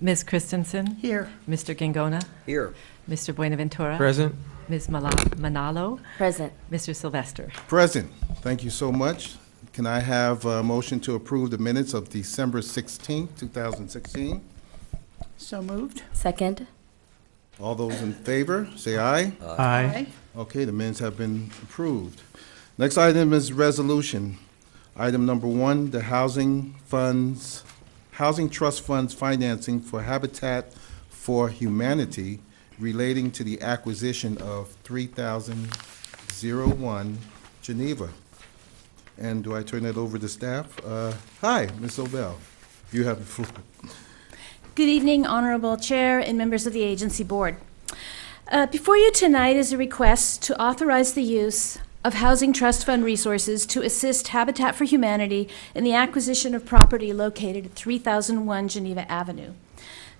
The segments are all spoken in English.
Ms. Christensen? Here. Mr. Gingona? Here. Mr. Buenaventura? Present. Ms. Manalo? Present. Mr. Sylvester? Present. Thank you so much. Can I have a motion to approve the minutes of December 16th, 2016? So moved. Second. All those in favor, say aye. Aye. Okay, the minutes have been approved. Next item is resolution. Item number 1, the Housing Trust Funds financing for Habitat for Humanity relating to the acquisition of 3001 Geneva. And do I turn that over to staff? Hi, Ms. Obel. You have the floor. Good evening, Honorable Chair and members of the Agency Board. Before you tonight is a request to authorize the use of Housing Trust Fund resources to assist Habitat for Humanity in the acquisition of property located at 3001 Geneva Avenue.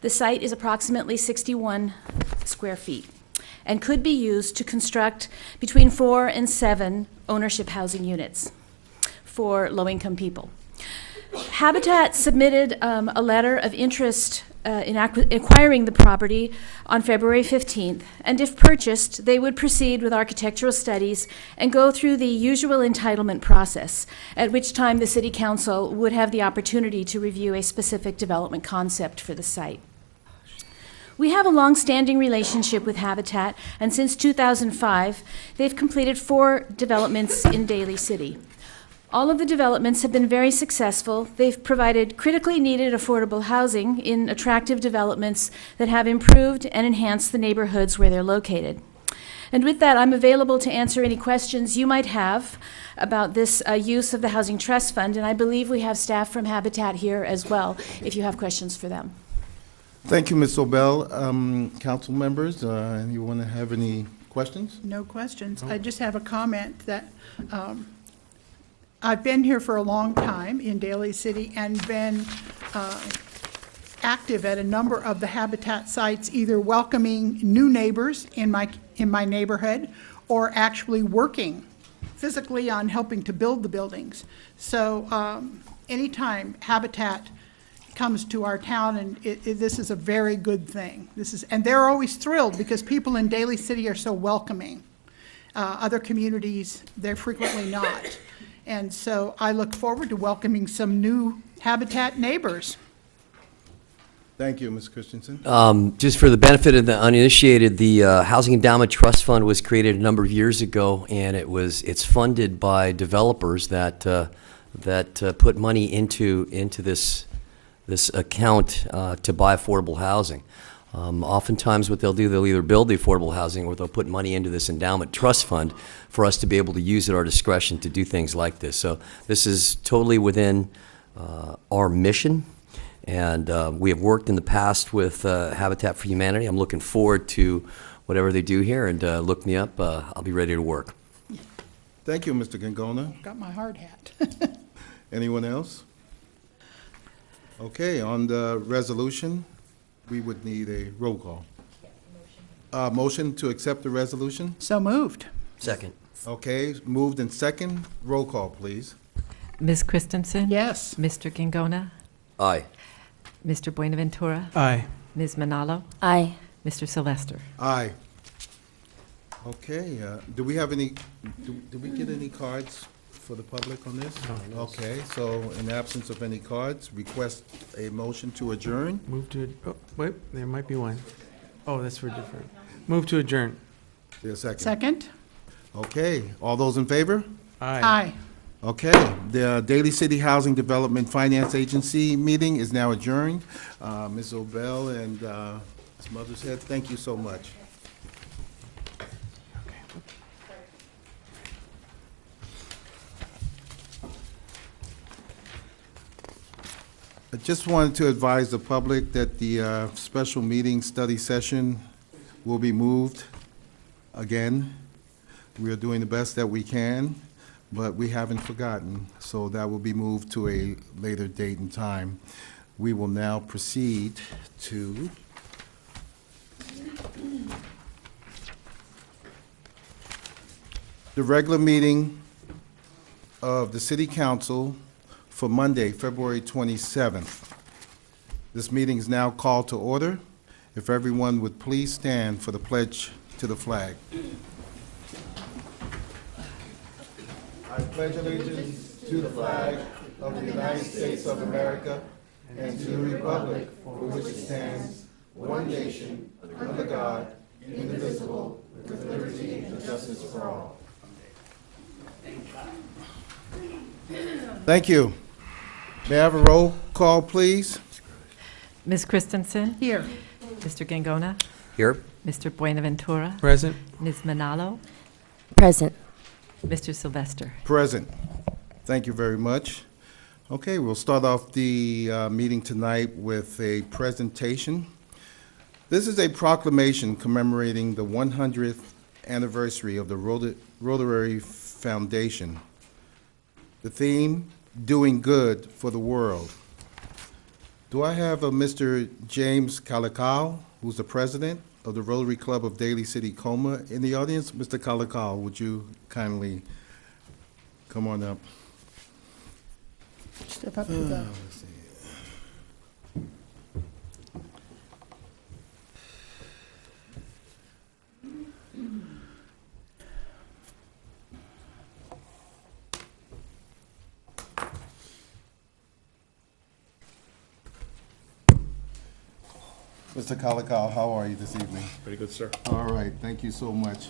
The site is approximately 61 square feet and could be used to construct between 4 and 7 ownership housing units for low-income people. Habitat submitted a letter of interest in acquiring the property on February 15th, and if purchased, they would proceed with architectural studies and go through the usual entitlement process, at which time the City Council would have the opportunity to review a specific development concept for the site. We have a long-standing relationship with Habitat, and since 2005, they've completed 4 developments in Daly City. All of the developments have been very successful. They've provided critically needed affordable housing in attractive developments that have improved and enhanced the neighborhoods where they're located. And with that, I'm available to answer any questions you might have about this use of the Housing Trust Fund, and I believe we have staff from Habitat here as well, if you have questions for them. Thank you, Ms. Obel. Council members, anyone have any questions? No questions. I just have a comment that I've been here for a long time in Daly City and been active at a number of the Habitat sites, either welcoming new neighbors in my neighborhood or actually working physically on helping to build the buildings. So anytime Habitat comes to our town, and this is a very good thing. And they're always thrilled because people in Daly City are so welcoming. Other communities, they're frequently not. And so I look forward to welcoming some new Habitat neighbors. Thank you, Ms. Christensen. Just for the benefit of the uninitiated, the Housing Endowment Trust Fund was created a number of years ago, and it's funded by developers that put money into this account to buy affordable housing. Oftentimes what they'll do, they'll either build the affordable housing or they'll put money into this endowment trust fund for us to be able to use at our discretion to do things like this. So this is totally within our mission, and we have worked in the past with Habitat for Humanity. I'm looking forward to whatever they do here, and look me up. I'll be ready to work. Thank you, Mr. Gingona. Got my hard hat. Anyone else? Okay, on the resolution, we would need a roll call. Motion to accept the resolution? So moved. Second. Okay, moved and second. Roll call, please. Ms. Christensen? Yes. Mr. Gingona? Aye. Mr. Buenaventura? Aye. Ms. Manalo? Aye. Mr. Sylvester? Aye. Okay, do we have any, do we get any cards for the public on this? No. Okay, so in absence of any cards, request a motion to adjourn. Move to, oh, wait, there might be one. Oh, that's for different. Move to adjourn. Is there a second? Second? Okay, all those in favor? Aye. Okay, the Daly City Housing Development Finance Agency meeting is now adjourned. Ms. Obel and Ms. Mothershead, thank you so much. I just wanted to advise the public that the special meeting study session will be moved again. We are doing the best that we can, but we haven't forgotten, so that will be moved to a later date and time. We will now proceed to the regular meeting of the City Council for Monday, February 27th. This meeting is now called to order. If everyone would please stand for the pledge to the flag. I pledge allegiance to the flag of the United States of America and to the republic for which it stands, one nation, under God, indivisible, with liberty and justice for all. Thank you. May I have a roll call, please? Ms. Christensen? Here. Mr. Gangona? Here? Mr. Buenaventura? Present. Ms. Manalo? Present. Mr. Sylvester? Present. Thank you very much. Okay, we'll start off the meeting tonight with a presentation. This is a proclamation commemorating the 100th anniversary of the Rotary Foundation. The theme, Doing Good for the World. Do I have a Mr. James Calical, who's the president of the Rotary Club of Daly City, Coma, in the audience? Mr. Calical, would you kindly come on up? Step up to the. Mr. Calical, how are you this evening? Very good, sir. All right, thank you so much.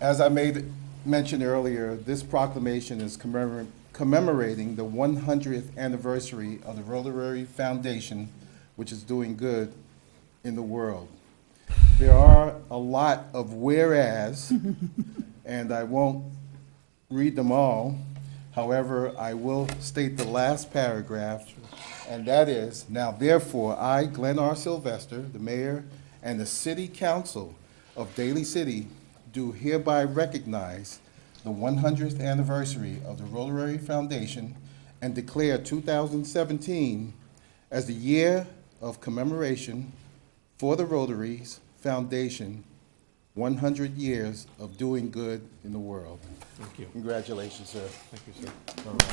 As I mentioned earlier, this proclamation is commemorating the 100th anniversary of the Rotary Foundation, which is doing good in the world. There are a lot of whereas, and I won't read them all. However, I will state the last paragraph, and that is, now therefore, I, Glenn R. Sylvester, the mayor, and the city council of Daly City do hereby recognize the 100th anniversary of the Rotary Foundation and declare 2017 as the year of commemoration for the Rotary's Foundation, 100 years of doing good in the world. Thank you. Congratulations, sir. Thank you, sir. All right.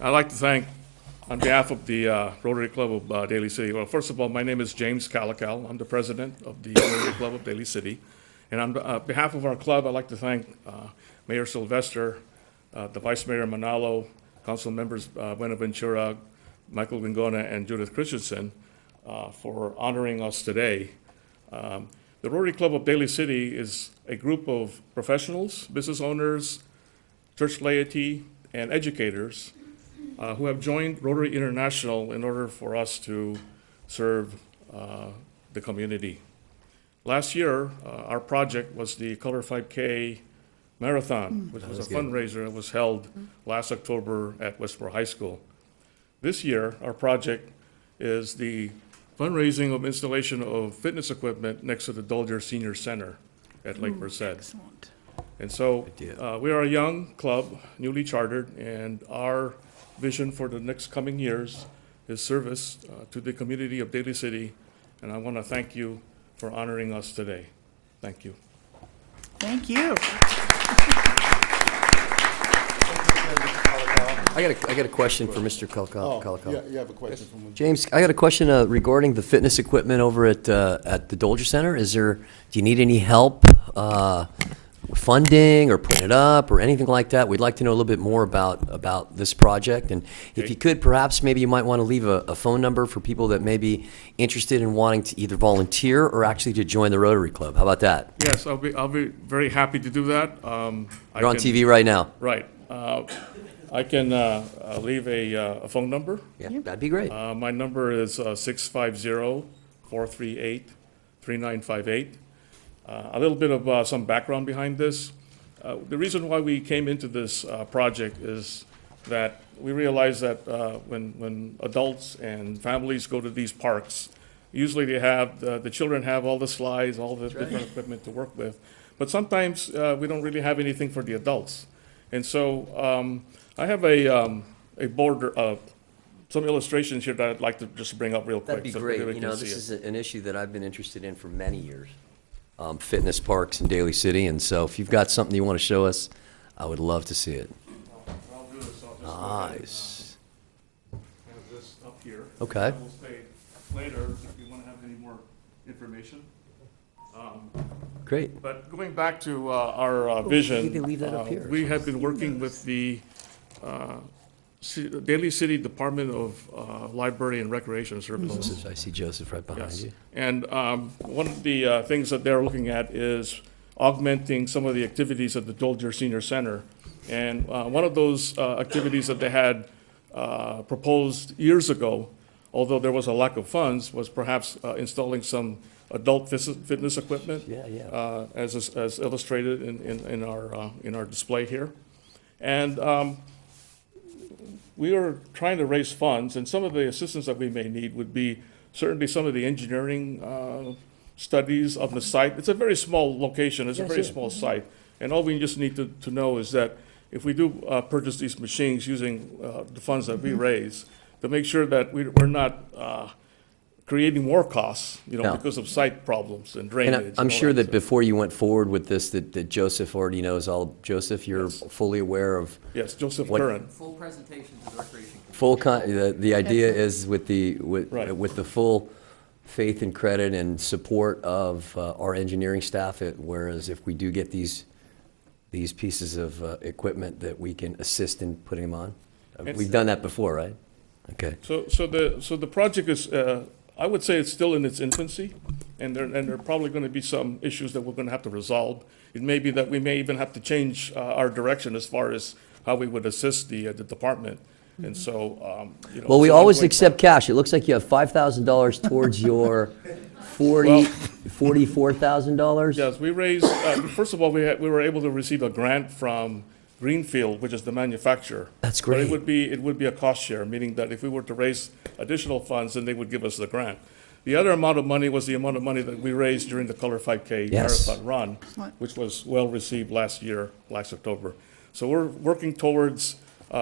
I'd like to thank, on behalf of the Rotary Club of Daly City, well, first of all, my name is James Calical. I'm the president of the Rotary Club of Daly City. And on behalf of our club, I'd like to thank Mayor Sylvester, the Vice Mayor Manalo, Council Members Buenaventura, Michael Gangona, and Judith Christensen for honoring us today. The Rotary Club of Daly City is a group of professionals, business owners, church laity, and educators who have joined Rotary International in order for us to serve the community. Last year, our project was the Color 5K Marathon, which was a fundraiser that was held last October at Westboro High School. This year, our project is the fundraising of installation of fitness equipment next to the Dolger Senior Center at Lake Merced. Excellent. And so we are a young club, newly chartered, and our vision for the next coming years is service to the community of Daly City. And I want to thank you for honoring us today. Thank you. Thank you. I got a question for Mr. Calical. You have a question from James, I got a question regarding the fitness equipment over at the Dolger Center. Do you need any help funding or putting it up or anything like that? We'd like to know a little bit more about this project. And if you could, perhaps maybe you might want to leave a phone number for people that may be interested in wanting to either volunteer or actually to join the Rotary Club. How about that? Yes, I'll be very happy to do that. You're on TV right now. Right. I can leave a phone number. Yeah, that'd be great. My number is 650-438-3958. A little bit of some background behind this. The reason why we came into this project is that we realize that when adults and families go to these parks, usually they have, the children have all the slides, all the different equipment to work with. But sometimes we don't really have anything for the adults. And so I have a border, some illustrations here that I'd like to just bring up real quick. That'd be so great. everybody You can know, see this it. is an issue that I've been interested in for many years. Fitness parks in Daly City, and so if you've got something you want to show us, I would love to see it. Nice. Have this up here. Okay. We'll stay later if you want to have any more information. Great. But going back to our vision. maybe leave that up here. We have been working with the Daly City Department of Library and Recreation Services. Joseph, I see Joseph right behind Yes. you. And one of the things that they're looking at is augmenting some of the activities at the Dolger Senior Center. And one of those activities that they had proposed years ago, although there was a lack of funds, was perhaps installing some adult fitness equipment. Yeah. As illustrated in our display here. And we are trying to raise funds, and some of the assistance that we may need would be certainly some of the engineering studies of the site. It's a very small location, it's a very small site. And all we just need to know is that if we do purchase these machines using the funds that we raise, to make sure that we're not creating more costs, No. because of site problems and drainage. And and I'm all sure that stuff. before you went forward with this, that Joseph already knows all. Joseph, you're Yes. fully aware of Yes, Joseph What- Curran. the idea is with Right. with the full faith and credit and support of our engineering staff, whereas if we do get these pieces of equipment, that we can assist in putting them on. It's- We've done that before, right? Okay. So the project is, I would say it's still in its infancy, and there are probably gonna be some issues that we're gonna have to resolve. It may be that we may even have to change our direction as far as how we would assist the department. And so, Well, we so always anyway, accept cash. It looks like you have $5,000 towards your $44,000. Yes, we raised, first of all, we were able to receive a grant from Greenfield, which is the manufacturer. That's But great. it would be a cost share, meaning that if we were to raise additional funds, then they would give us the grant. The other amount of money was the amount of money that we raised during the Color 5K Yes. marathon run, which was well-received last October. So we're working towards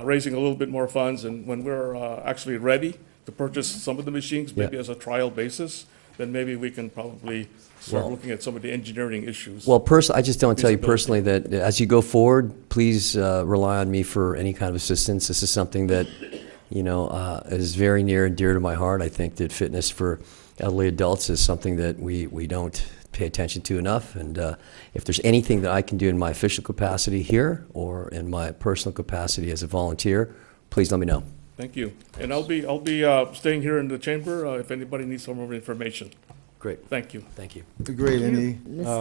raising a little bit more funds, and when we're actually ready to purchase some of the machines, maybe Yeah. as a trial basis, then maybe we can probably start looking at some of the engineering issues. Well, I just don't tell you Feasibility. personally that as you go forward, please rely on me for any kind of assistance. This is something that, is very near and dear to my heart. I think that fitness for elderly adults is something that we don't pay attention to enough. And if there's anything that I can do in my official capacity here or in my personal capacity as a volunteer, please let me know. Thank you. And I'll be staying here in the chamber if anybody needs some more information. Great. Thank you. Thank you. Great, any,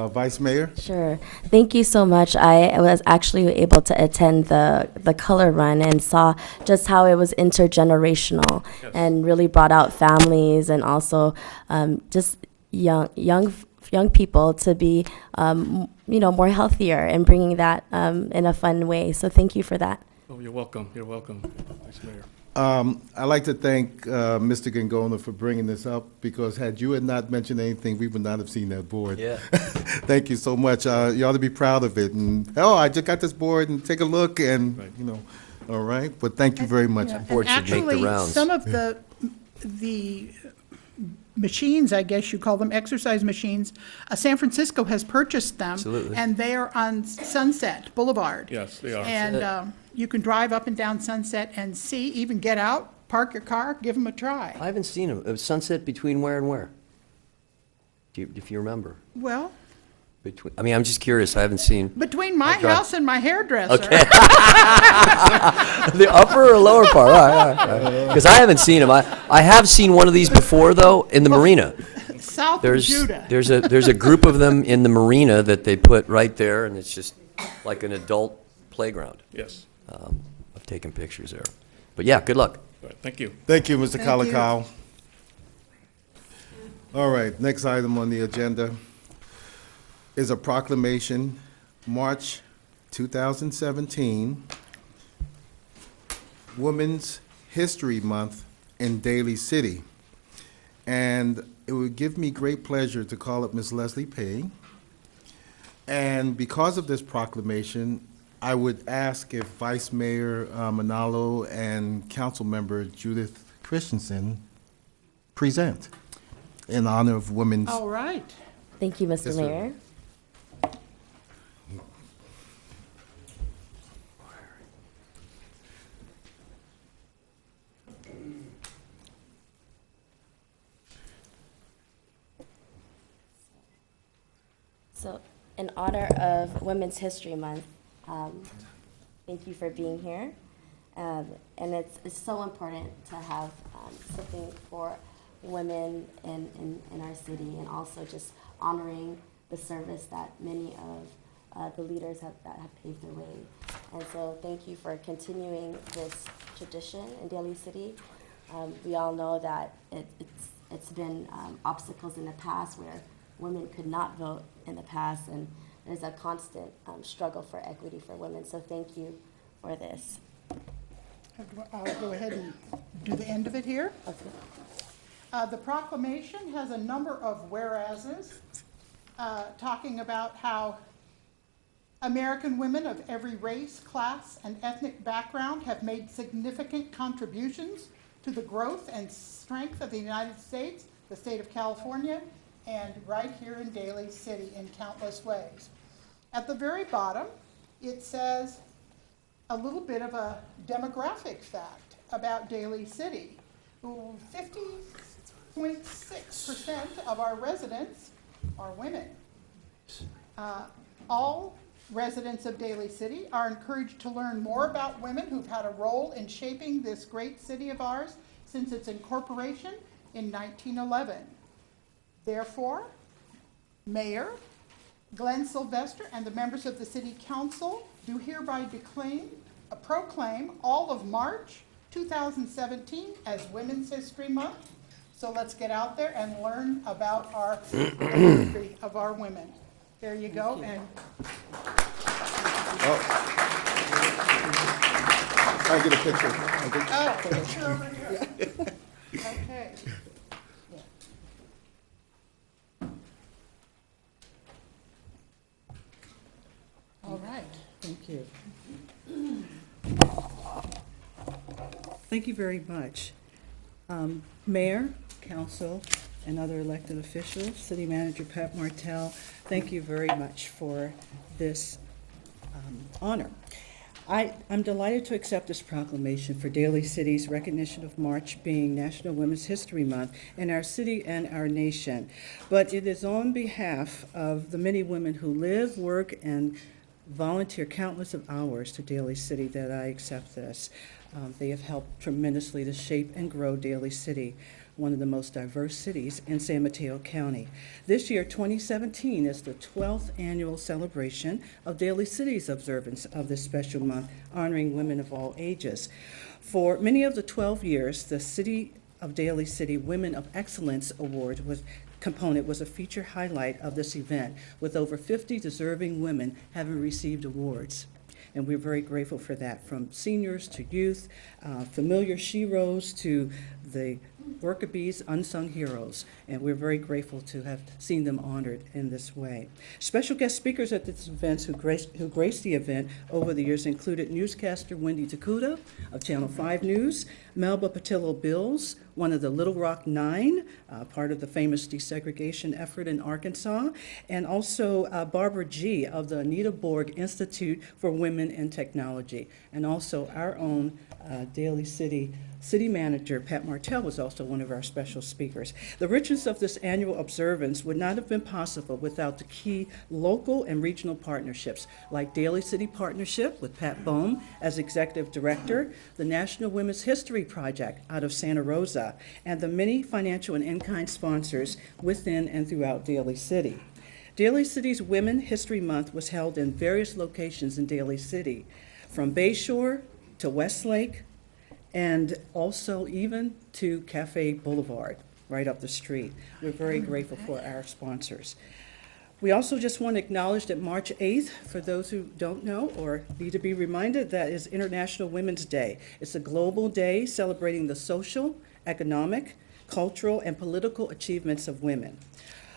Vice Mayor? Sure. Thank you so much. I was actually able to attend the color run and saw just how it was intergenerational Yes. and really brought out families and also just young people to be more healthier and bringing that in a fun way. So thank you for that. Oh, you're welcome. You're welcome, Vice Mayor. I'd like to thank Mr. Gangona for bringing this up, because had you had not mentioned anything, we would not have seen that board. Yeah. Thank you so much. You ought to be proud of it. And, I just got this board, and take a look, and, Right. all right? But thank you very much. Board should make the rounds. Actually, some of the machines, I guess you call them exercise machines, San Francisco has purchased them. Absolutely. And they are on Sunset Boulevard. Yes, they are. And you can drive up and down Sunset and see, even get out, park your car, give them a try. I haven't seen a sunset between where and where? If you remember. Well, I'm just curious. I haven't seen between my drive- house and my hairdresser. the upper or lower part. All right. Because I haven't seen them. I have seen one of these before, though, in the marina. South of There's Judah. there's a group of them in the marina that they put right there, and it's just like an adult playground. Yes. I've taken pictures there. But yeah, good luck. All right, thank you. Thank you, Mr. Thank Kalakau. All right, next item on the agenda is a proclamation, March 2017, Women's History Month in Daly City. And it would give me great pleasure to call up Ms. Leslie Payne. And because of this proclamation, I would ask if Vice Mayor Manalo and Councilmember Judith Christensen present in honor of Women's. All right. Thank you, Mr. Yes, sir. Mayor. So, in honor of Women's History Month, thank you for being here. And it's so important to have something for women in our city, and also just honoring the service that many of the leaders that have paved the way. And so thank you for continuing this tradition in Daly City. We all know that it's been obstacles in the past where women could not vote in the past, and there's a constant struggle for equity for women. So thank you for this. I'll go ahead and do the end of it here. Okay. The proclamation has a number of whereases talking about how American women of every race, class, and ethnic background have made significant contributions to the growth and strength of the United States, the state of California, and right here in Daly City in countless ways. At the very bottom, it says a little bit of a demographic fact about Daly City. 50.6% of our residents are women. All residents of Daly City are encouraged to learn more about women who've had a role in shaping this great city of ours since its incorporation in 1911. Therefore, Mayor Glenn Sylvester and the members of the City Council do hereby proclaim all of March 2017 as Women's History Month. So let's get out there and learn about our history of our women. There you go. And Can I get a picture? picture over here. Okay. All right. Thank you. Thank you very much. Mayor, council, and other elected officials, City Manager Pat Martell, thank you very much for this honor. I'm delighted to accept this proclamation for Daly City's recognition of March being National Women's History Month in our city and our nation. But it is on behalf of the many women who live, work, and volunteer countless of hours to Daly City that I accept this. They have helped tremendously to shape and grow Daly City, one of the most diverse cities in San Mateo County. This year, 2017, is the 12th annual celebration of Daly City's observance of this special month, honoring women of all ages. For many of the 12 years, the City of Daly City Women of Excellence Award component was a feature highlight of this event, with over 50 deserving women having received awards. And we're very grateful for that, from seniors to youth, familiar sheroes to the worker bees, unsung heroes, and we're very grateful to have seen them honored in this way. Special guest speakers at this event who graced the event over the years included newscaster Wendy Takuda of Channel 5 News, Melba Patillo-Bills, one of the Little Rock Nine, part of the famous desegregation effort in Arkansas, and also Barbara G. of the Anita Borg Institute for Women in Technology, and also our own Daly City Manager Pat Martell was also one of our special speakers. The richness of this annual observance would not have been possible without the key local and regional partnerships, like Daly City Partnership with Pat Bohm as Executive Director, the National Women's History Project out of Santa Rosa, and the many financial and in-kind sponsors within and throughout Daly City. Daly City's Women History Month was held in various locations in Daly City, from Bayshore to Westlake, and also even to Cafe Boulevard, right up the street. We're very grateful for our sponsors. We also just want to acknowledge that March 8th, for those who don't know or need to be reminded, that is International Women's Day. It's a global day celebrating the social, economic, cultural, and political achievements of women.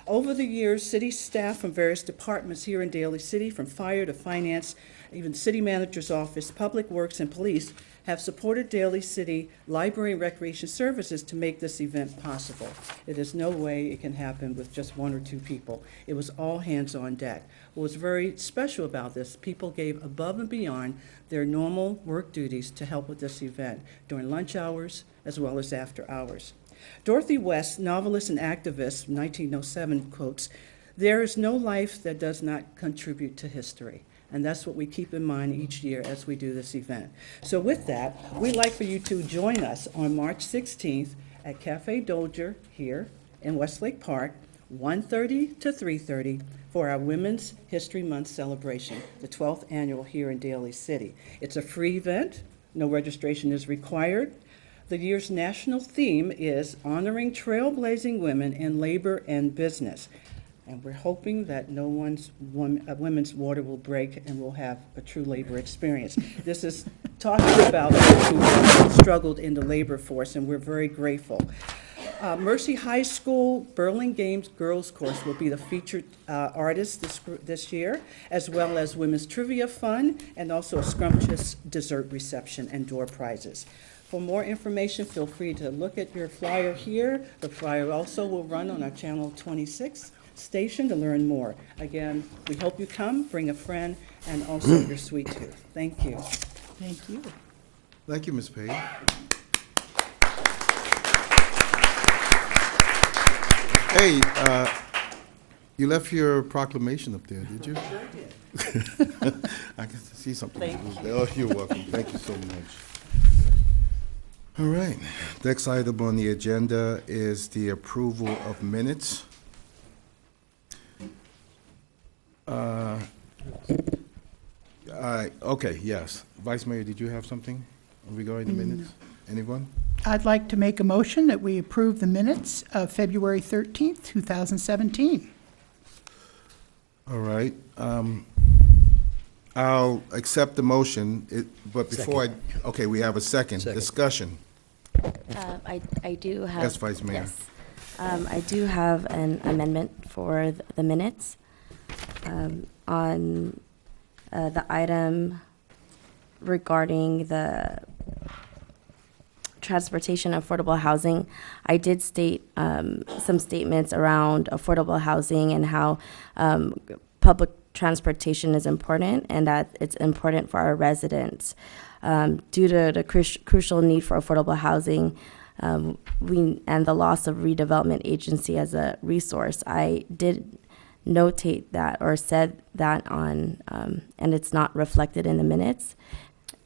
Over the years, city staff from various departments here in Daly City, from fire to finance, even city manager's office, public works, and police, have supported Daly City Library and Recreation Services to make this event possible. It is no way it can happen with just one or two people. It was all hands on deck. What was very special about this, people gave above and beyond their normal work duties to help with this event during lunch hours as well as after hours. Dorothy West, novelist and activist, 1907, quotes, There is no life that does not contribute to history. And that's what we keep in mind each year as we do this event. So with that, we'd like for you to join us on March 16th at Cafe Dozier here in Westlake Park, 1:30 to 3:30, for our Women's History Month celebration, the 12th annual here in Daly City. It's a free event. No registration is required. The year's national theme is honoring trailblazing women in labor and business. And we're hoping that no one's women's water will break and we'll have a true labor experience. This is talking about those who have struggled in the labor force, and we're very grateful. Mercy High School Burlingame Girls Course will be the featured artist this year, as well as Women's Trivia Fun, and also a scrumptious dessert reception and door prizes. For more information, feel free to look at your flyer here. The flyer also will run on our Channel 26 station to learn more. Again, we hope you come, bring a friend, and also your sweet tooth. Thank you. Thank you. Thank you, Ms. Page. Hey, you left your proclamation up there, did you? Sure did. I can see something. Thank Oh, you're welcome. Thank you so much. All right. Next item on the agenda is the approval of minutes. Okay, yes. Vice Mayor, did you have something regarding the minutes? Anyone? I'd like to make a motion that we approve the minutes of February 13th, 2017. All right. I'll accept the motion, but before okay, we have a second. Discussion. I do have. Yes, Vice Mayor. Yes. I do have an amendment for the minutes. On the item regarding the transportation and affordable housing, I did state some statements around affordable housing and how public transportation is important and that it's important for our residents. Due to the crucial need for affordable housing, and the loss of redevelopment agency as a resource, I did notate that or said that on, and it's not reflected in the minutes.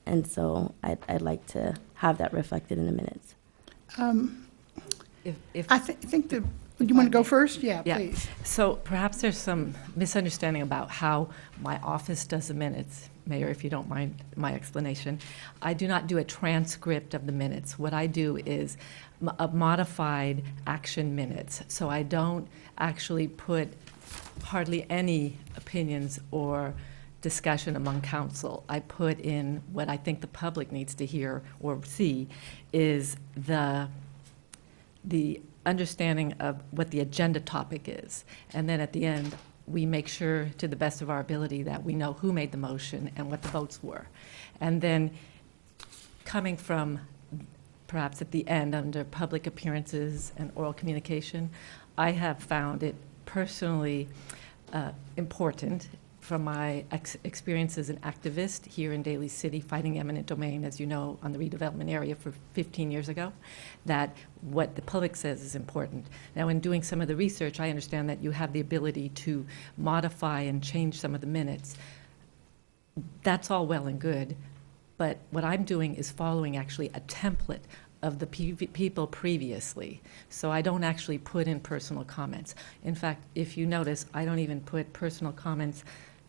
And so I'd like to have that reflected in the minutes. I think that, you want to go first? Yeah, Yeah. please. So perhaps there's some misunderstanding about how my office does the minutes. Mayor, if you don't mind my explanation. I do not do a transcript of the minutes. What I do is a modified action minutes. So I don't actually put hardly any opinions or discussion among council. I put in what I think the public needs to hear or see is the understanding of what the agenda topic is. And then at the end, we make sure to the best of our ability that we know who made the motion and what the votes were. And then coming from perhaps at the end under public appearances and oral communication, I have found it personally important from my experience as an activist here in Daly City fighting eminent domain, as you know, on the redevelopment area for 15 years ago, that what the public says is important. Now, in doing some of the research, I understand that you have the ability to modify and change some of the minutes. That's all well and good, but what I'm doing is following actually a template of the people previously. So I don't actually put in personal comments. In fact, if you notice, I don't even put personal comments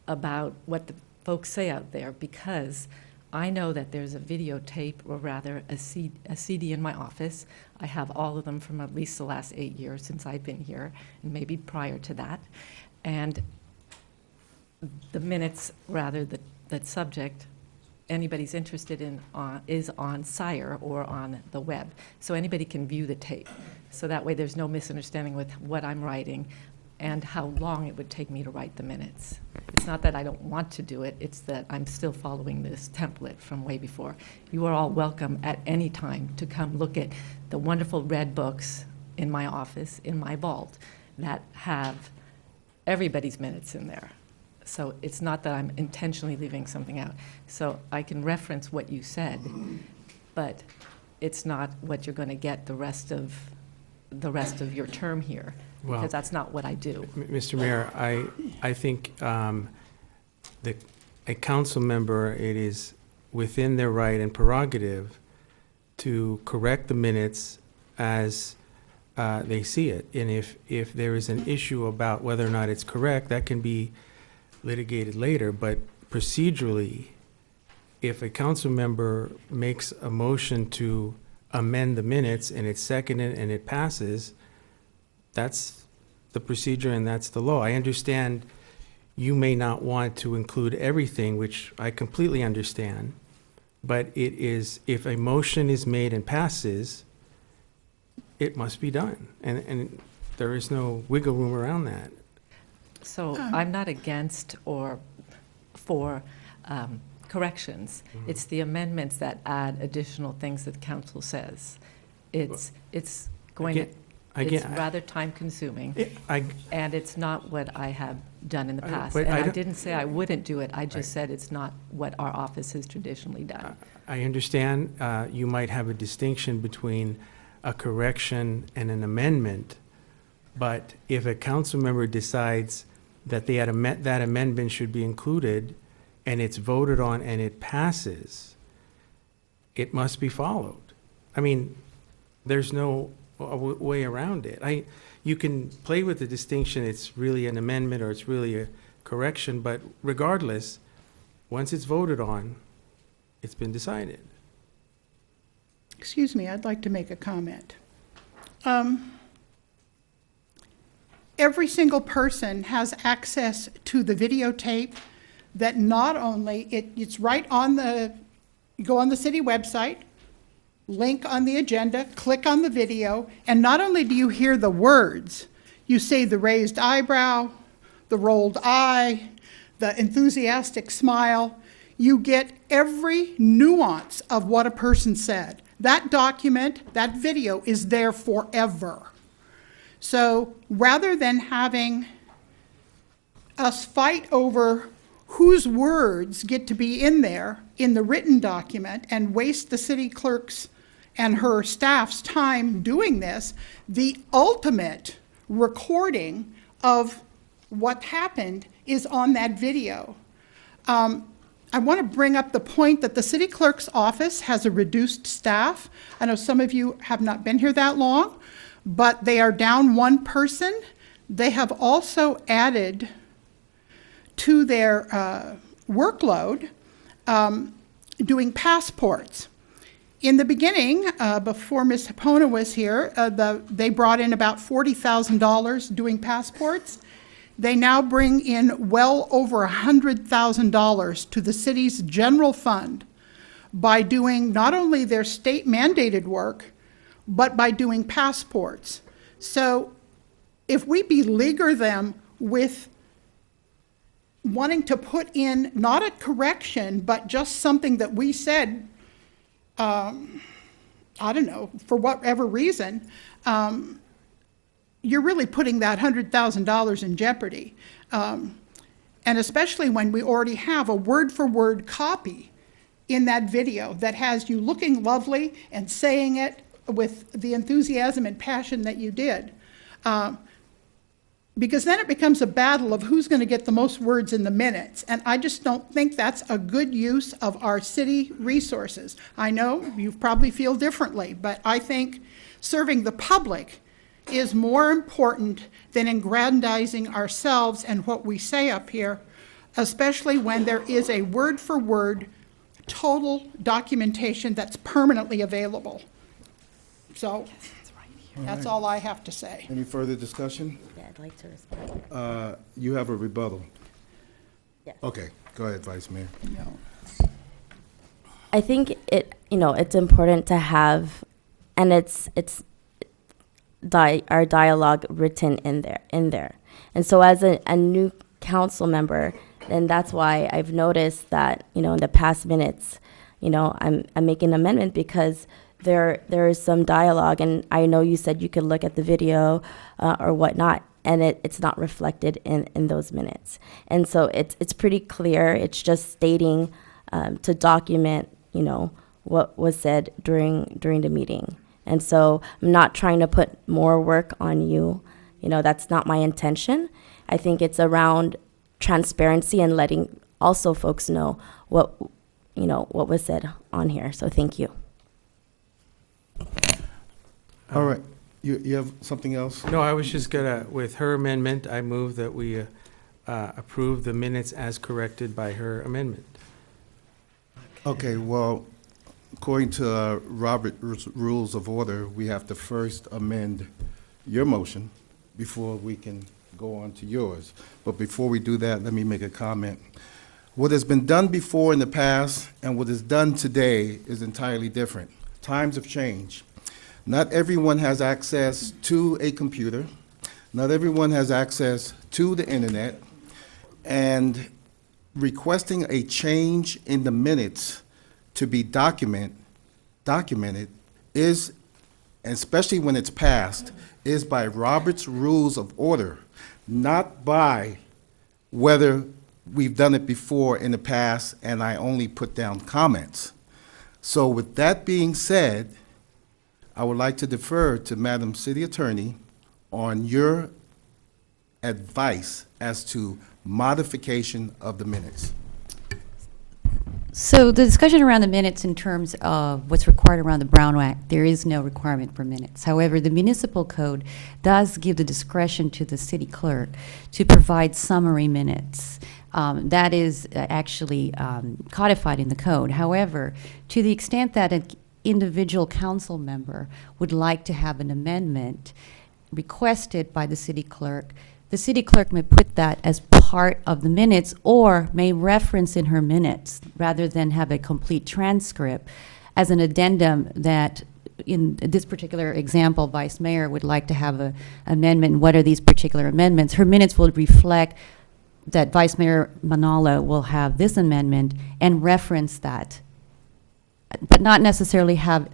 about what the folks say out there, because I know that there's a videotape, or rather a CD in my office. I have all of them from at least the last 8 years since I've been here, and maybe prior to that. And the minutes, rather, that subject anybody's interested in is on SIRE or on the web. So anybody can view the tape. So that way there's no misunderstanding with what I'm writing and how long it would take me to write the minutes. It's not that I don't want to do it, it's that I'm still following this template from way before. You are all welcome at any time to come look at the wonderful red books in my office, in my vault, that have everybody's minutes in there. So it's not that I'm intentionally leaving something out. So I can reference what you said, but it's not what you're going to get the rest of your term here. Well- because that's not what I do. Mr. Mayor, I think a council member, it is within their right and prerogative to correct the minutes as they see it. And if there is an issue about whether or not it's correct, that can be litigated later. But procedurally, if a council member makes a motion to amend the minutes and it's seconded and it passes, that's the procedure and that's the law. I understand you may not want to include everything, which I completely understand, but it is, if a motion is made and passes, it must be done. And there is no wiggle room around that. So I'm not against or for corrections. It's the amendments that add additional things that council says. It's going to, it's rather time-consuming, and it's not what I have done in the past. but And I I don't- didn't say I wouldn't do it, I just said it's not what our office has traditionally done. I understand you might have a distinction between a correction and an amendment, but if a council member decides that that amendment should be included, and it's voted on and it passes, it must be followed. I mean, there's no way around it. You can play with the distinction, it's really an amendment or it's really a correction, but regardless, once it's voted on, it's been decided. Excuse me, I'd like to make a comment. Every single person has access to the videotape that not only, it's right on you go on the city website, link on the agenda, click on the video, and not only do you hear the words, you see the raised eyebrow, the rolled eye, the enthusiastic smile. You get every nuance of what a person said. That document, that video is there forever. So rather than having us fight over whose words get to be in there in the written document and waste the city clerk's and her staff's time doing this, the ultimate recording of what happened is on that video. I want to bring up the point that the city clerk's office has a reduced staff. I know some of you have not been here that long, but they are down one person. They have also added to their workload doing passports. In the beginning, before Ms. Hipona was here, they brought in about $40,000 doing passports. They now bring in well over $100,000 to the city's general fund by doing not only their state mandated work, but by doing passports. So if we beleaguer them with wanting to put in not a correction, but just something that we said, I don't know, for whatever reason, you're really putting that $100,000 in jeopardy. And especially when we already have a word-for-word copy in that video that has you looking lovely and saying it with the enthusiasm and passion that you did. Because then it becomes a battle of who's going to get the most words in the minutes. And I just don't think that's a good use of our city resources. I know you probably feel differently, but I think serving the public is more important than aggrandizing ourselves and what we say up here, especially when there is a word-for-word total documentation that's permanently available. So that's all I have to say. Any further discussion? Yeah, I'd like to respond. You have a rebuttal. Yes. Okay, go ahead, Vice Mayor. No. I think it's important to have, and it's our dialogue written in there. And so as a new council member, then that's why I've noticed that, in the past minutes, I'm making an amendment because there is some dialogue, and I know you said you could look at the video or whatnot, and it's not reflected in those minutes. And so it's pretty clear. It's just stating to document, what was said during the meeting. And so I'm not trying to put more work on you that's not my intention. I think it's around transparency and letting also folks know what was said on here. So thank you. All right, you have something else? No, I was just gonna, with her amendment, I move that we approve the minutes as corrected by her amendment. Okay, well, according to Robert's Rules of Order, we have to first amend your motion before we can go on to yours. But before we do that, let me make a comment. What has been done before in the past and what is done today is entirely different. Times have changed. Not everyone has access to a computer. Not everyone has access to the internet. And requesting a change in the minutes to be documented is, especially when it's passed, is by Robert's Rules of Order, not by whether we've done it before in the past and I only put down comments. So with that being said, I would like to defer to Madam City Attorney on your advice as to modification of the minutes. So the discussion around the minutes in terms of what's required around the Brown Act, there is no requirement for minutes. However, the municipal code does give the discretion to the city clerk to provide summary minutes. That is actually codified in the code. However, to the extent that an individual council member would like to have an amendment requested by the city clerk may put that as part of the minutes or may reference in her minutes rather than have a complete transcript as an addendum that in this particular example, Vice Mayor would like to have an amendment. What are these particular amendments? Her minutes will reflect that Vice Mayor Manalo will have this amendment and reference that, but not necessarily have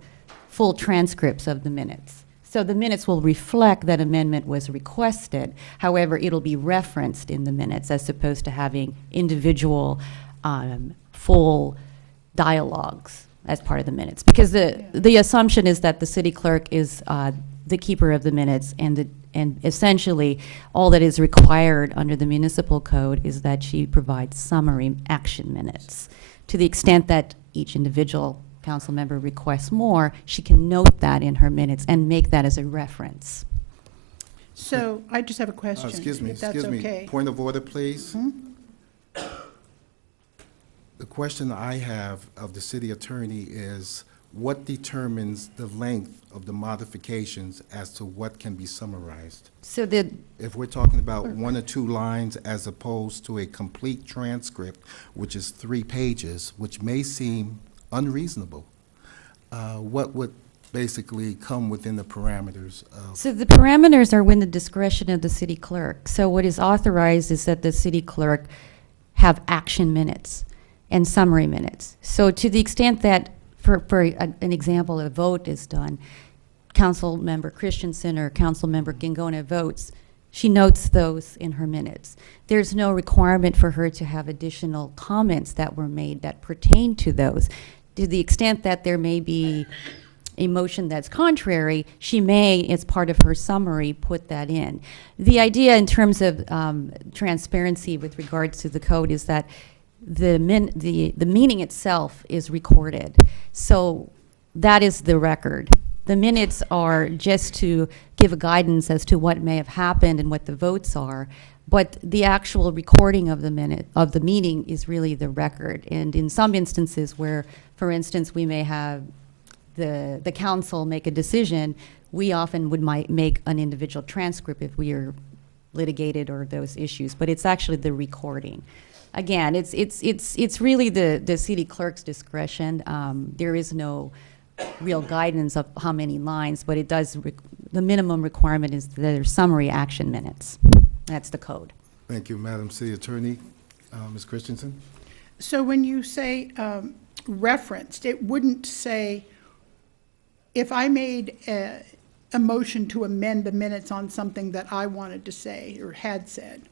full transcripts of the minutes. So the minutes will reflect that amendment was requested. However, it'll be referenced in the minutes as opposed to having individual full dialogues as part of the minutes. Because the assumption is that the city clerk is the keeper of the minutes, and essentially all that is required under the municipal code is that she provides summary action minutes. To the extent that each individual council member requests more, she can note that in her minutes and make that as a reference. So I just have a question, Excuse me, if that's okay. Point of order, please. The question I have of the city attorney is, what determines the length of the modifications as to what can be summarized? So the If we're talking about 1 or 2 lines as opposed to a complete transcript, which is 3 pages, which may seem unreasonable, what would basically come within the parameters of? So the parameters are within the discretion of the city clerk. So what is authorized is that the city clerk have action minutes and summary minutes. So to the extent that, for an example, a vote is done, Council Member Christensen or Council Member Gingona votes, she notes those in her minutes. There's no requirement for her to have additional comments that were made that pertain to those. To the extent that there may be a motion that's contrary, she may, as part of her summary, put that in. The idea in terms of transparency with regards to the code is that the meeting itself is recorded. So that is the record. The minutes are just to give a guidance as to what may have happened and what the votes are. But the actual recording of the meeting is really the record. And in some instances where, for instance, we may have the council make a decision, we often would make an individual transcript if we are litigated or those issues. But it's actually the recording. Again, it's really the city clerk's discretion. There is no real guidance of how many lines, but it does. The minimum requirement is that there's summary action minutes. That's the code. Thank you, Madam City Attorney. Ms. Christensen? So when you say referenced, it wouldn't say, if I made a motion to amend the minutes on something that I wanted to say or had said,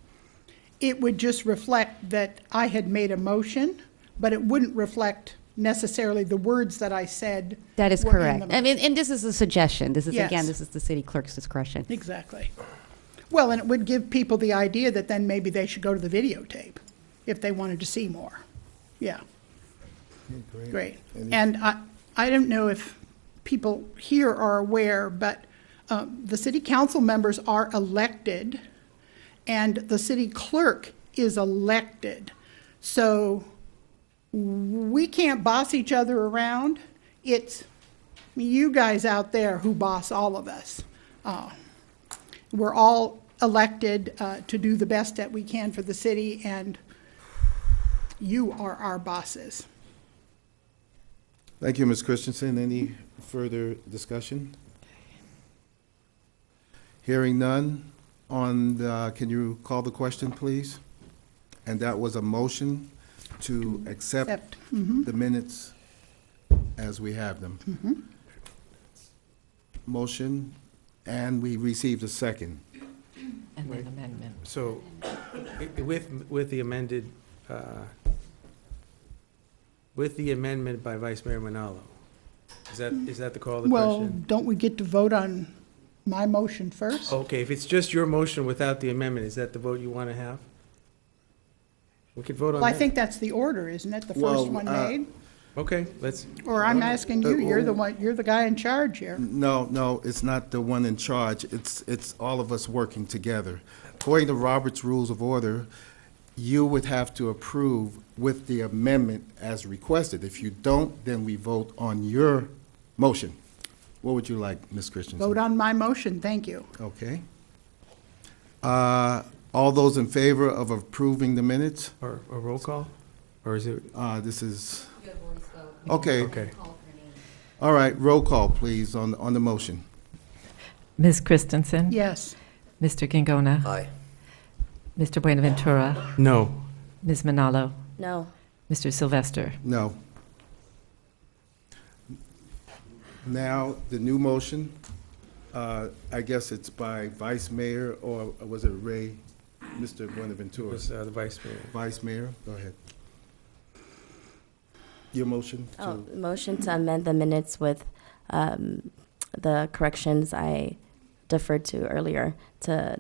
it would just reflect that I had made a motion, but it wouldn't reflect necessarily the words that I said. That is were in correct. the I mean, and this is a suggestion. This is, Yes. again, this is the city clerk's discretion. Exactly. Well, and it would give people the idea that then maybe they should go to the videotape if they wanted to see more. Yeah, great. And I don't know if people here are aware, but the city council members are elected and the city clerk is elected. So we can't boss each other around. It's you guys out there who boss all of us. We're all elected to do the best that we can for the city, and you are our bosses. Thank you, Ms. Christensen. Any further discussion? Hearing none. Can you call the question, please? And that was a motion to accept the minutes as we have them. Motion, and we received a second. And then amendment. So, with the amended, with the amendment by Vice Mayor Manalo, is that the call of the Well, question? don't we get to vote on my motion first? Okay, if it's just your motion without the amendment, is that the vote you want to have? We could vote on Well, I that. think that's the order, isn't it? The Well, first one made? Okay, let's, Or I'm asking you, you're the guy in charge here. No, it's not the one in charge. It's all of us working together. According to Robert's Rules of Order, you would have to approve with the amendment as requested. If you don't, then we vote on your motion. What would you like, Ms. Christensen? Vote on my motion, thank you. Okay. All those in favor of approving the minutes? or a roll call? Or is it, This is. Okay, okay. all right, roll call, please, on the motion. Ms. Christensen? Yes. Mr. Gingona? Aye. Mr. Buenaventura? No. Ms. Manalo? No. Mr. Sylvester? No. Now, the new motion, I guess it's by Vice Mayor, or was it Ray, Mr. It Buenaventura? was the Vice Mayor. Vice Mayor, go ahead. Your motion Oh, to, motion to amend the minutes with the corrections I deferred to earlier to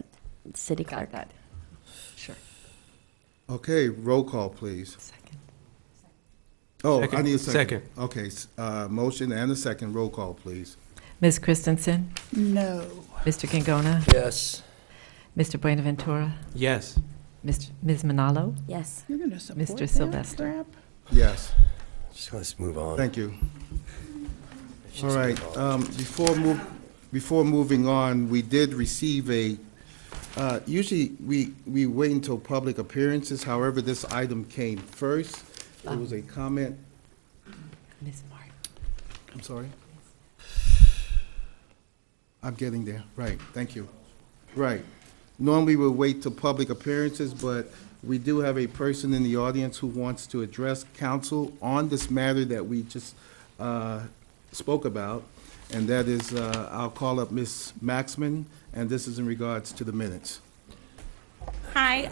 city clerk. Got that. Sure. okay, roll call, please. Second. Oh, I Second. need a second. Second. Okay, motion and a second, roll call, please. Ms. Christensen? No. Mr. Gingona? Yes. Mr. Buenaventura? Yes. Ms. Manalo? Yes. You're gonna support Mr. that Sylvester. crap? Yes, Just let's move on. thank you. Let's All just right, move on. before moving on, we did receive usually we wait until public appearances, however, this item came first. It was a comment, Ms. Martin? I'm sorry? I'm getting there, right, thank you. Right. Normally we'll wait till public appearances, but we do have a person in the audience who wants to address council on this matter that we just spoke about, and that is, I'll call up Ms. Maxman, and this is in regards to the minutes. Hi,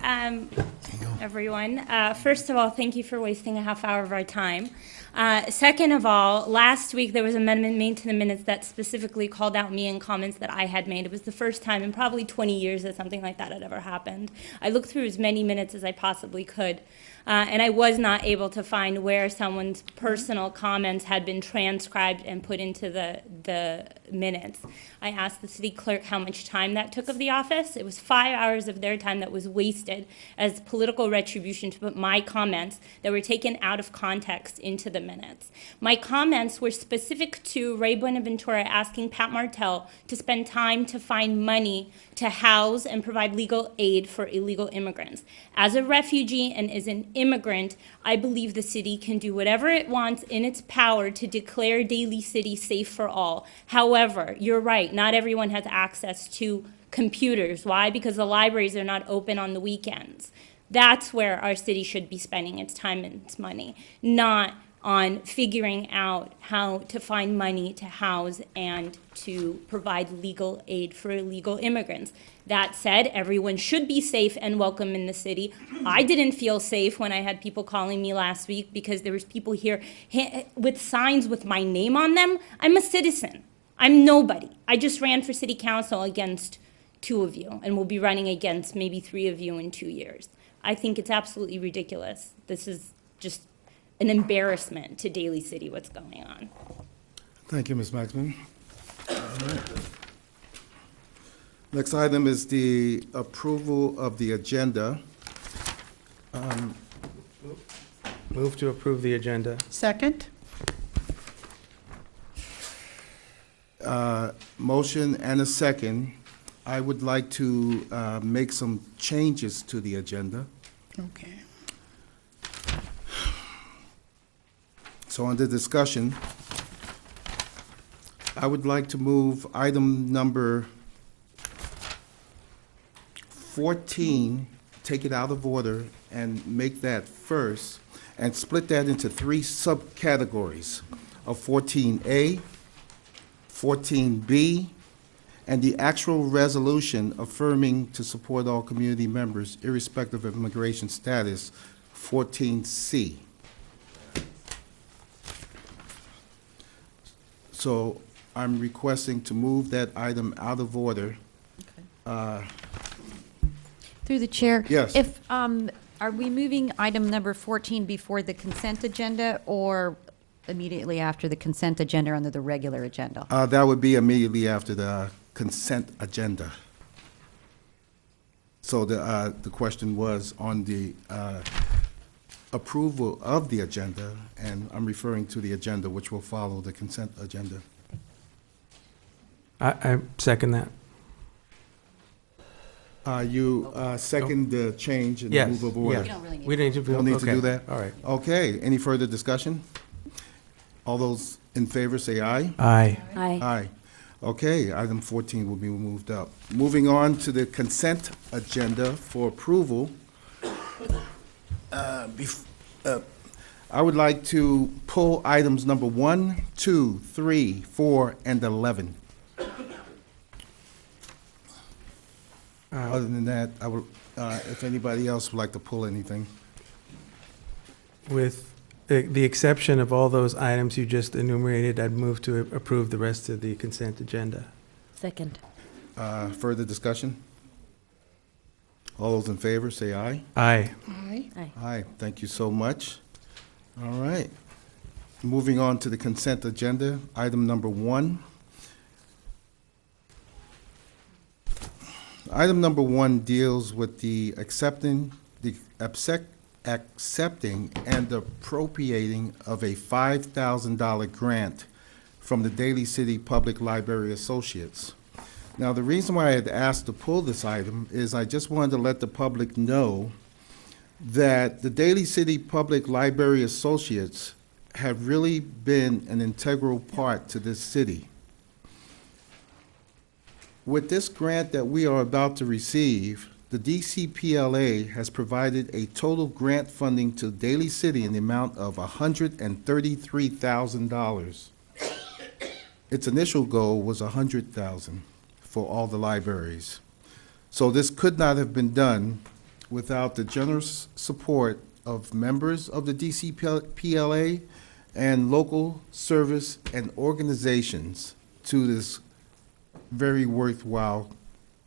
everyone. First of all, thank you for wasting a half hour of our time. Second of all, last week there was an amendment made to the minutes that specifically called out me in comments that I had made. It was the first time in probably 20 years that something like that had ever happened. I looked through as many minutes as I possibly could, and I was not able to find where someone's personal comments had been transcribed and put into the minutes. I asked the city clerk how much time that took of the office. It was 5 hours of their time that was wasted as political retribution to put my comments that were taken out of context into the minutes. My comments were specific to Ray Buenaventura asking Pat Martell to spend time to find money to house and provide legal aid for illegal immigrants. As a refugee and as an immigrant, I believe the city can do whatever it wants in its power to declare Daly City safe for all. However, you're right, not everyone has access to computers. Why? Because the libraries are not open on the weekends. That's where our city should be spending its time and its money, not on figuring out how to find money to house and to provide legal aid for illegal immigrants. That said, everyone should be safe and welcome in the city. I didn't feel safe when I had people calling me last week because there was people here with signs with my name on them. I'm a citizen. I'm nobody. I just ran for city council against two of you, and we'll be running against maybe three of you in 2 years. I think it's absolutely ridiculous. This is just an embarrassment to Daly City, what's going on. Thank you, Ms. Maxman. All right. Next item is the approval of the agenda. Move to approve the agenda. Second? Motion and a second. I would like to make some changes to the agenda. Okay. So under discussion, I would like to move item number 14, take it out of order and make that first, and split that into three subcategories of 14A, 14B, and the actual resolution affirming to support all community members irrespective of immigration status, 14C. So I'm requesting to move that item out of order. Through the chair? Yes. If, are we moving item number 14 before the consent agenda or immediately after the consent agenda under the regular agenda? That would be immediately after the consent agenda. So the question was on the approval of the agenda, and I'm referring to the agenda, which will follow the consent agenda. I second that. You second the change and Yes, move of order? yes. We don't need to. Don't need to okay. do that? All right. Okay, any further discussion? All those in favor say aye. Aye. Aye. Aye. Okay, item 14 will be moved up. Moving on to the consent agenda for approval. I would like to pull items number 1, 2, 3, 4, and 11. Other than that, I would, if anybody else would like to pull anything. With the exception of all those items you just enumerated, I'd move to approve the rest of the consent agenda. Second. Further discussion? All those in favor, say aye. Aye. Aye. Aye, thank you so much. All right. Moving on to the consent agenda, item number 1. Item number 1 deals with the accepting and appropriating of a $5,000 grant from the Daly City Public Library Associates. Now, the reason why I had asked to pull this item is I just wanted to let the public know that the Daly City Public Library Associates have really been an integral part to this city. With this grant that we are about to receive, the DCPLA has provided a total grant funding to Daly City in the amount of $133,000. Its initial goal was $100,000 for all the libraries. So this could not have been done without the generous support of members of the DCPLA and local service and organizations to this very worthwhile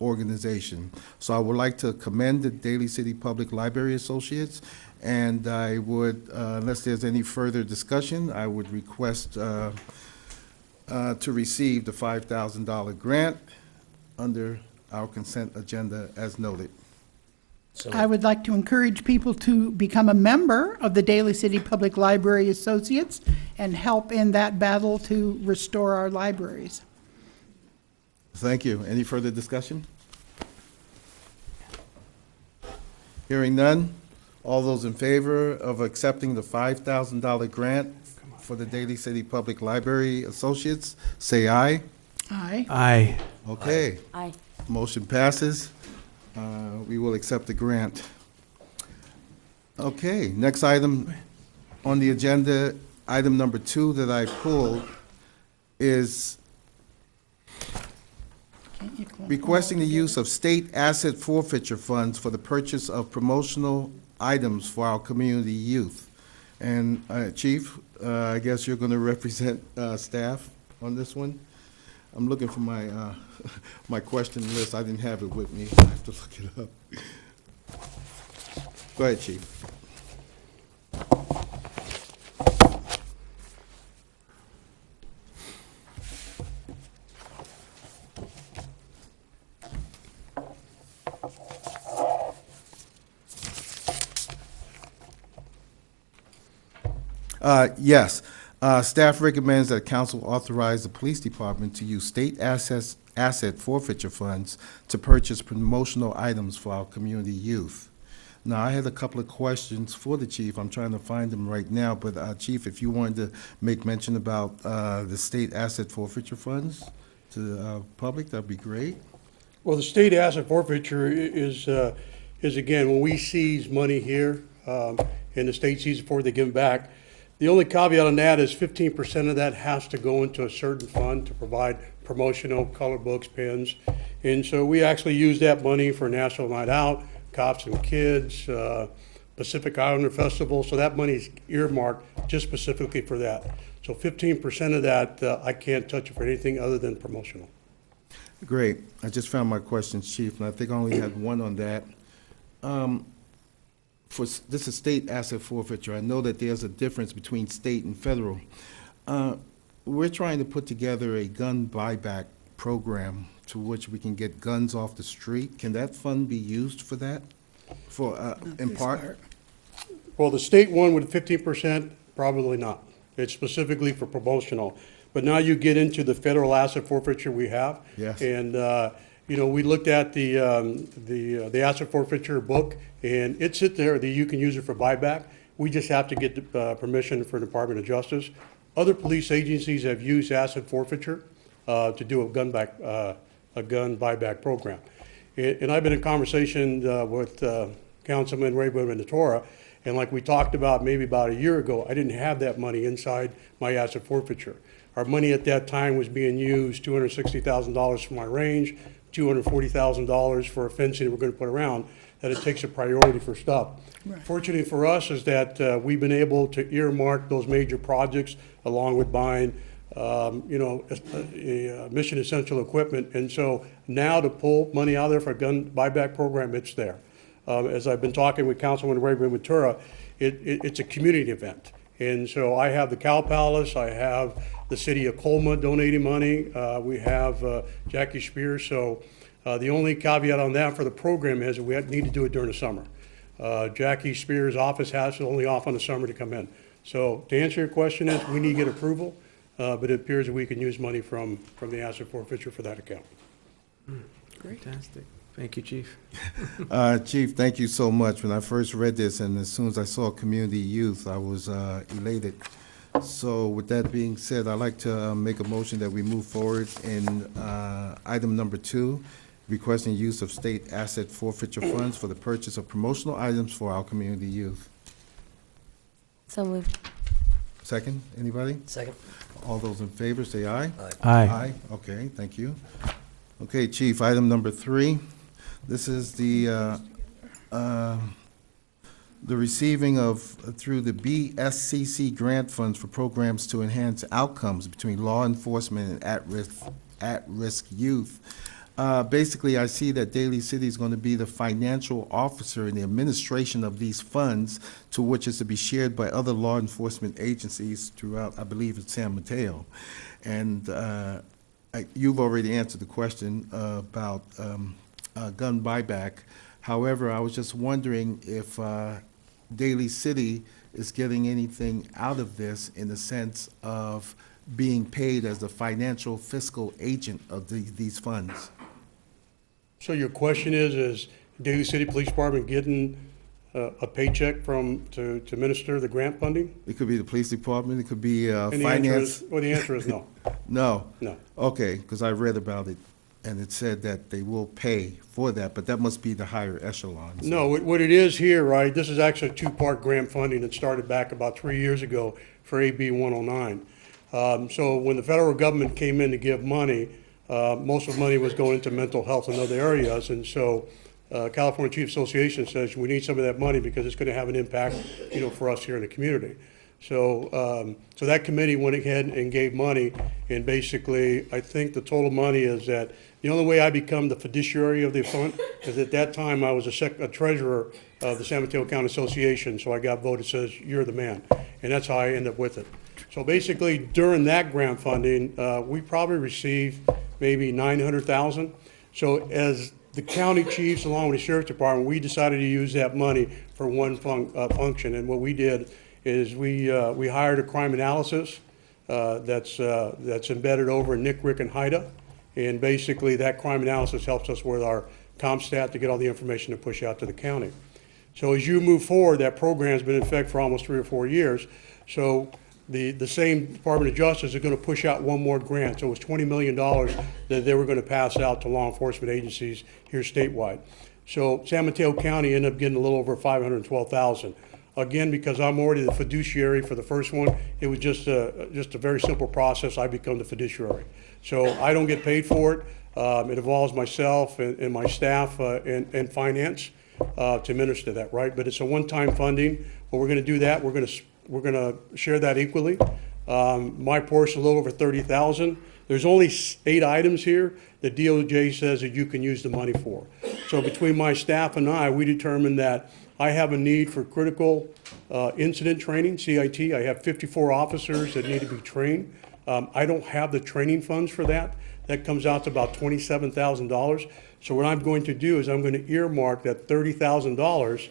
organization. So I would like to commend the Daly City Public Library Associates, and I would, unless there's any further discussion, I would request to receive the $5,000 grant under our consent agenda as noted. I would like to encourage people to become a member of the Daly City Public Library Associates and help in that battle to restore our libraries. Thank you. Any further discussion? Hearing none. All those in favor of accepting the $5,000 grant for the Daly City Public Library Associates, say aye. Aye. Aye. Okay. Aye. Motion passes. We will accept the grant. Okay, next item on the agenda, item number 2 that I pulled is requesting the use of state asset forfeiture funds for the purchase of promotional items for our community youth. And Chief, I guess you're going to represent staff on this one. I'm looking for my my question list. I didn't have it with me. I have to look it up. Go ahead, Chief. Yes. Staff recommends that council authorize the police department to use state asset forfeiture funds to purchase promotional items for our community youth. Now, I had a couple of questions for the chief. I'm trying to find them right now, but Chief, if you wanted to make mention about the state asset forfeiture funds to the public, that'd be great. Well, the state asset forfeiture is again, when we seize money here, and the state seizes it for it, they give it back. The only caveat on that is 15% of that has to go into a certain fund to provide promotional color books, pens. And so we actually use that money for National Night Out, Cops and Kids, Pacific Islander Festival. So that money is earmarked just specifically for that. So 15% of that, I can't touch it for anything other than promotional. Great. I just found my questions, Chief, and I think I only had one on that. This is state asset forfeiture. I know that there's a difference between state and federal. We're trying to put together a gun buyback program to which we can get guns off the street. Can that fund be used for that, in part? Well, the state one with 15%, probably not. It's specifically for promotional. But now you get into the federal asset forfeiture we have. Yes. And, you know, we looked at the asset forfeiture book, and it's there that you can use it for buyback. We just have to get permission for the Department of Justice. Other police agencies have used asset forfeiture to do a gun buyback program. And I've been in conversation with Councilman Rayburn Ventura, and like we talked about maybe about a year ago, I didn't have that money inside my asset forfeiture. Our money at that time was being used, $260,000 for my range, $240,000 for a fencing we're going to put around, that it takes a priority for stuff. Right. Fortunately for us is that we've been able to earmark those major projects along with buying, you know, mission essential equipment. And so now to pull money out of there for a gun buyback program, it's there. As I've been talking with Councilman Rayburn Ventura, it's a community event. And so I have the Cow Palace, I have the city of Colma donating money, we have Jackie Spears. So the only caveat on that for the program is that we need to do it during the summer. Jackie Spears' office has it only off on the summer to come in. So to answer your question is, we need to get approval, but it appears that we can use money from the asset forfeiture for that account. Fantastic. Thank you, Chief. Chief, thank you so much. When I first read this, and as soon as I saw community youth, I was elated. So with that being said, I'd like to make a motion that we move forward in item number 2, requesting use of state asset forfeiture funds for the purchase of promotional items for our community youth. So moved. Second, anybody? Second. All those in favor, say aye. Aye. Aye, okay, thank you. Okay, Chief, item number 3. This is the receiving of, through the BSCC grant funds for programs to enhance outcomes between law enforcement and at-risk youth. Basically, I see that Daly City is going to be the financial officer in the administration of these funds, to which is to be shared by other law enforcement agencies throughout, I believe it's San Mateo. And you've already answered the question about gun buyback. However, I was just wondering if Daly City is getting anything out of this in the sense of being paid as the financial fiscal agent of these funds. So your question is Daly City Police Department getting a paycheck to administer the grant funding? It could be the police department, it could be And finance. the answer is no. No? No. Okay, because I read about it, and it said that they will pay for that, but that must be the higher echelons. No, what it is here, right, this is actually a 2-part grant funding that started back about 3 years ago for AB 109. So when the federal government came in to give money, most of the money was going into mental health and other areas. And so California Chief Association says we need some of that money because it's going to have an impact, you know, for us here in the community. So that committee went ahead and gave money, and basically, I think the total money is that, the only way I become the fiduciary of the fund is at that time I was a treasurer of the San Mateo County Association, so I got voted, says, you're the man, and that's how I end up with it. So basically, during that grant funding, we probably received maybe 900,000. So as the county chiefs, along with the sheriff's department, we decided to use that money for one function, and what we did is we hired a crime analysis that's embedded over in Nick, Rick, and Haida. And basically, that crime analysis helps us with our CompStat to get all the information to push out to the county. So as you move forward, that program's been in effect for almost 3 or 4 years. So the same Department of Justice is going to push out one more grant. So it was $20 million that they were going to pass out to law enforcement agencies here statewide. So San Mateo County ended up getting a little over $512,000. Again, because I'm already the fiduciary for the first one, it was just a very simple process. I become the fiduciary. So I don't get paid for it. It involves myself and my staff and finance to administer that, right? But it's a one-time funding. Well, we're going to do that. We're going to share that equally. My portion is a little over $30,000. There's only 8 items here that DOJ says that you can use the money for. So between my staff and I, we determined that I have a need for critical incident training, CIT. I have 54 officers that need to be trained. I don't have the training funds for that. That comes out to about $27,000. So what I'm going to do is I'm going to earmark that $30,000.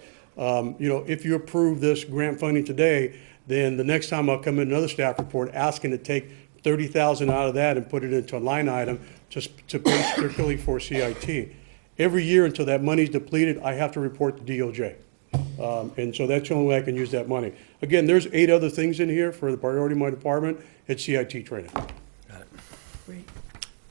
If you approve this grant funding today, then the next time I'll come in another staff report asking to take $30,000 out of that and put it into a line item to pay strictly for CIT. Every year until that money's depleted, I have to report to DOJ. And so that's the only way I can use that money. Again, there's 8 other things in here for the priority of my department. It's CIT training.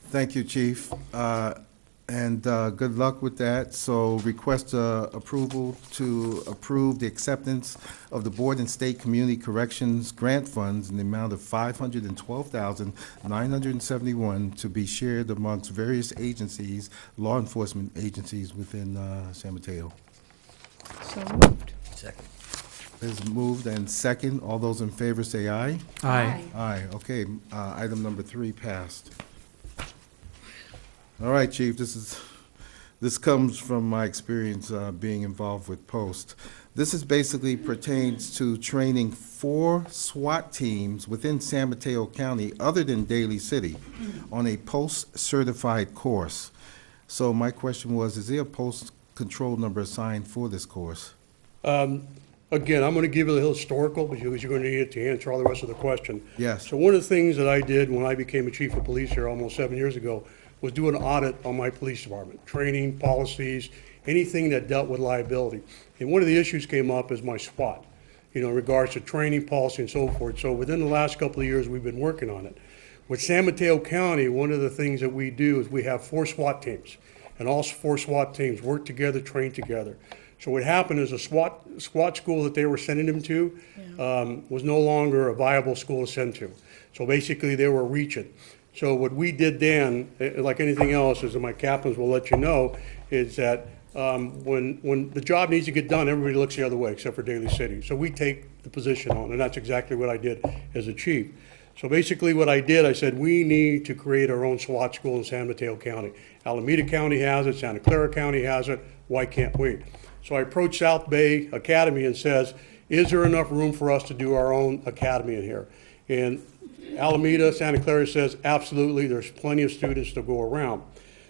Thank you, Chief. Good luck with that. So request approval to approve the acceptance of the Board and State Community Corrections grant funds in the amount of $512,971 to be shared amongst various agencies, law enforcement agencies within San Mateo. So moved. Second. Is moved and second. All those in favor say aye. Aye. Aye, okay. Item number 3 passed. All right, Chief, this comes from my experience being involved with Post. This is basically pertains to training 4 SWAT teams within San Mateo County, other than Daly City, on a Post-certified course. So my question was, is there a Post control number assigned for this course? Again, I'm going to give you the historical because you're going to need it to answer all the rest of the question. Yes. So one of the things that I did when I became a chief of police here almost 7 years ago was do an audit on my police department, training, policies, anything that dealt with liability. And one of the issues came up is my SWAT, in regards to training, policy, and so forth. So within the last couple of years, we've been working on it. With San Mateo County, one of the things that we do is we have 4 SWAT teams. And all 4 SWAT teams work together, train together. So what happened is a SWAT school that they were sending them to was no longer a viable school to send to. So basically, they were reaching. So what we did then, like anything else, as my captains will let you know, is that when the job needs to get done, everybody looks the other way except for Daly City. So we take the position on, and that's exactly what I did as a chief. So basically what I did, I said, we need to create our own SWAT school in San Mateo County. Alameda County has it, Santa Clara County has it, why can't we? So I approached South Bay Academy and says, is there enough room for us to do our own academy in here? And Alameda, Santa Clara says, absolutely, there's plenty of students to go around.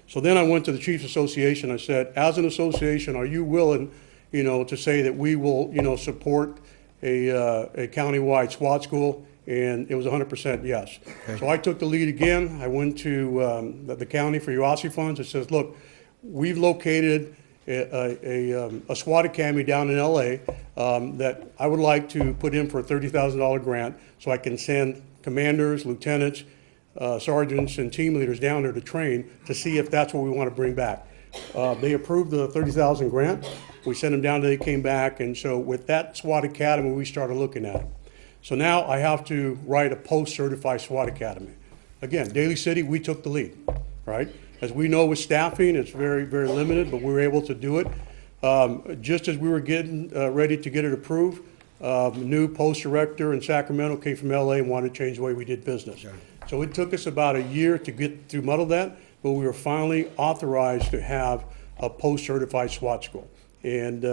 So then I went to the Chiefs Association. I said, as an association, are you willing, to say that we will, support a countywide SWAT school? And it was 100% yes. Okay. So I took the lead again. I went to the county for UASI funds. It says, look, we've located a SWAT academy down in LA that I would like to put in for a $30,000 grant so I can send commanders, lieutenants, sergeants, and team leaders down there to train to see if that's what we want to bring back. They approved the $30,000 grant. We sent them down, they came back, and so with that SWAT academy, we started looking at it. So now I have to write a post-certified SWAT academy. Again, Daly City, we took the lead, right? As we know with staffing, it's very, very limited, but we were able to do it. Just as we were getting ready to get it approved, New post director in Sacramento came from LA and wanted to change the way we did business. So it took us about a year to get through muddle that, but we were finally authorized to have a post-certified SWAT school. And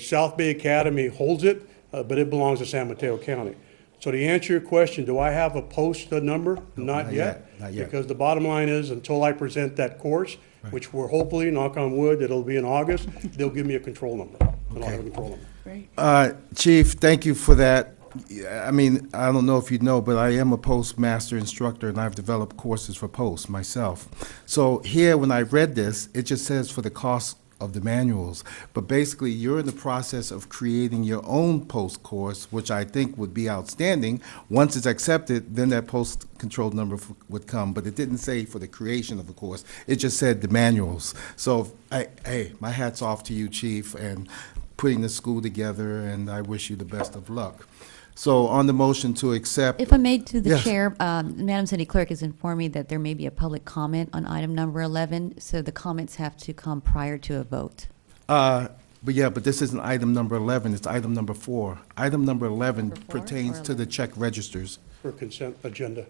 South Bay Academy holds it, but it belongs to San Mateo County. So to answer your question, do I have a post number? Not yet. not yet. Because the bottom line is, until I present that course, which we're hopefully, knock on wood, it'll be in August, they'll give me a control number. And I'll have a control number. Chief, thank you for that. Yeah, I mean, I don't know if you know, but I am a postmaster instructor, and I've developed courses for post myself. So here, when I read this, it just says for the cost of the manuals. But basically, you're in the process of creating your own post course, which I think would be outstanding. Once it's accepted, then that post control number would come. But it didn't say for the creation of the course. It just said the manuals. So, hey, my hat's off to you, Chief, and putting the school together, and I wish you the best of luck. So on the motion to accept. If I may, to the Yes. chair, Madam City Clerk has informed me that there may be a public comment on item number 11, so the comments have to come prior to a vote. But this isn't item number 11, it's item number 4. Item number 11 Number 4 pertains or to the check registers. For consent agenda.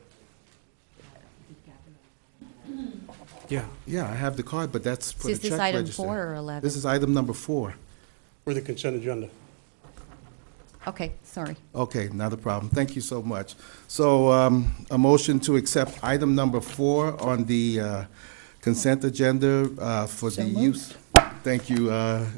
Yeah. Yeah, I have the card, but that's for the Is check this register. item 4 or 11? This is item number 4. For the consent agenda. Okay, sorry. Okay, not a problem. Thank you so much. So, a motion to accept item number 4 on the consent agenda for the use. Thank you,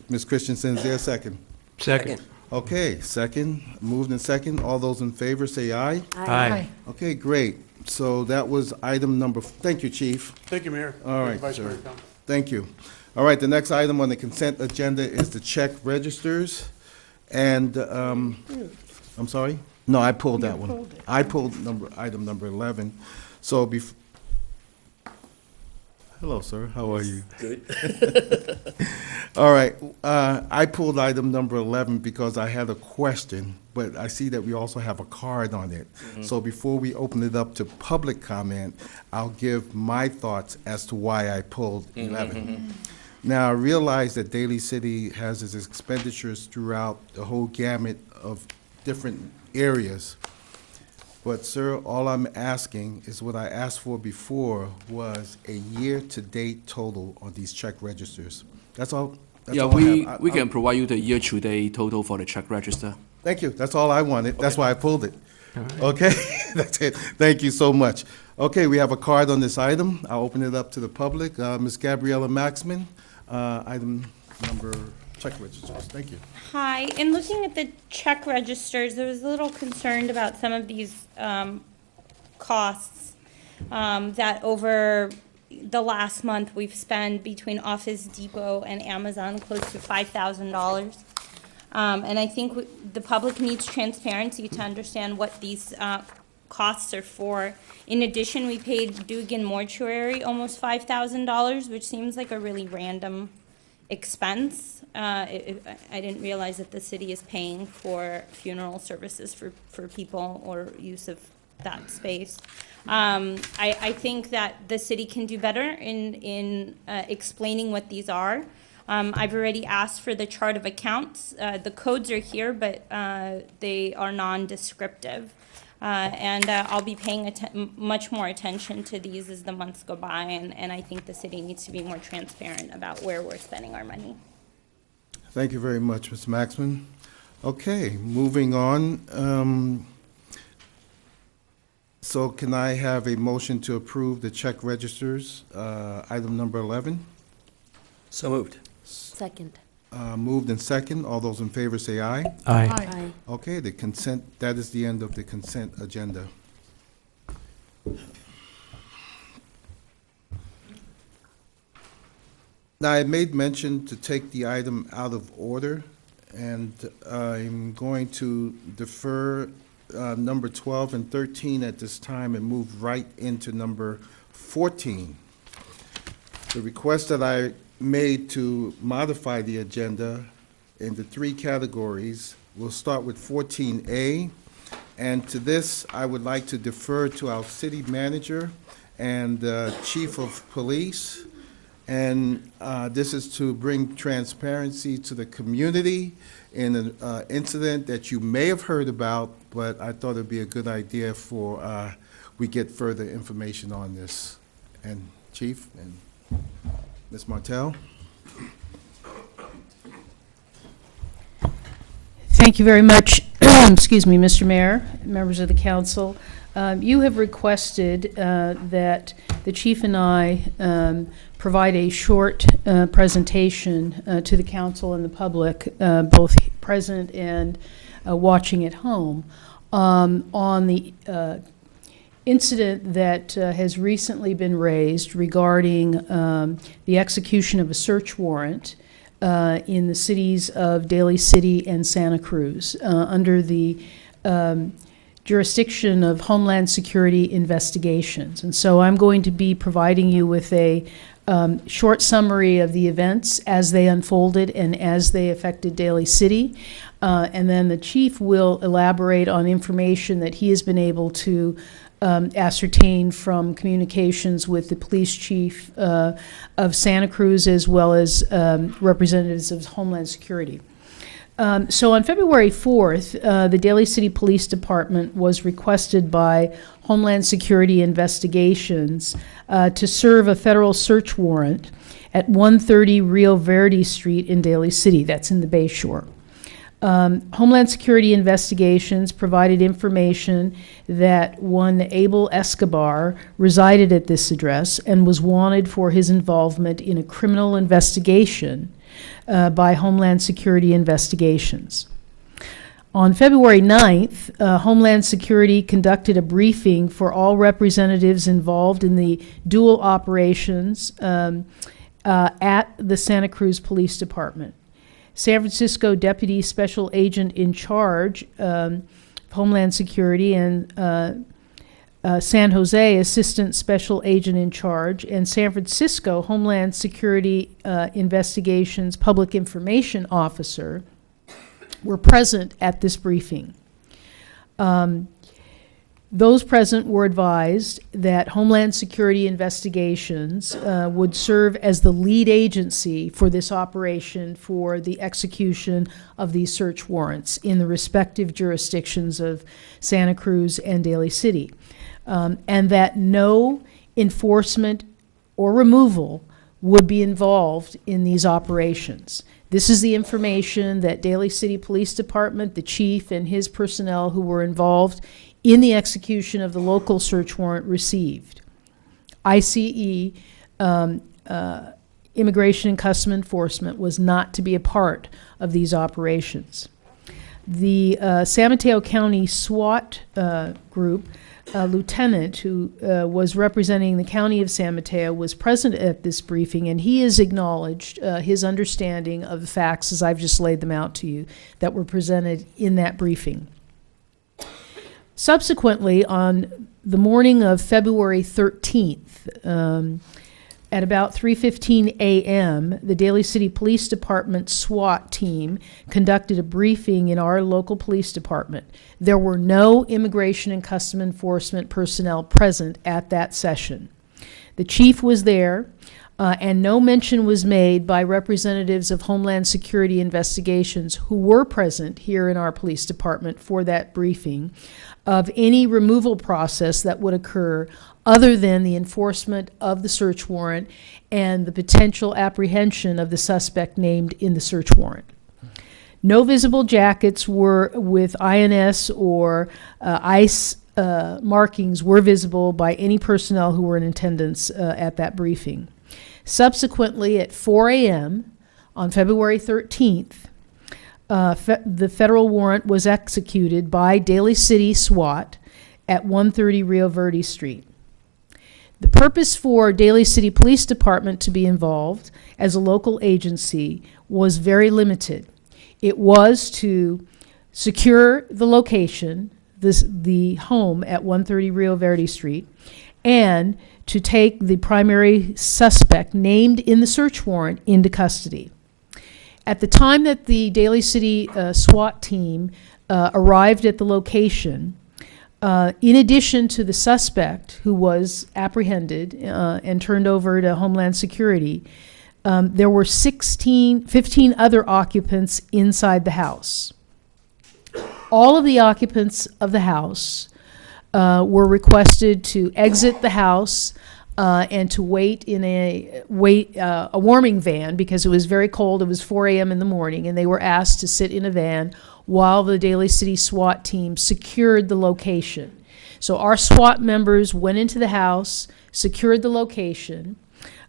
Ms. Christensen. Is there a second? Second. Okay, second. Moved and second. All those in favor say aye. Aye. Okay, great. So that was item number, thank you, Chief. Thank you, Mayor. All right, Thank you, Vice sir. Mayor Tom. Thank you. All right, the next item on the consent agenda is the check registers. And, I'm sorry? No, I pulled that one. I pulled item number 11. So hello, sir, how are you? Good. All right, I pulled item number 11 because I had a question, but I see that we also have a card on it. So before we open it up to public comment, I'll give my thoughts as to why I pulled 11. Now, I realize that Daly City has its expenditures throughout the whole gamut of different areas. But, sir, all I'm asking is what I asked for before was a year-to-date total on these check registers. That's all. That's Yeah, all I we have. can provide you the year-to-date total for the check register. Thank you. That's all I wanted. That's why I pulled it. Okay? That's it. Thank you so much. Okay, we have a card on this item. I'll open it up to the public. Ms. Gabriella Maxman, item number check registers. Thank you. Hi, in looking at the check registers, I was a little concerned about some of these costs that over the last month we've spent between Office Depot and Amazon close to $5,000. And I think the public needs transparency to understand what these costs are for. In addition, we paid Dugan Mortuary almost $5,000, which seems like a really random expense. I didn't realize that the city is paying for funeral services for people or use of that space. I think that the city can do better in explaining what these are. I've already asked for the chart of accounts. The codes are here, but they are non-descriptive. And I'll be paying much more attention to these as the months go by, and I think the city needs to be more transparent about where we're spending our money. Thank you very much, Ms. Maxman. Okay, moving on. So can I have a motion to approve the check registers, item number 11? So moved. Second. Moved and second. All those in favor say aye. Aye. Aye. Okay, the consent, that is the end of the consent agenda. Now, I made mention to take the item out of order, and I'm going to defer number 12 and 13 at this time and move right into number 14. The request that I made to modify the agenda into 3 categories. We'll start with 14A, and to this, I would like to defer to our city manager and chief of police. And this is to bring transparency to the community in an incident that you may have heard about, but I thought it'd be a good idea for we get further information on this. And Chief and Ms. Martell? Thank you very much, excuse me, Mr. Mayor, members of the council. You have requested that the chief and I provide a short presentation to the council and the public, both present and watching at home, on the incident that has recently been raised regarding the execution of a search warrant in the cities of Daly City and Santa Cruz under the jurisdiction of Homeland Security Investigations. And so I'm going to be providing you with a short summary of the events as they unfolded and as they affected Daly City. And then the chief will elaborate on information that he has been able to ascertain from communications with the police chief of Santa Cruz, as well as representatives of Homeland Security. So on February 4th, the Daly City Police Department was requested by Homeland Security Investigations to serve a federal search warrant at 130 Rio Verde Street in Daly City. That's in the Bay Shore. Homeland Security Investigations provided information that one Abel Escobar resided at this address and was wanted for his involvement in a criminal investigation by Homeland Security Investigations. On February 9th, Homeland Security conducted a briefing for all representatives involved in the dual operations at the Santa Cruz Police Department. San Francisco Deputy Special Agent in charge of Homeland Security and San Jose Assistant Special Agent in charge and San Francisco Homeland Security Investigations Public Information Officer were present at this briefing. Those present were advised that Homeland Security Investigations would serve as the lead agency for this operation for the execution of these search warrants in the respective jurisdictions of Santa Cruz and Daly City, and that no enforcement or removal would be involved in these operations. This is the information that Daly City Police Department, the chief, and his personnel who were involved in the execution of the local search warrant received. ICE, Immigration and Custom Enforcement, was not to be a part of these operations. The San Mateo County SWAT group lieutenant who was representing the county of San Mateo was present at this briefing, and he has acknowledged his understanding of the facts as I've just laid them out to you that were presented in that briefing. Subsequently, on the morning of February 13th, at about 3:15 a.m., the Daly City Police Department SWAT team conducted a briefing in our local police department. There were no Immigration and Custom Enforcement personnel present at that session. The chief was there, and no mention was made by representatives of Homeland Security Investigations who were present here in our police department for that briefing of any removal process that would occur other than the enforcement of the search warrant and the potential apprehension of the suspect named in the search warrant. No visible jackets were with INS or ICE markings were visible by any personnel who were in attendance at that briefing. Subsequently, at 4 a.m. on February 13th, the federal warrant was executed by Daly City SWAT at 130 Rio Verde Street. The purpose for Daly City Police Department to be involved as a local agency was very limited. It was to secure the location, the home at 130 Rio Verde Street, and to take the primary suspect named in the search warrant into custody. At the time that the Daly City SWAT team arrived at the location, in addition to the suspect who was apprehended and turned over to Homeland Security, there were 15 other occupants inside the house. All of the occupants of the house were requested to exit the house and to wait in a warming van because it was very cold. It was 4 a.m. in the morning, and they were asked to sit in a van while the Daly City SWAT team secured the location. So our SWAT members went into the house, secured the location.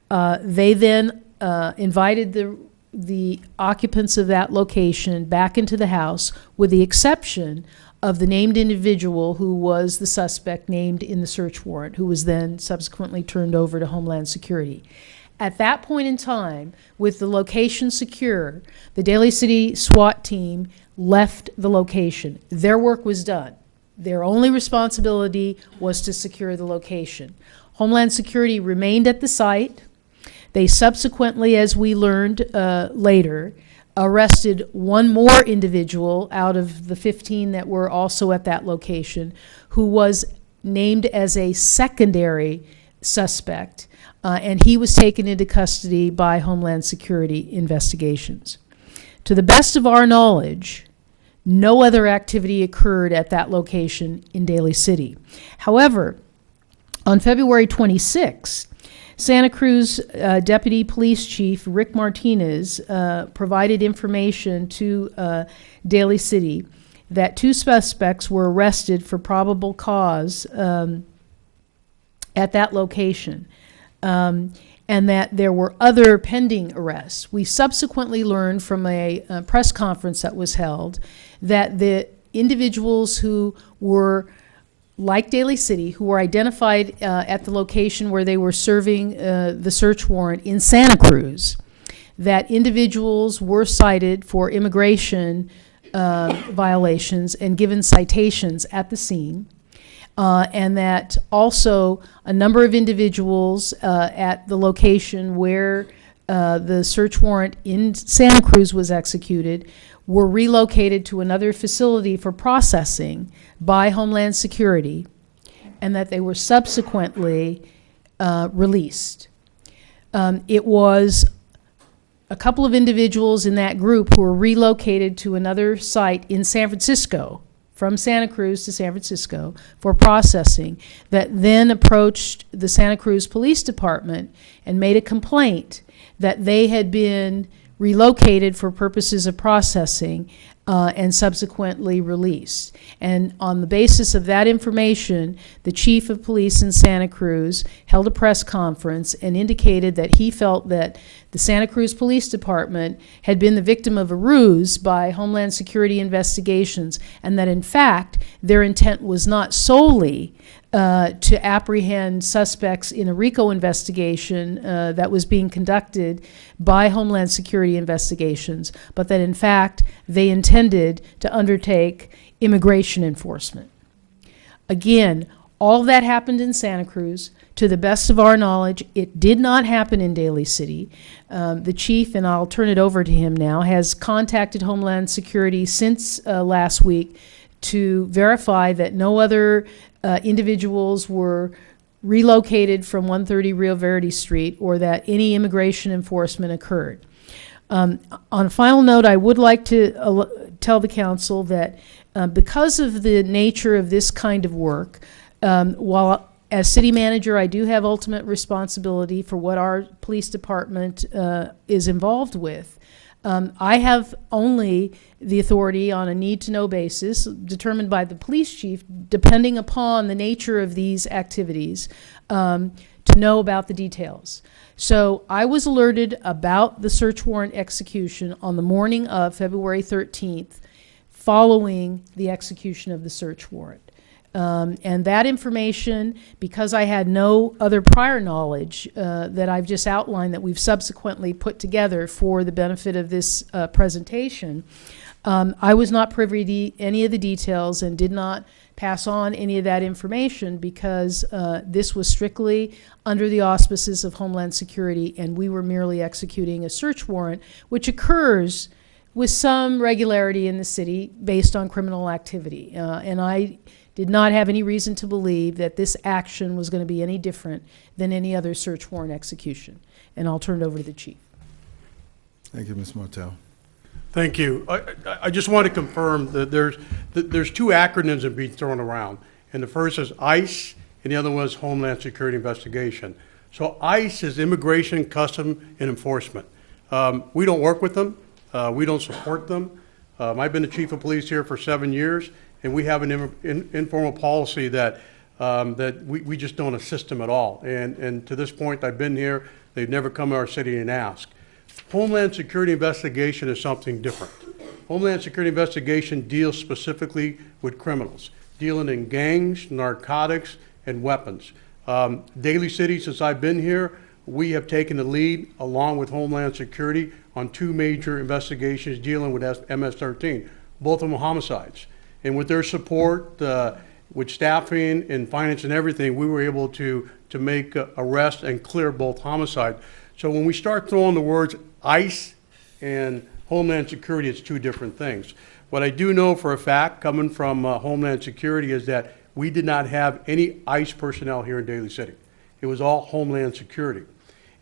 They then invited the occupants of that location back into the house, with the exception of the named individual who was the suspect named in the search warrant, who was then subsequently turned over to Homeland Security. At that point in time, with the location secure, the Daly City SWAT team left the location. Their work was done. Their only responsibility was to secure the location. Homeland Security remained at the site. They subsequently, as we learned later, arrested one more individual out of the 15 that were also at that location, who was named as a secondary suspect, and he was taken into custody by Homeland Security investigations. To the best of our knowledge, no other activity occurred at that location in Daly City. However, on February 26th, Santa Cruz Deputy Police Chief Rick Martinez provided information to Daly City that 2 suspects were arrested for probable cause at that location, and that there were other pending arrests. We subsequently learned from a press conference that was held that the individuals who were like Daly City, who were identified at the location where they were serving the search warrant in Santa Cruz, that individuals were cited for immigration violations and given citations at the scene, and that also a number of individuals at the location where the search warrant in Santa Cruz was executed were relocated to another facility for processing by Homeland Security, and that they were subsequently released. It was a couple of individuals in that group who were relocated to another site in San Francisco, from Santa Cruz to San Francisco for processing, that then approached the Santa Cruz Police Department and made a complaint that they had been relocated for purposes of processing and subsequently released. And on the basis of that information, the chief of police in Santa Cruz held a press conference and indicated that he felt that the Santa Cruz Police Department had been the victim of a ruse by Homeland Security investigations, and that in fact their intent was not solely to apprehend suspects in a RICO investigation that was being conducted by Homeland Security investigations, but that in fact they intended to undertake immigration enforcement. Again, all that happened in Santa Cruz. To the best of our knowledge, it did not happen in Daly City. The chief, and I'll turn it over to him now, has contacted Homeland Security since last week to verify that no other individuals were relocated from 130 Rio Verde Street or that any immigration enforcement occurred. On a final note, I would like to tell the council that because of the nature of this kind of work, while as city manager I do have ultimate responsibility for what our police department is involved with, I have only the authority on a need-to-know basis determined by the police chief, depending upon the nature of these activities, to know about the details. So I was alerted about the search warrant execution on the morning of February 13th, following the execution of the search warrant. And that information, because I had no other prior knowledge that I've just outlined that we've subsequently put together for the benefit of this presentation, I was not privy to any of the details and did not pass on any of that information because this was strictly under the auspices of Homeland Security, and we were merely executing a search warrant, which occurs with some regularity in the city based on criminal activity. And I did not have any reason to believe that this action was going to be any different than any other search warrant execution. And I'll turn it over to the chief. Thank you, Ms. Martell. Thank you. I just want to confirm that there's two acronyms that are being thrown around, and the first is ICE, and the other one is Homeland Security Investigation. So ICE is Immigration, Custom, and Enforcement. We don't work with them. We don't support them. I've been the chief of police here for 7 years, and we have an informal policy that we just don't assist them at all. And to this point, I've been here. They've never come to our city and asked. Homeland Security Investigation is something different. Homeland Security Investigation deals specifically with criminals, dealing in gangs, narcotics, and weapons. Daly City, since I've been here, we have taken the lead along with Homeland Security on 2 major investigations dealing with MS-13, both of them homicides. And with their support, with staffing and finance and everything, we were able to make arrests and clear both homicides. So when we start throwing the words ICE and Homeland Security, it's 2 different things. What I do know for a fact, coming from Homeland Security, is that we did not have any ICE personnel here in Daly City. It was all Homeland Security.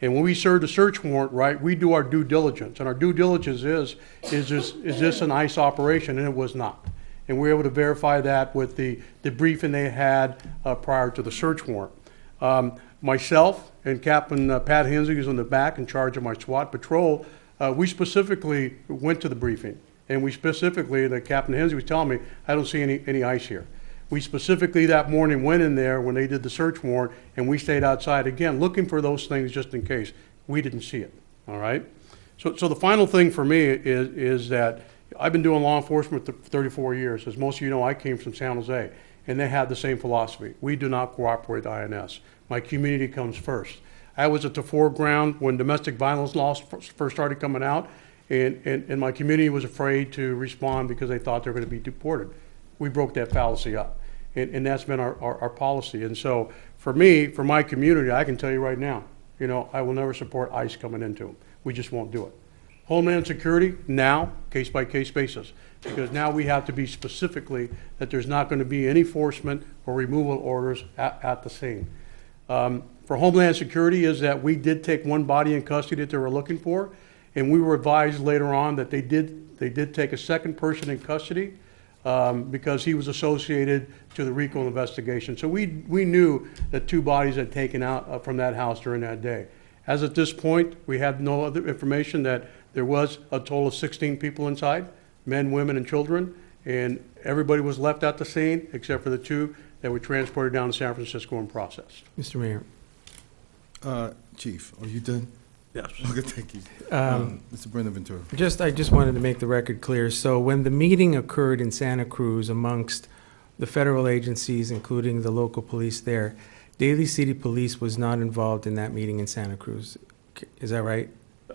And when we served a search warrant, right, we do our due diligence. And our due diligence is this an ICE operation? And it was not. And we were able to verify that with the briefing they had prior to the search warrant. Myself and Captain Pat Hensley, who's in the back in charge of my SWAT patrol, we specifically went to the briefing. And we specifically, the Captain Hensley was telling me, I don't see any ICE here. We specifically that morning went in there when they did the search warrant, and we stayed outside again, looking for those things just in case. We didn't see it, all right? So the final thing for me is that I've been doing law enforcement for 34 years. As most of you know, I came from San Jose, and they had the same philosophy. We do not cooperate with INS. My community comes first. I was at the foreground when domestic violence laws first started coming out, and my community was afraid to respond because they thought they were going to be deported. We broke that fallacy up, and that's been our policy. And so for me, for my community, I can tell you right now, you know, I will never support ICE coming into them. We just won't do it. Homeland Security, now, case-by-case basis, because now we have to be specifically that there's not going to be any enforcement or removal orders at the scene. For Homeland Security is that we did take 1 body in custody that they were looking for, and we were advised later on that they did take a 2nd person in custody because he was associated to the RICO investigation. So we knew that 2 bodies had taken out from that house during that day. As at this point, we have no other information that there was a total of 16 people inside, men, women, and children, and everybody was left at the scene except for the 2 that were transported down to San Francisco and processed. Mr. Mayor. Chief, are you done? Yes. Okay, thank you. Mr. Brendan Ventura. I just wanted to make the record clear. So when the meeting occurred in Santa Cruz amongst the federal agencies, including the local police there, Daly City Police was not involved in that meeting in Santa Cruz. Is that right?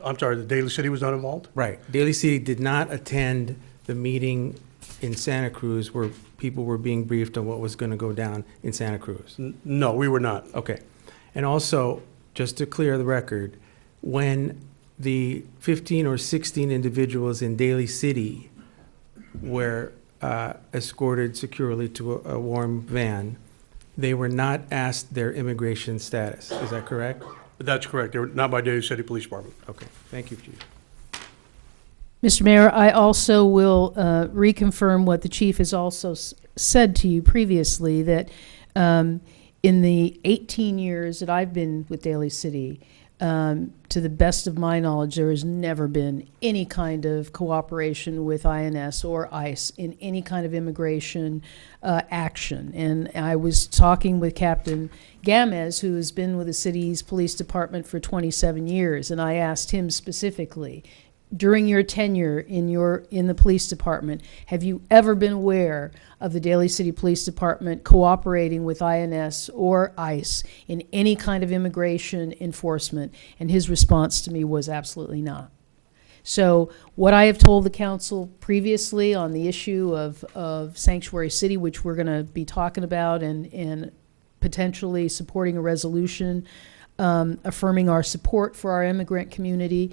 I'm sorry, the Daly City was not involved? Right. Daly City did not attend the meeting in Santa Cruz where people were being briefed on what was going to go down in Santa Cruz. No, we were not. Okay. And also, just to clear the record, when the 15 or 16 individuals in Daly City were escorted securely to a warm van, they were not asked their immigration status. Is that correct? That's correct. They were not by Daly City Police Department. Okay. Thank you, Chief. Mr. Mayor, I also will reconfirm what the chief has also said to you previously, that in the 18 years that I've been with Daly City, to the best of my knowledge, there has never been any kind of cooperation with INS or ICE in any kind of immigration action. And I was talking with Captain Gamez, who has been with the city's police department for 27 years, and I asked him specifically, during your tenure in the police department, have you ever been aware of the Daly City Police Department cooperating with INS or ICE in any kind of immigration enforcement? And his response to me was absolutely not. So what I have told the council previously on the issue of Sanctuary City, which we're going to be talking about and potentially supporting a resolution affirming our support for our immigrant community,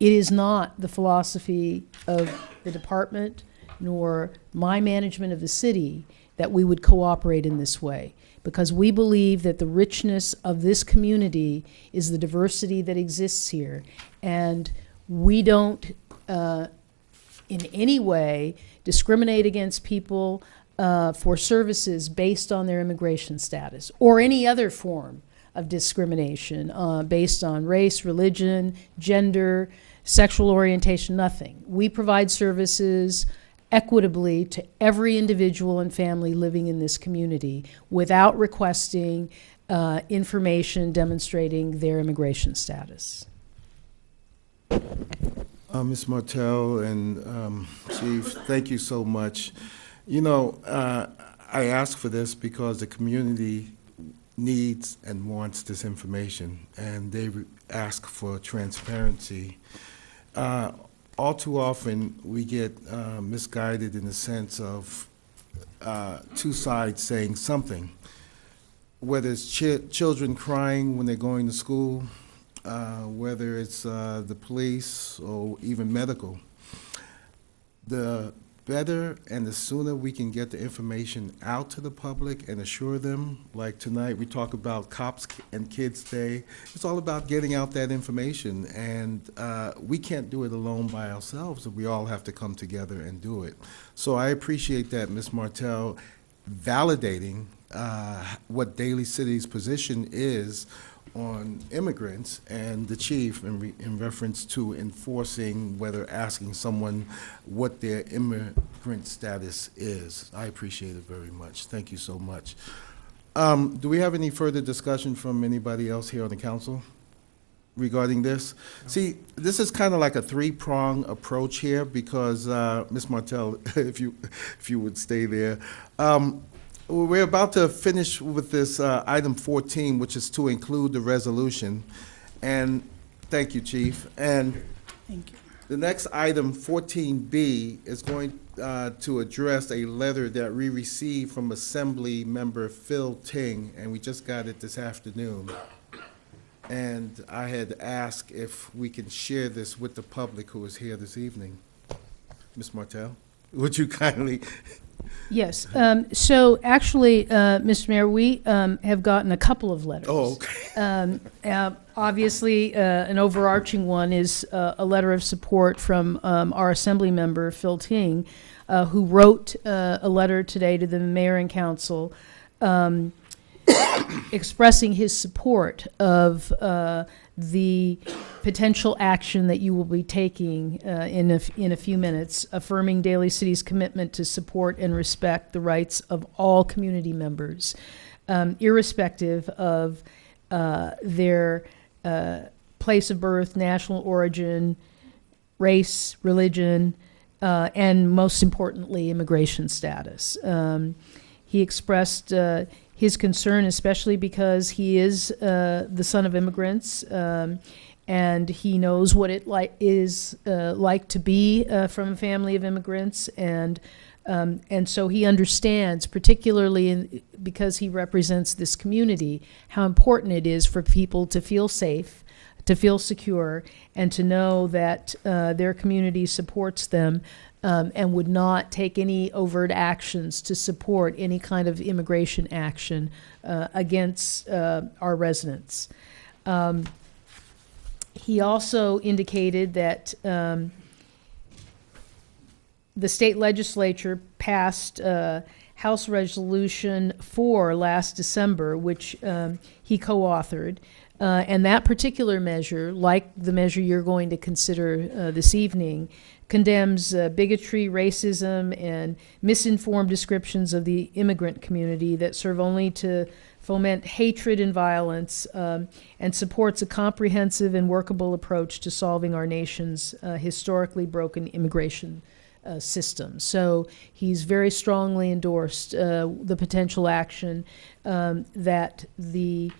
it is not the philosophy of the department nor my management of the city that we would cooperate in this way, because we believe that the richness of this community is the diversity that exists here, And we don't in any way discriminate against people for services based on their immigration status or any other form of discrimination based on race, religion, gender, sexual orientation, nothing. We provide services equitably to every individual and family living in this community without requesting information demonstrating their immigration status. Ms. Martell and Chief, thank you so much. You know, I ask for this because the community needs and wants this information, and they ask for transparency. All too often, we get misguided in the sense of two sides saying something, whether it's children crying when they're going to school, whether it's the police or even medical. The better and the sooner we can get the information out to the public and assure them, like tonight we talk about Cops and Kids Day, it's all about getting out that information, and we can't do it alone by ourselves. We all have to come together and do it. So I appreciate that, Ms. Martell, validating what Daly City's position is on immigrants, and the chief in reference to enforcing, whether asking someone what their immigrant status is. I appreciate it very much. Thank you so much. Do we have any further discussion from anybody else here on the council regarding this? See, this is kind of like a three-prong approach here because, Ms. Martell, if you would stay there. We're about to finish with this item 14, which is to include the resolution. And thank you, Chief. And Thank you. the next item, 14B, is going to address a letter that we received from Assembly Member Phil Ting, and we just got it this afternoon. And I had asked if we can share this with the public who is here this evening. Ms. Martell, would you kindly? Yes. So actually, Mr. Mayor, we have gotten a couple of letters. Oh, okay. Obviously, an overarching one is a letter of support from our Assembly member, Phil Ting, who wrote a letter today to the mayor and council expressing his support of the potential action that you will be taking in a few minutes, affirming Daly City's commitment to support and respect the rights of all community members, irrespective of their place of birth, national origin, race, religion, and most importantly, immigration status. He expressed his concern, especially because he is the son of immigrants, and he knows what it is like to be from a family of immigrants, and so he understands, particularly because he represents this community, how important it is for people to feel safe, to feel secure, and to know that their community supports them. And would not take any overt actions to support any kind of immigration action against our residents. He also indicated that the state legislature passed House Resolution 4 last December, which he co-authored. And that particular measure, like the measure you're going to consider this evening, condemns bigotry, racism, and misinformed descriptions of the immigrant community that serve only to foment hatred and violence, and supports a comprehensive and workable approach to solving our nation's historically broken immigration system. So he's very strongly endorsed the potential action that the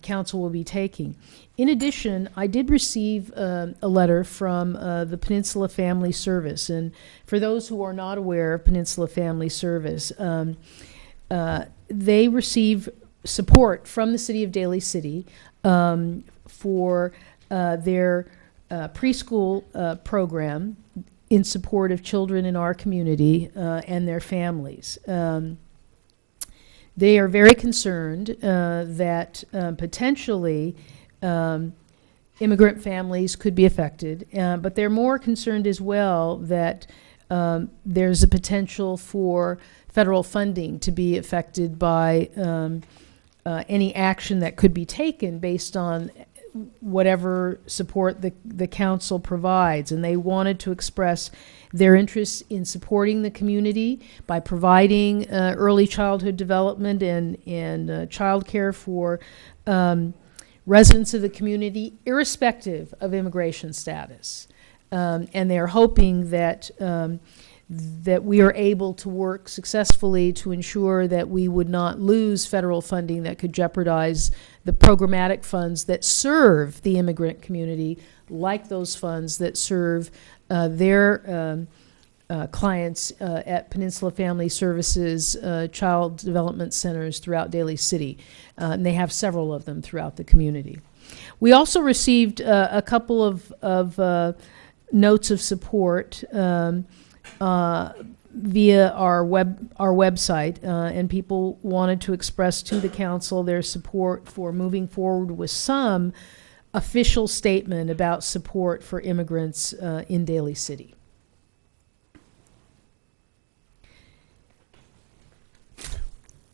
council will be taking. In addition, I did receive a letter from the Peninsula Family Service, and for those who are not aware of Peninsula Family Service, they receive support from the City of Daly City for their preschool program in support of children in our community and their families. They are very concerned that potentially immigrant families could be affected, but they're more concerned as well that there's a potential for federal funding to be affected by any action that could be taken based on whatever support the council provides. And they wanted to express their interest in supporting the community by providing early childhood development and childcare for residents of the community, irrespective of immigration status. And they're hoping that that we are able to work successfully to ensure that we would not lose federal funding that could jeopardize the programmatic funds that serve the immigrant community, like those funds that serve their clients at Peninsula Family Services child development centers throughout Daly City. And they have several of them throughout the community. We also received a couple of notes of support via our website, and people wanted to express to the council their support for moving forward with some official statement about support for immigrants in Daly City.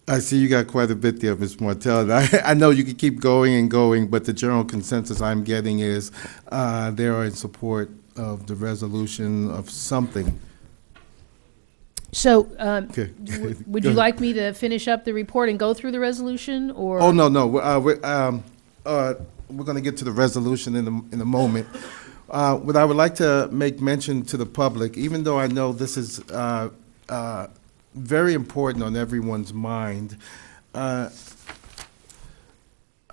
I see you got quite a bit there, Ms. Martell. I know you could keep going and going, but the general consensus I'm getting is they are in support of the resolution of something. So, Okay. would Go you ahead. like me to finish up the report and go through the resolution, or? Oh, no. We're going to get to the resolution in a moment. What I would like to make mention to the public, even though I know this is very important on everyone's mind, I'm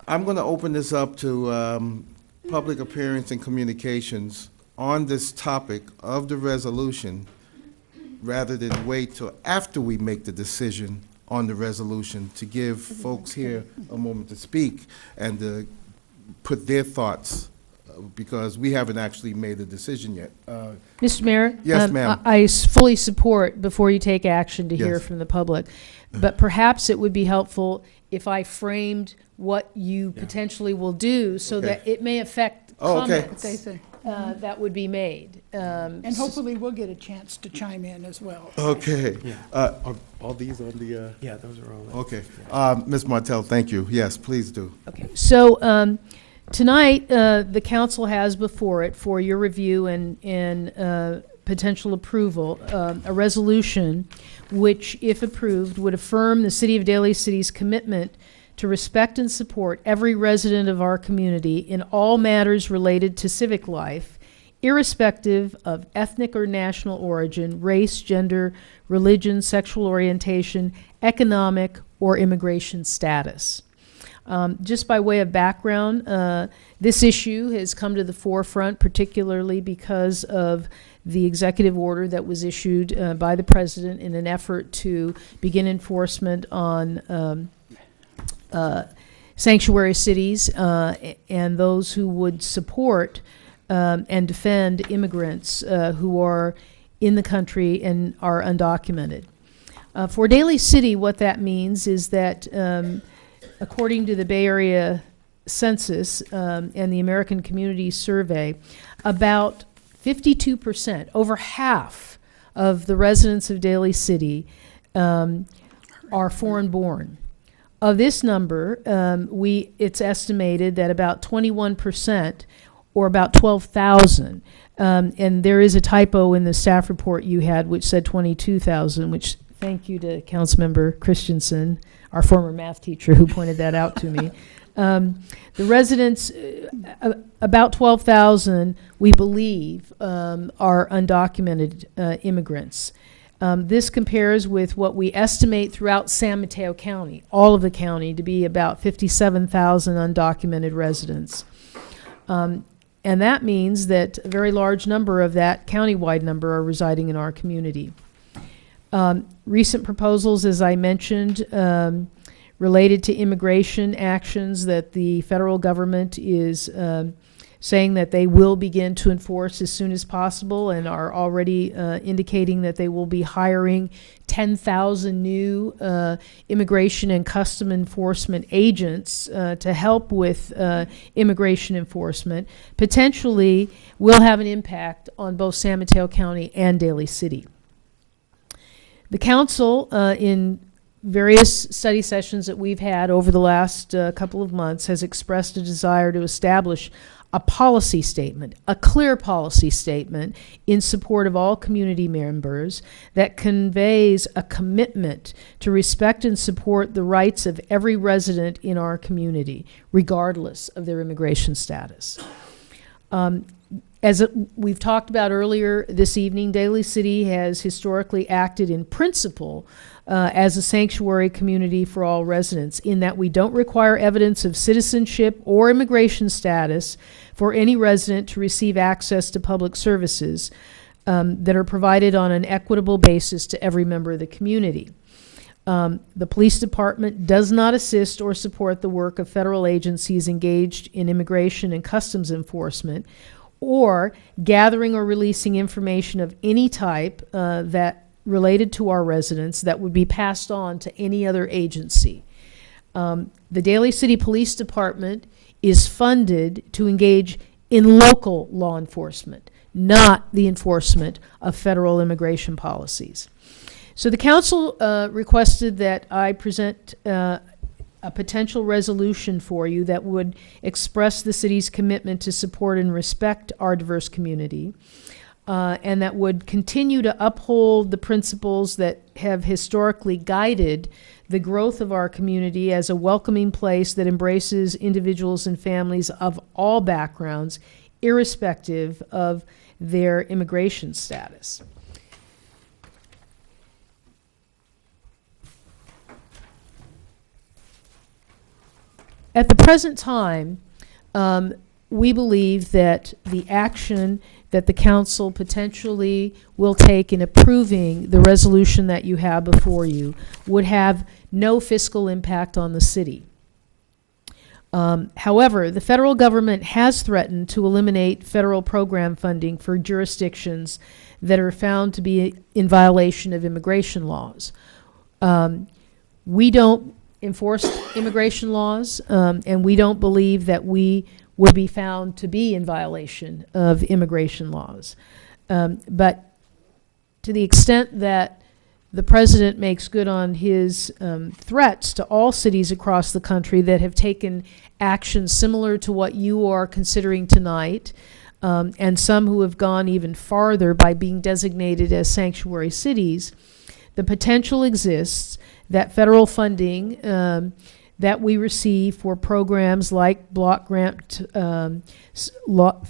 going to open this up to public appearance and communications on this topic of the resolution, rather than wait till after we make the decision on the resolution to give folks here a moment to speak and to put their thoughts, because we haven't actually made a decision yet. Mr. Mayor? Yes, ma'am. I fully support before you take action to hear Yes. from the public. But perhaps it would be helpful if I framed what you potentially will do so Okay. that it may affect Oh, okay. comments They say. that would be made. And hopefully we'll get a chance to chime in as well. Okay. Yeah. Are all these on the? Yeah, those are all. Okay. Ms. Martell, thank you. Yes, please do. Okay. So tonight, the council has before it for your review and potential approval, a resolution which, if approved, would affirm the City of Daly City's commitment to respect and support every resident of our community in all matters related to civic life, irrespective of ethnic or national origin, race, gender, religion, sexual orientation, economic, or immigration status. Just by way of background, this issue has come to the forefront, particularly because of the executive order that was issued by the president in an effort to begin enforcement on sanctuary cities and those who would support and defend immigrants who are in the country and are undocumented. For Daly City, what that means is that according to the Bay Area Census and the American Community Survey, about 52%, over half of the residents of Daly City are foreign-born. Of this number, it's estimated that about 21%, or about 12,000, and there is a typo in the staff report you had which said 22,000, which thank you to Councilmember Christensen, our former math teacher, who pointed that out to me. The residents, about 12,000, we believe, are undocumented immigrants. This compares with what we estimate throughout San Mateo County, all of the county, to be about 57,000 undocumented residents. And that means that a very large number of that countywide number are residing in our community. Recent proposals, as I mentioned, related to immigration actions that the federal government is saying that they will begin to enforce as soon as possible and are already indicating that they will be hiring 10,000 new immigration and custom enforcement agents to help with immigration enforcement, potentially will have an impact on both San Mateo County and Daly City. The council, in various study sessions that we've had over the last couple of months, has expressed a desire to establish a policy statement, a clear policy statement in support of all community members that conveys a commitment to respect and support the rights of every resident in our community, regardless of their immigration status. We've talked about earlier this evening, Daly City has historically acted in principle as a sanctuary community for all residents, in that we don't require evidence of citizenship or immigration status for any resident to receive access to public services that are provided on an equitable basis to every member of the community. The police department does not assist or support the work of federal agencies engaged in immigration and customs enforcement, or gathering or releasing information of any type that related to our residents that would be passed on to any other agency. The Daly City Police Department is funded to engage in local law enforcement, not the enforcement of federal immigration policies. So the council requested that I present a potential resolution for you that would express the city's commitment to support and respect our diverse community, and that would continue to uphold the principles that have historically guided the growth of our community as a welcoming place that embraces individuals and families of all backgrounds, irrespective of their immigration status. At the present time, we believe that the action that the council potentially will take in approving the resolution that you have before you would have no fiscal impact on the city. However, the federal government has threatened to eliminate federal program funding for jurisdictions that are found to be in violation of immigration laws. We don't enforce immigration laws, and we don't believe that we would be found to be in violation of immigration laws. But to the extent that the president makes good on his threats to all cities across the country that have taken action similar to what you are considering tonight, and some who have gone even farther by being designated as sanctuary cities, the potential exists that federal funding that we receive for programs like block grant,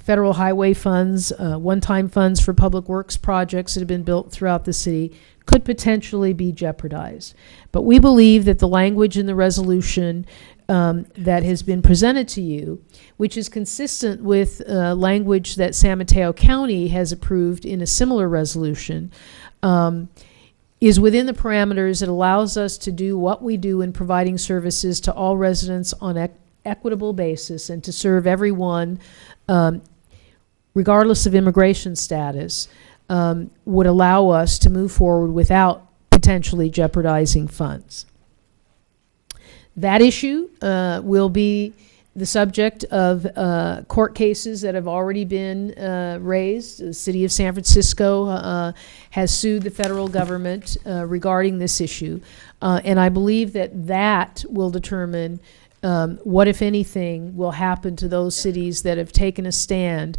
federal highway funds, one-time funds for public works projects that have been built throughout the city could potentially be jeopardized. But we believe that the language in the resolution that has been presented to you, which is consistent with language that San Mateo County has approved in a similar resolution, is within the parameters that allows us to do what we do in providing services to all residents on an equitable basis and to serve everyone, regardless of immigration status, would allow us to move forward without potentially jeopardizing funds. That issue will be the subject of court cases that have already been raised. The city of San Francisco has sued the federal government regarding this issue. And I believe that that will determine what, if anything, will happen to those cities that have taken a stand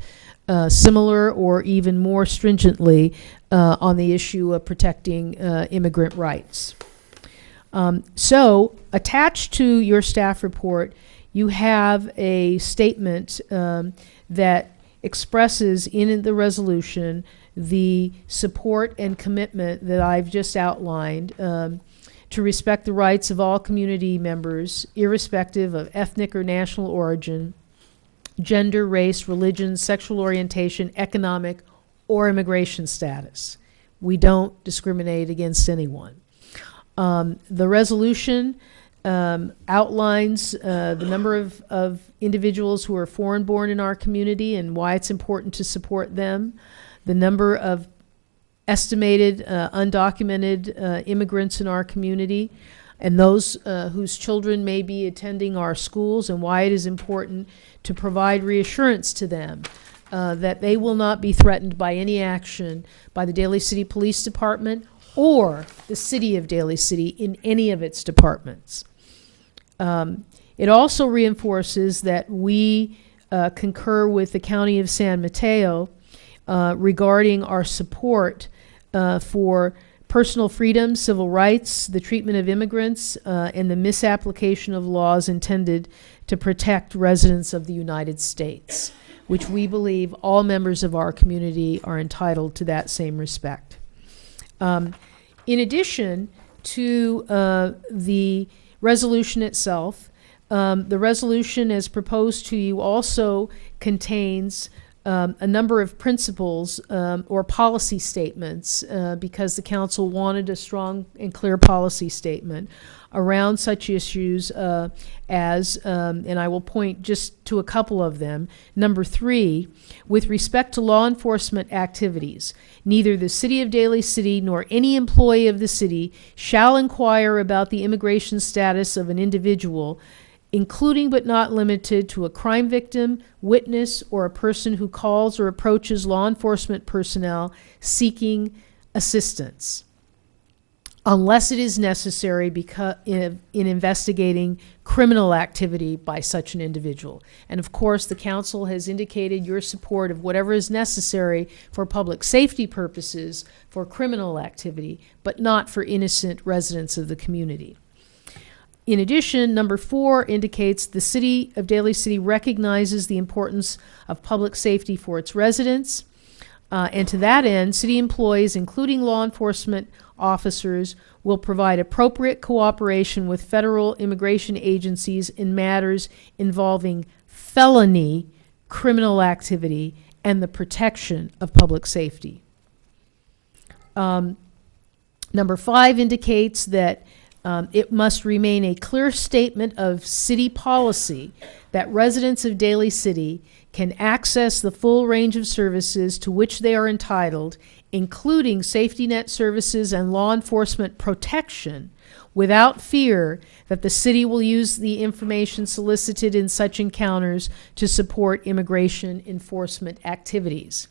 similar or even more stringently on the issue of protecting immigrant rights. So attached to your staff report, you have a statement that expresses in the resolution the support and commitment that I've just outlined to respect the rights of all community members, irrespective of ethnic or national origin, gender, race, religion, sexual orientation, economic, or immigration status. We don't discriminate against anyone. The resolution outlines the number of individuals who are foreign-born in our community and why it's important to support them, the number of estimated undocumented immigrants in our community, and those whose children may be attending our schools, and why it is important to provide reassurance to them that they will not be threatened by any action by the Daly City Police Department or the City of Daly City in any of its departments. It also reinforces that we concur with the County of San Mateo regarding our support for personal freedom, civil rights, the treatment of immigrants, and the misapplication of laws intended to protect residents of the United States, which we believe all members of our community are entitled to that same respect. In addition to the resolution itself, the resolution as proposed to you also contains a number of principles or policy statements because the council wanted a strong and clear policy statement around such issues as, and I will point just to a couple of them. Number 3, with respect to law enforcement activities, neither the City of Daly City nor any employee of the city shall inquire about the immigration status of an individual, including but not limited to a crime victim, witness, or a person who calls or approaches law enforcement personnel seeking assistance, unless it is necessary because in investigating criminal activity by such an individual. And of course, the council has indicated your support of whatever is necessary for public safety purposes for criminal activity, but not for innocent residents of the community. In addition, number 4 indicates the City of Daly City recognizes the importance of public safety for its residents. And to that end, city employees, including law enforcement officers, will provide appropriate cooperation with federal immigration agencies in matters involving felony criminal activity and the protection of public safety. Number 5 indicates that it must remain a clear statement of city policy that residents of Daly City can access the full range of services to which they are entitled, including safety net services and law enforcement protection, without fear that the city will use the information solicited in such encounters to support immigration enforcement activities.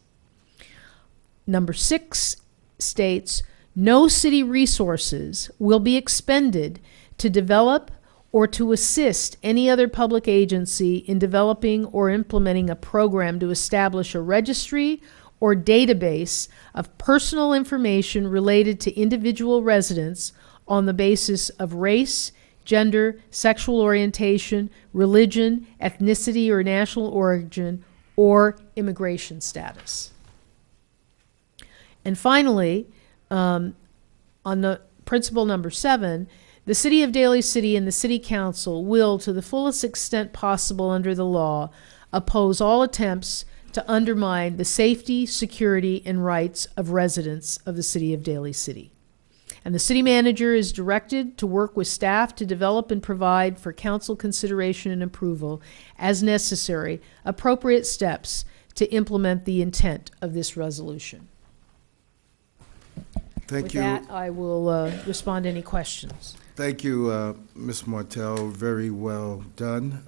Number 6 states, no city resources will be expended to develop or to assist any other public agency in developing or implementing a program to establish a registry or database of personal information related to individual residents on the basis of race, gender, sexual orientation, religion, ethnicity or national origin, or immigration status. And finally, on the principle number 7, the City of Daly City and the City Council will, to the fullest extent possible under the law, oppose all attempts to undermine the safety, security, and rights of residents of the City of Daly City. And the city manager is directed to work with staff to develop and provide for council consideration and approval, as necessary, appropriate steps to implement the intent of this resolution. Thank you. With that, I will respond to any questions. Thank you, Ms. Martell. Very well done.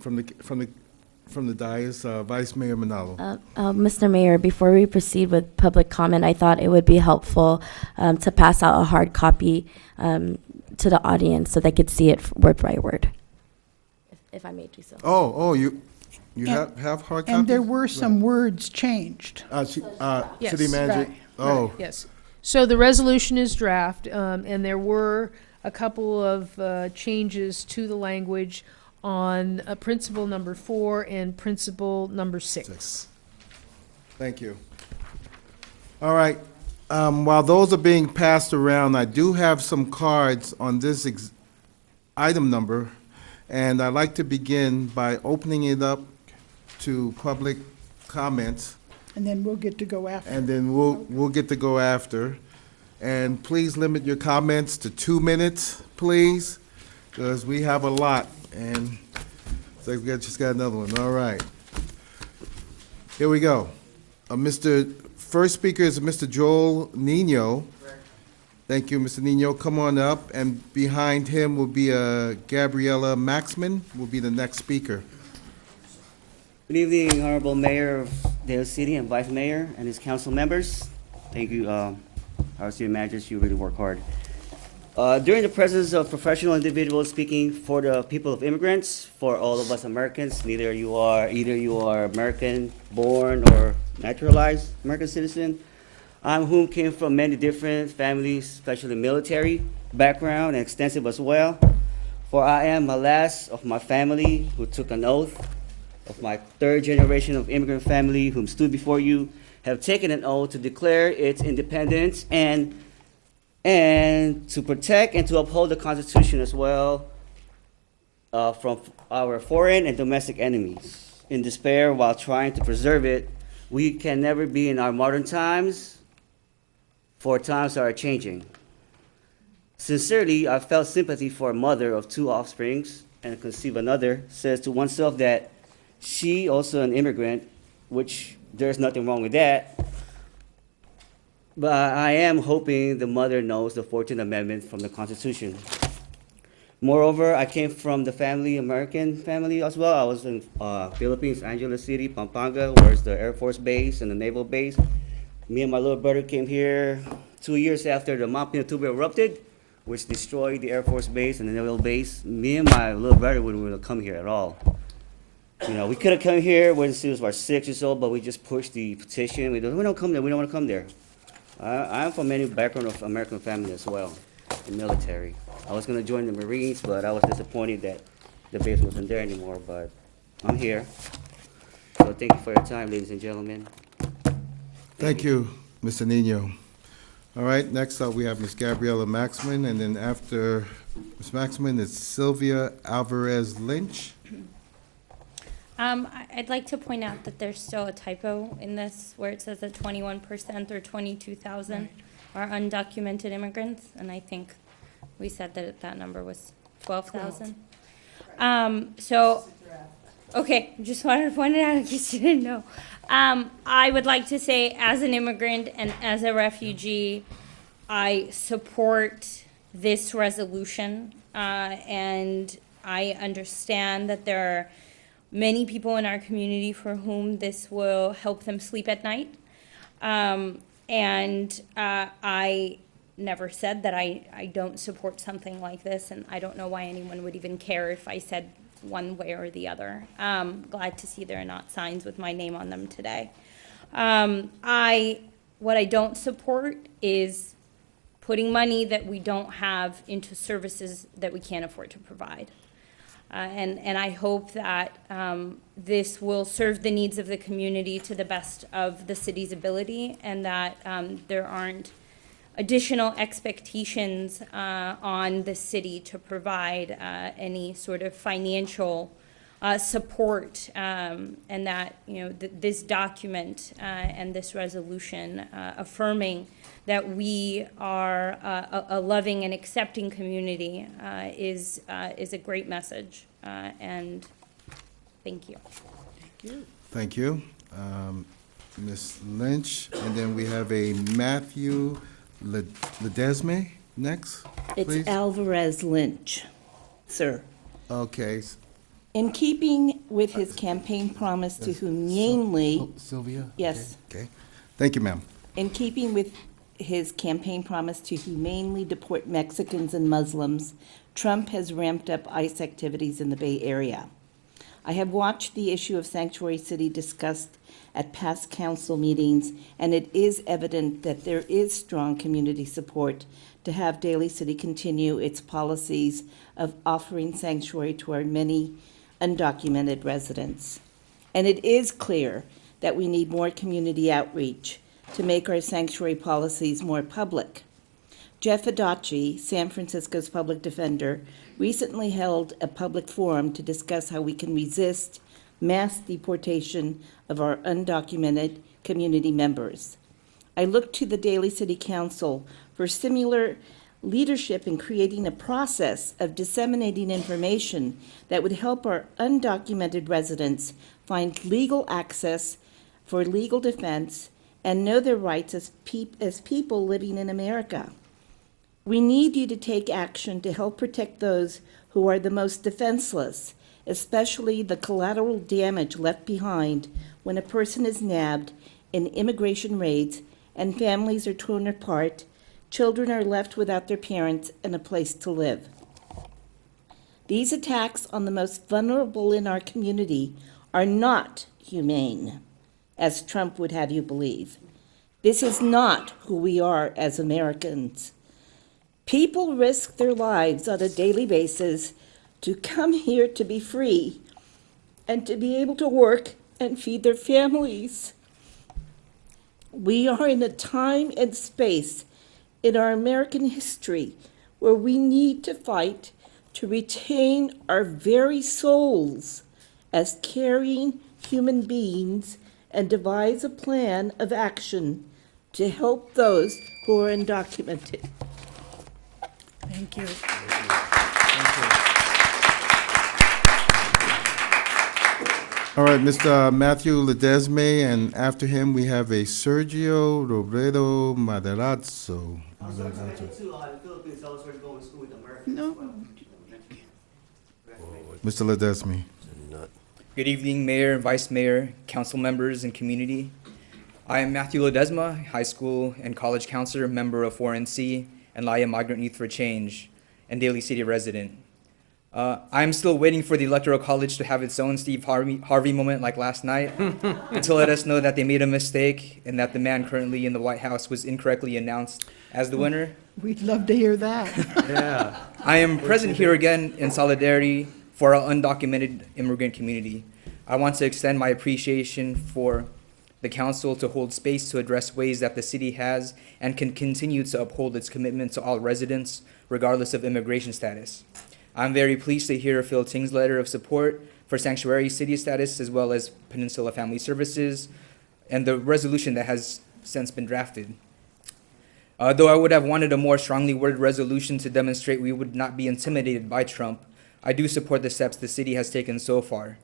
From the dais, Vice Mayor Manalo. Mr. Mayor, before we proceed with public comment, I thought it would be helpful to pass out a hard copy to the audience so they could see it word by word, if I may do so. You have hard copies? And there were some words changed. Yes, City Manager? right, Oh. right, yes. So the resolution is draft, and there were a couple of changes to the language on principle number 4 and principle number 6. Thank you. All right. While those are being passed around, I do have some cards on this item number, and I'd like to begin by opening it up to public comments. And then we'll get to go after. And then we'll get to go after. And please limit your comments to 2 minutes please, because we have a lot, and it's like just got another one. All right. Here we go. First speaker is Mr. Joel Nino. Thank you, Mr. Nino. Come on up, and behind him will be Gabriella Maxman, will be the next speaker. Good evening, Honorable Mayor of Daly City and Vice Mayor and his council members. Thank you, our city managers, you really work hard. During the presence of professional individuals speaking for the people of immigrants, for all of us Americans, either you are American born or naturalized American citizen, whom came from many different families, especially military background and extensive as well. For I am the last of my family who took an oath, of my third generation of immigrant family whom stood before you, have taken an oath to declare its independence and to protect and to uphold the Constitution as well from our foreign and domestic enemies. In despair, while trying to preserve it, we can never be in our modern times, for times are changing. Sincerely, I felt sympathy for a mother of two offsprings and conceive another, says to oneself that she, also an immigrant, which there's nothing wrong with that, but I am hoping the mother knows the 14th Amendment from the Constitution. Moreover, I came from the American family as well. I was in Philippines, Angeles City, Pampanga, where's the Air Force base and the Naval base. Me and my little brother came here 2 years after the Mount Pinatubo erupted, which destroyed the Air Force base and the Naval base. Me and my little brother wouldn't want to come here at all. You know, we could have come here when we was about 6 years old, but we just pushed the petition. We don't come there. We don't want to come there. I'm from any background of American family as well, the military. I was going to join the Marines, but I was disappointed that the base wasn't there anymore. But I'm here. So thank you for your time, ladies and gentlemen. Thank you, Mr. Nino. All right, next up we have Ms. Gabriella Maxman, and then after Ms. Maxman, it's Sylvia Alvarez Lynch. I'd like to point out that there's still a typo in this where it says that 21% or 22,000 are undocumented immigrants, and I think we said that that number was 12,000. Okay, just wanted to point it out in case you didn't know. I would like to say, as an immigrant and as a refugee, I support this resolution, and I understand that there are many people in our community for whom this will help them sleep at night. I never said that I don't support something like this, and I don't know why anyone would even care if I said one way or the other. Glad to see there are not signs with my name on them today. What I don't support is putting money that we don't have into services that we can't afford to provide. And I hope that this will serve the needs of the community to the best of the city's ability, and that there aren't additional expectations on the city to provide any sort of financial support, and that, you know, this document and this resolution affirming that we are a loving and accepting community is a great message, and thank you. Thank you. Ms. Lynch, and then we have a Matthew Ledesma next, please. It's Alvarez Lynch, sir. Okay. In keeping with his campaign promise to humanely... Sylvia? Yes. Okay. Thank you, ma'am. In keeping with his campaign promise to humanely deport Mexicans and Muslims, Trump has ramped up ICE activities in the Bay Area. I have watched the issue of Sanctuary City discussed at past council meetings, and it is evident that there is strong community support to have Daly City continue its policies of offering sanctuary to our many undocumented residents. And it is clear that we need more community outreach to make our sanctuary policies more public. Jeff Adachi, San Francisco's public defender, recently held a public forum to discuss how we can resist mass deportation of our undocumented community members. I look to the Daly City Council for similar leadership in creating a process of disseminating information that would help our undocumented residents find legal access for legal defense and know their rights as people living in America. We need you to take action to help protect those who are the most defenseless, especially the collateral damage left behind when a person is nabbed in immigration raids and families are torn apart, children are left without their parents and a place to live. These attacks on the most vulnerable in our community are not humane, as Trump would have you believe. This is not who we are as Americans. People risk their lives on a daily basis to come here to be free and to be able to work and feed their families. We are in a time and space in our American history where we need to fight to retain our very souls as caring human beings and devise a plan of action to help those who are undocumented. Thank you. All right, Mr. Matthew Ledesma, and after him, we have a Sergio Robredo Matarazzo. No. Mr. Ledesma. Good evening, Mayor, Vice Mayor, council members, and community. I am Matthew Ledesma, high school and college counselor, member of 4NC, and Laya Migrant Youth for Change, and Daly City resident. I am still waiting for the Electoral College to have its own Steve Harvey moment like last night to let us know that they made a mistake and that the man currently in the White House was incorrectly announced as the winner. We'd love to hear that. Yeah. I am present here again in solidarity for our undocumented immigrant community. I want to extend my appreciation for the council to hold space to address ways that the city has and can continue to uphold its commitment to all residents, regardless of immigration status. I'm very pleased to hear Phil Ting's letter of support for sanctuary city status as well as Peninsula Family Services and the resolution that has since been drafted. Though I would have wanted a more strongly worded resolution to demonstrate we would not be intimidated by Trump, I do support the steps the city has taken so far.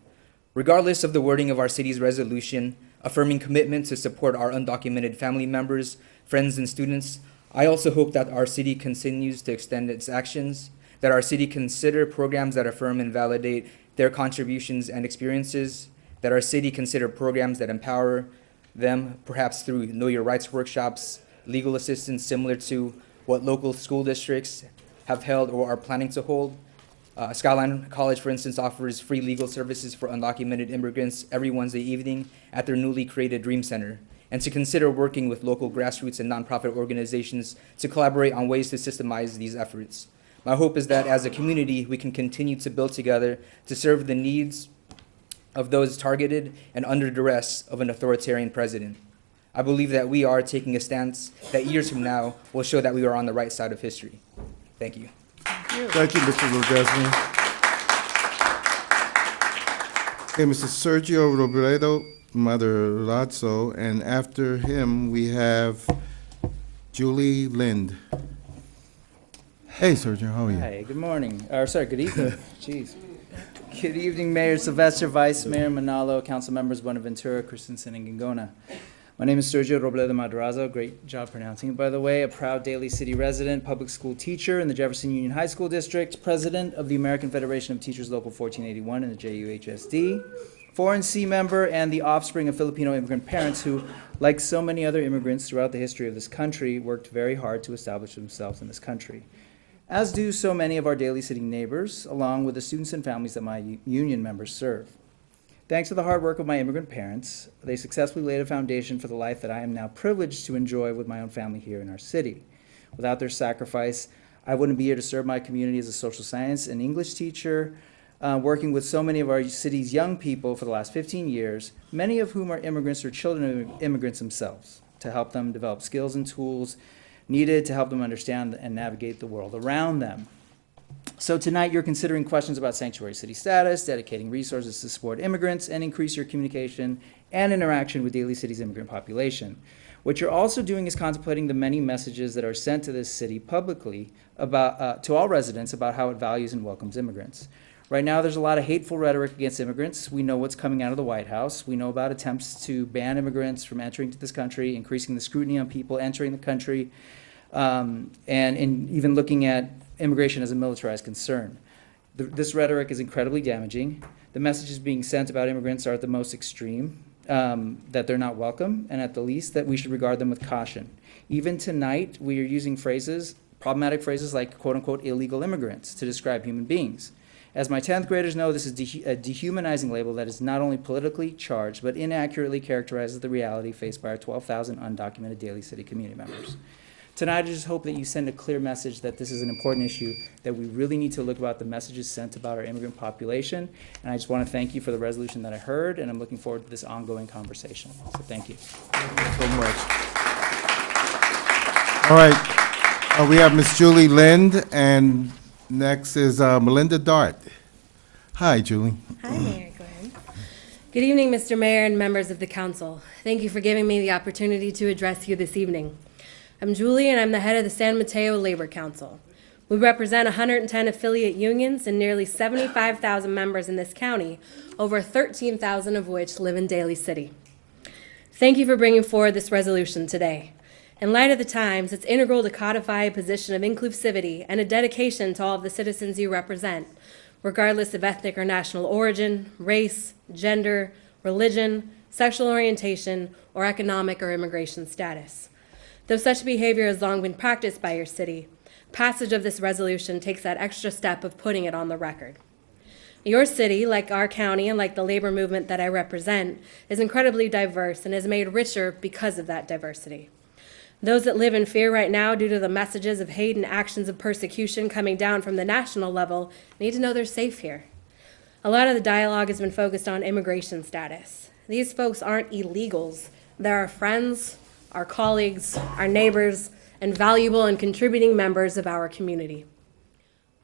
Regardless of the wording of our city's resolution, affirming commitment to support our undocumented family members, friends, and students, I also hope that our city continues to extend its actions, that our city consider programs that affirm and validate their contributions and experiences, that our city consider programs that empower them, perhaps through Know Your Rights workshops, legal assistance similar to what local school districts have held or are planning to hold. Skyline College, for instance, offers free legal services for undocumented immigrants every Wednesday evening at their newly created Dream Center, and to consider working with local grassroots and nonprofit organizations to collaborate on ways to systemize these efforts. My hope is that as a community, we can continue to build together to serve the needs of those targeted and under duress of an authoritarian president. I believe that we are taking a stance that years from now will show that we are on the right side of history. Thank you. Thank you, Mr. Ledesma. Okay, Mr. Sergio Robredo Matarazzo, and after him, we have Julie Lind. Hey, Sergio, how are you? Hi, good morning. Good evening. Jeez. Good evening, Mayor Sylvester, Vice Mayor Manalo, council members Buenaventura, Christensen, and Gingona. My name is Sergio Robledo Madrazo. Great job pronouncing it, by the way. A proud Daly City resident, public school teacher in the Jefferson Union High School District, president of the American Federation of Teachers Local 1481 in the JUHSD, 4NC member, and the offspring of Filipino immigrant parents who, like so many other immigrants throughout the history of this country, worked very hard to establish themselves in this country, as do so many of our Daly City neighbors, along with the students and families that my union members serve. Thanks to the hard work of my immigrant parents, they successfully laid a foundation for the life that I am now privileged to enjoy with my own family here in our city. Without their sacrifice, I wouldn't be here to serve my community as a social science and English teacher, working with so many of our city's young people for the last 15 years, many of whom are immigrants or children of immigrants themselves, to help them develop skills and tools needed to help them understand and navigate the world around them. So tonight you're considering questions about sanctuary city status, dedicating resources to support immigrants, and increase your communication and interaction with Daly City's immigrant population. What you're also doing is contemplating the many messages that are sent to this city publicly about, to all residents about how it values and welcomes immigrants. Right now, there's a lot of hateful rhetoric against immigrants. We know what's coming out of the White House. We know about attempts to ban immigrants from entering to this country, increasing the scrutiny on people entering the country, and even looking at immigration as a militarized concern. This rhetoric is incredibly damaging. The messages being sent about immigrants are at the most extreme, that they're not welcome, and at the least, that we should regard them with caution. Even tonight, we are using phrases, problematic phrases like quote-unquote illegal immigrants to describe human beings. As my 10th graders know, this is a dehumanizing label that is not only politically charged, but inaccurately characterizes the reality faced by our 12,000 undocumented Daly City community members. Tonight, I just hope that you send a clear message that this is an important issue, that we really need to look about the messages sent about our immigrant population. And I just want to thank you for the resolution that I heard, and I'm looking forward to this ongoing conversation. So thank you. So much. All right, we have Ms. Julie Lind, and next is Melinda Dart. Hi, Julie. Hi, Mayor Glenn. Good evening, Mr. Mayor and members of the council. Thank you for giving me the opportunity to address you this evening. I'm Julie, and I'm the head of the San Mateo Labor Council. We represent 110 affiliate unions and nearly 75,000 members in this county, over 13,000 of which live in Daly City. Thank you for bringing forward this resolution today. In light of the times, it's integral to codify a position of inclusivity and a dedication to all of the citizens you represent, regardless of ethnic or national origin, race, gender, religion, sexual orientation, or economic or immigration status. Though such behavior has long been practiced by your city, passage of this resolution takes that extra step of putting it on the record. Your city, like our county and like the labor movement that I represent, is incredibly diverse and is made richer because of that diversity. Those that live in fear right now due to the messages of hate and actions of persecution coming down from the national level need to know they're safe here. A lot of the dialogue has been focused on immigration status. These folks aren't illegals. They're our friends, our colleagues, our neighbors, and valuable and contributing members of our community.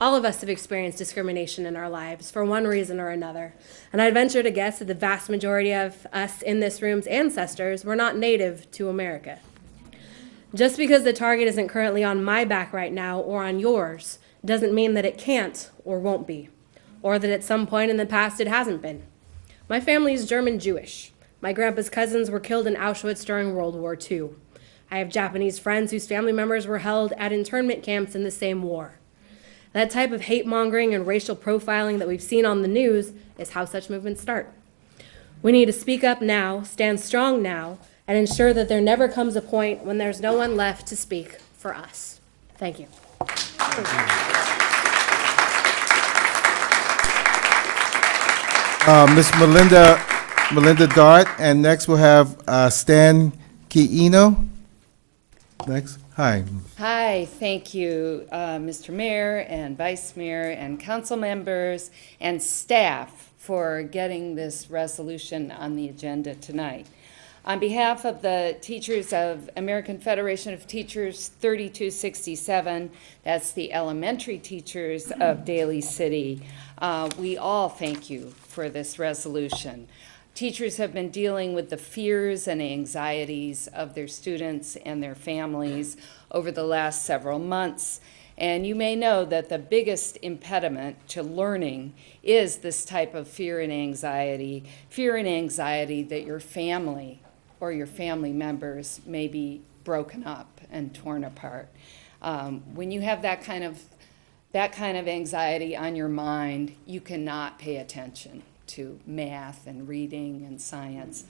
All of us have experienced discrimination in our lives for one reason or another, and I'd venture to guess that the vast majority of us in this room's ancestors were not native to America. Just because the target isn't currently on my back right now or on yours doesn't mean that it can't or won't be, or that at some point in the past it hasn't been. My family is German Jewish. My grandpa's cousins were killed in Auschwitz during World War II. I have Japanese friends whose family members were held at internment camps in the same war. That type of hate-mongering and racial profiling that we've seen on the news is how such movements start. We need to speak up now, stand strong now, and ensure that there never comes a point when there's no one left to speak for us. Thank you. Ms. Melinda Dart, and next we'll have Stan Kiino. Next, hi. Hi, thank you, Mr. Mayor and Vice Mayor and council members and staff for getting this resolution on the agenda tonight. On behalf of the teachers of American Federation of Teachers 3267, that's the elementary teachers of Daly City, we all thank you for this resolution. Teachers have been dealing with the fears and anxieties of their students and their families over the last several months. And you may know that the biggest impediment to learning is this type of fear and anxiety that your family or your family members may be broken up and torn apart. When you have that kind of anxiety on your mind, you cannot pay attention to math and reading and science.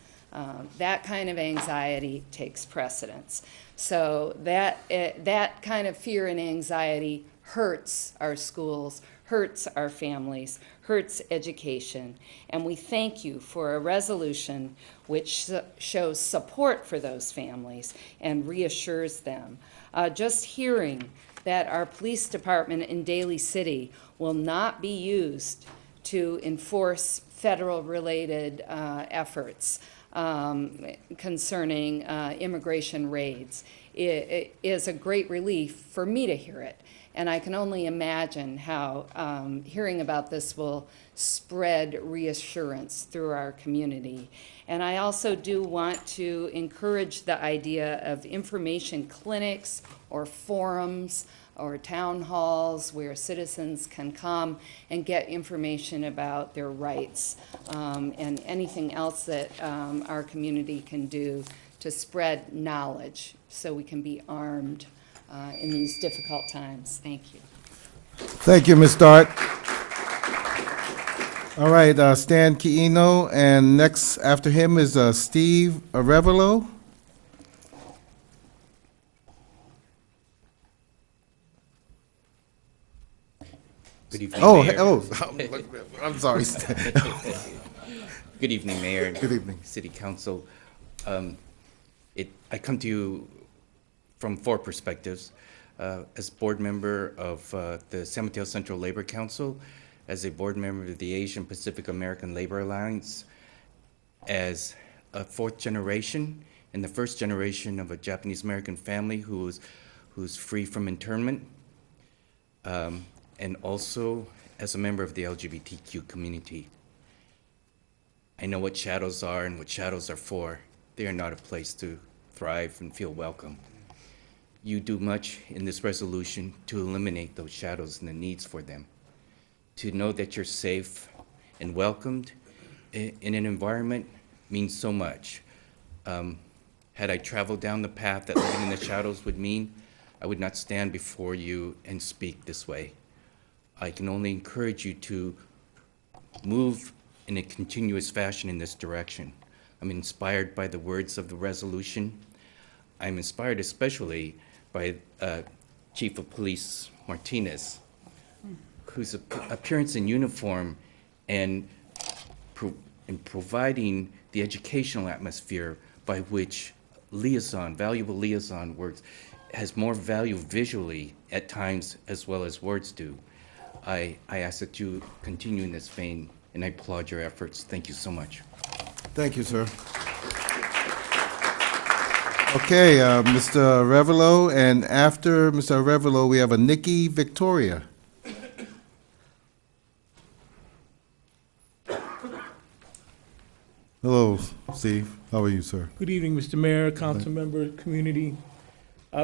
That kind of anxiety takes precedence. So that kind of fear and anxiety hurts our schools, hurts our families, hurts education. And we thank you for a resolution which shows support for those families and reassures them. Just hearing that our police department in Daly City will not be used to enforce federal-related efforts concerning immigration raids. It is a great relief for me to hear it. And I can only imagine how hearing about this will spread reassurance through our community. And I also do want to encourage the idea of information clinics or forums or town halls where citizens can come and get information about their rights, and anything else that our community can do to spread knowledge so we can be armed in these difficult times. Thank you. Thank you, Ms. Dart. All right, Stan Kiino, and next after him is Steve Arevalo. Good evening, Oh, Mayor. I'm sorry. Good evening, Mayor. Good evening. City Council. I come to you from 4 perspectives. As board member of the San Mateo Central Labor Council, as a board member of the Asian Pacific American Labor Alliance, as a 4th generation and the 1st generation of a Japanese American family who's free from internment, and also as a member of the LGBTQ community. I know what shadows are and what shadows are for. They are not a place to thrive and feel welcome. You do much in this resolution to eliminate those shadows and the needs for them. To know that you're safe and welcomed in an environment means so much. Had I traveled down the path that living in the shadows would mean, I would not stand before you and speak this way. I can only encourage you to move in a continuous fashion in this direction. I'm inspired by the words of the resolution. I'm inspired especially by Chief of Police Martinez, whose appearance in uniform and providing the educational atmosphere by which valuable liaison works, has more value visually at times as well as words do. I ask that you continue in this vein, and I applaud your efforts. Thank you so much. Thank you, sir. Okay, Mr. Arevalo, and after Mr. Arevalo, we have a Nikki Victoria. Hello, Steve. How are you, sir? Good evening, Mr. Mayor, council member, community.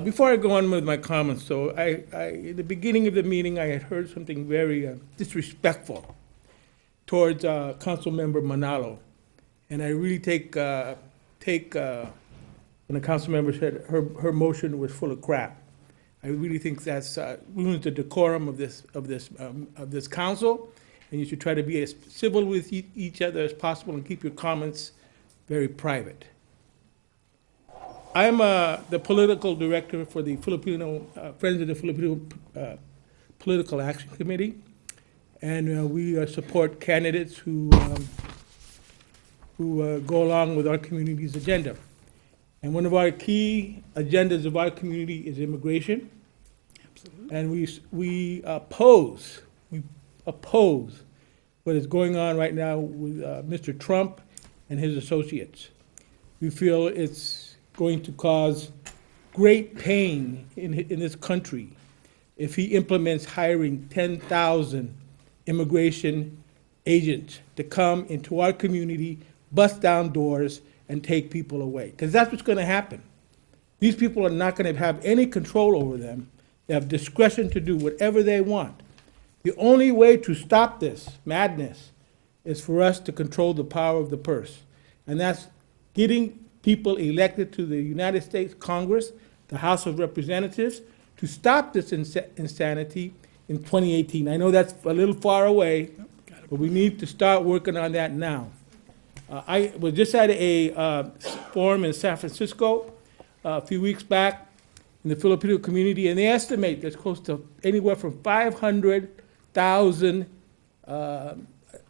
Before I go on with my comments, though, at the beginning of the meeting, I had heard something very disrespectful towards Council Member Manalo. And I really take when the council member said her motion was full of crap. I really think that's ruins the decorum of this council, and you should try to be as civil with each other as possible and keep your comments very private. I'm the political director for the Filipino Friends of the Filipino Political Action Committee, and we support candidates who go along with our community's agenda. And one of our key agendas of our community is immigration. Absolutely. And we oppose what is going on right now with Mr. Trump and his associates. We feel it's going to cause great pain in this country if he implements hiring 10,000 immigration agents to come into our community, bust down doors, and take people away. Because that's what's going to happen. These people are not going to have any control over them. They have discretion to do whatever they want. The only way to stop this madness is for us to control the power of the purse. And that's getting people elected to the United States Congress, the House of Representatives, to stop this insanity in 2018. I know that's a little far away, but we need to start working on that now. I was just at a forum in San Francisco a few weeks back in the Filipino community, and they estimate there's close to anywhere from 500,000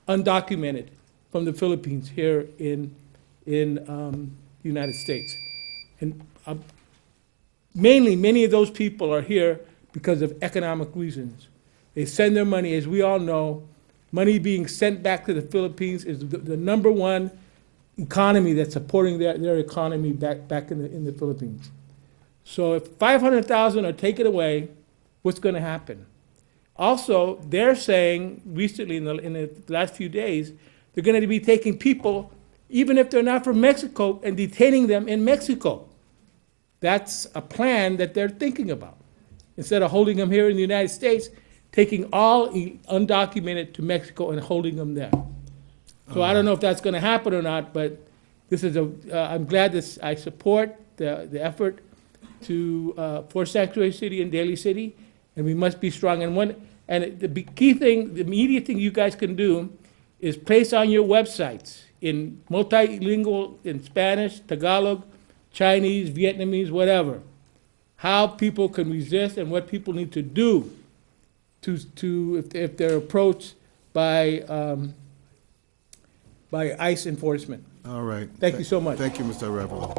undocumented from the Philippines here in the United States. And mainly, many of those people are here because of economic reasons. They send their money, as we all know. Money being sent back to the Philippines is the number one economy that's supporting their economy back in the Philippines. So if 500,000 are taken away, what's going to happen? Also, they're saying recently in the last few days, they're going to be taking people even if they're not from Mexico, and detaining them in Mexico. That's a plan that they're thinking about. Instead of holding them here in the United States, taking all undocumented to Mexico and holding them there. So I don't know if that's gonna happen or not, but this is I'm glad that I support the effort for Sanctuary City and Daly City, and we must be strong. And the key thing, the immediate thing you guys can do is place on your websites in multilingual, in Spanish, Tagalog, Chinese, Vietnamese, whatever, how people can resist and what people need to do if they're approached by ICE enforcement. All right. Thank you so much. Thank you, Mr. Arevalo.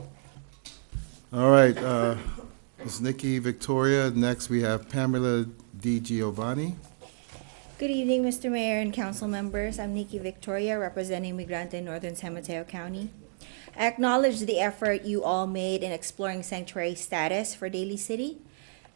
All right, Ms. Nikki Victoria. Next, we have Pamela Di Giovanni. Good evening, Mr. Mayor and council members. I'm Nikki Victoria, representing Migrante in Northern San Mateo County. I acknowledge the effort you all made in exploring sanctuary status for Daly City.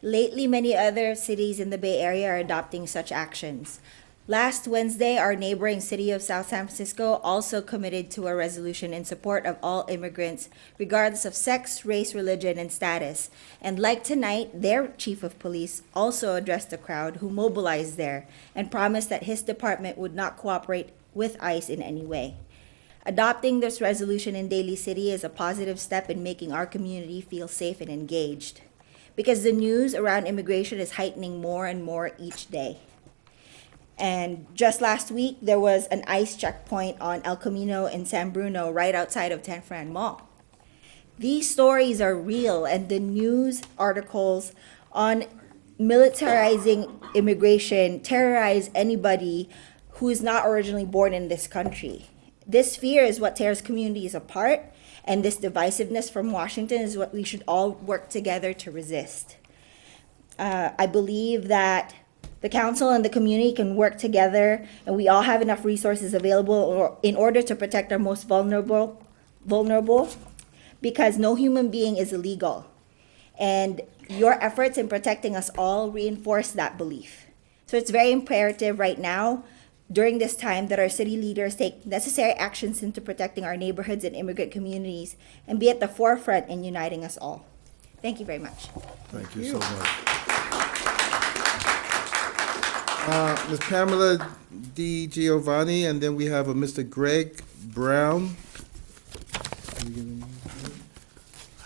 Lately, many other cities in the Bay Area are adopting such actions. Last Wednesday, our neighboring city of South San Francisco also committed to a resolution in support of all immigrants, regardless of sex, race, religion, and status. And like tonight, their chief of police also addressed the crowd who mobilized there and promised that his department would not cooperate with ICE in any way. Adopting this resolution in Daly City is a positive step in making our community feel safe and engaged, because the news around immigration is heightening more and more each day. And just last week, there was an ICE checkpoint on El Camino in San Bruno, right outside of Tan Fran Mall. These stories are real, and the news articles on militarizing immigration terrorize anybody who is not originally born in this country. This fear is what tears communities apart, and this divisiveness from Washington is what we should all work together to resist. I believe that the council and the community can work together, and we all have enough resources available in order to protect our most vulnerable, because no human being is illegal. And your efforts in protecting us all reinforce that belief. So it's very imperative right now, during this time, that our city leaders take necessary actions into protecting our neighborhoods and immigrant communities and be at the forefront in uniting us all. Thank you very much. Thank you so much. Ms. Pamela Di Giovanni, and then we have a Mr. Greg Brown.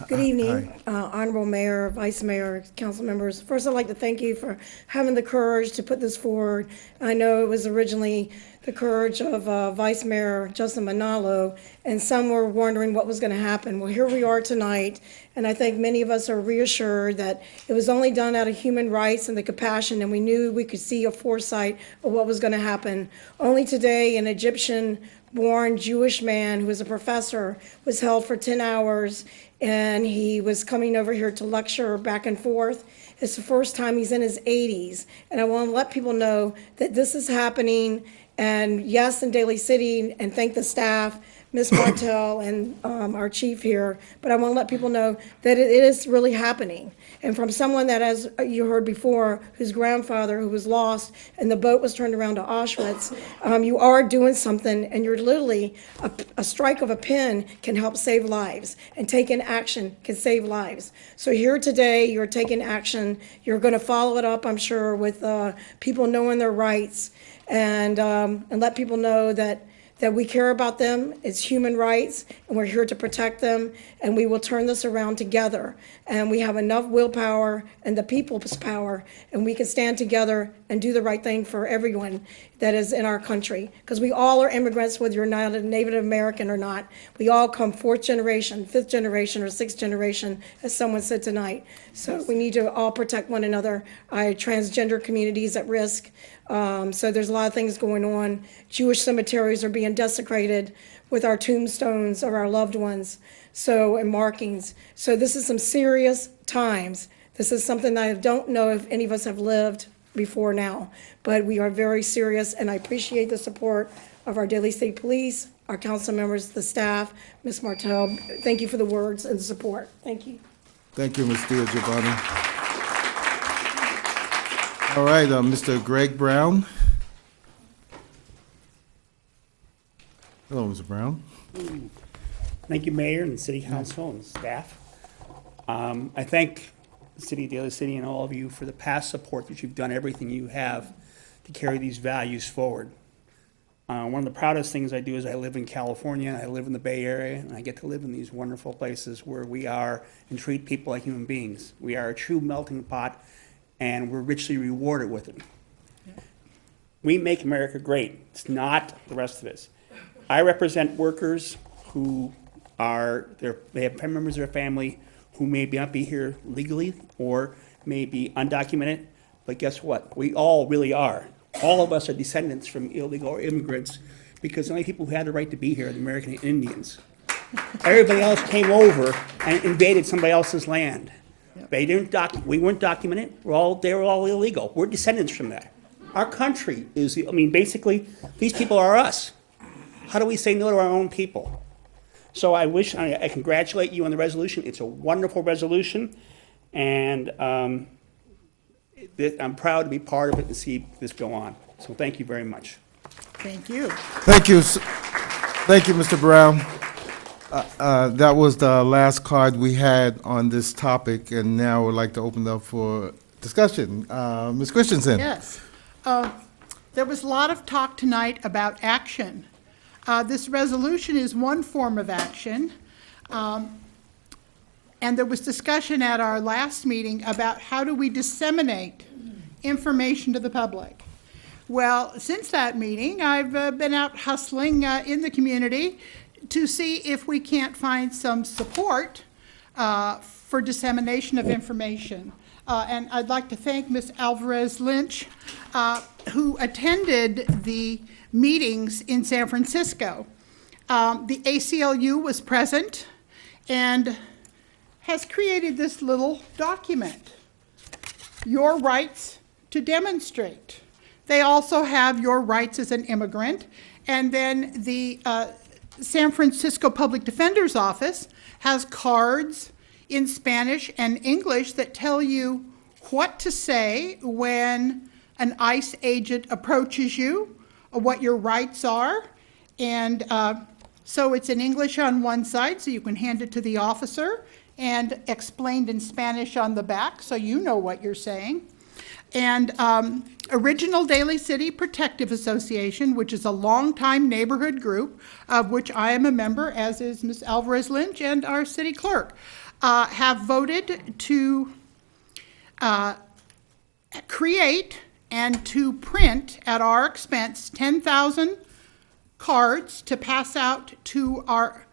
Good evening, Hi. Honorable Mayor, Vice Mayor, council members. First, I'd like to thank you for having the courage to put this forward. I know it was originally the courage of Vice Mayor Justin Manalo, and some were wondering what was going to happen. Well, here we are tonight, and I think many of us are reassured that it was only done out of human rights and the compassion, and we knew we could see a foresight of what was going to happen. Only today, an Egyptian-born Jewish man who was a professor was held for 10 hours, and he was coming over here to lecture back and forth. It's the first time he's in his 80s, and I want to let people know that this is happening. And yes, in Daly City, and thank the staff, Ms. Martell and our chief here, but I want to let people know that it is really happening. And from someone that, as you heard before, whose grandfather who was lost and the boat was turned around to Auschwitz, you are doing something, and you're literally, a strike of a pen can help save lives, and taking action can save lives. So here today, you're taking action. You're going to follow it up, I'm sure, with people knowing their rights, and let people know that we care about them. It's human rights, and we're here to protect them, and we will turn this around together. And we have enough willpower and the people's power, and we can stand together and do the right thing for everyone that is in our country. Because we all are immigrants, whether you're not a Native American or not. We all come fourth generation, fifth generation, or sixth generation, as someone said tonight. So we need to all protect one another. Our transgender community is at risk. So there's a lot of things going on. Jewish cemeteries are being desecrated with our tombstones of our loved ones, and markings. So this is some serious times. This is something that I don't know if any of us have lived before now, but we are very serious, and I appreciate the support of our Daly State Police, our council members, the staff, Ms. Martell. Thank you for the words and the support. Thank you. Thank you, Ms. Di Giovanni. All right, Mr. Greg Brown. Hello, Mr. Brown. Thank you, Mayor and City Council and staff. I thank the City of Daly City and all of you for the past support that you've done everything you have to carry these values forward. One of the proudest things I do is I live in California, and I live in the Bay Area, and I get to live in these wonderful places where we are and treat people like human beings. We are a true melting pot, and we're richly rewarded with it. We make America great. It's not the rest of us. I represent workers who they have members of their family who may not be here legally or may be undocumented, but guess what? We all really are. All of us are descendants from illegal immigrants because the only people who had the right to be here are the American Indians. Everybody else came over and invaded somebody else's land. They didn't we weren't documented. They were all illegal. We're descendants from that. Our country is, basically, these people are us. How do we say no to our own people? So I congratulate you on the resolution. It's a wonderful resolution, and I'm proud to be part of it and see this go on. So thank you very much. Thank you. Thank you. Thank you, Mr. Brown. That was the last card we had on this topic, and now we'd like to open it up for discussion. Ms. Christensen. Yes. There was a lot of talk tonight about action. This resolution is one form of action. And there was discussion at our last meeting about how do we disseminate information to the public. Well, since that meeting, I've been out hustling in the community to see if we can't find some support for dissemination of information. And I'd like to thank Ms. Alvarez Lynch, who attended the meetings in San Francisco. The ACLU was present and has created this little document, Your Rights to Demonstrate. They also have Your Rights as an Immigrant, and then the San Francisco Public Defender's Office has cards in Spanish and English that tell you what to say when an ICE agent approaches you, what your rights are, and so it's in English on one side, so you can hand it to the officer, and explained in Spanish on the back, so you know what you're saying. And Original Daly City Protective Association, which is a longtime neighborhood group, of which I am a member, as is Ms. Alvarez Lynch and our city clerk, have voted to create and to print at our expense 10,000 cards to pass out to our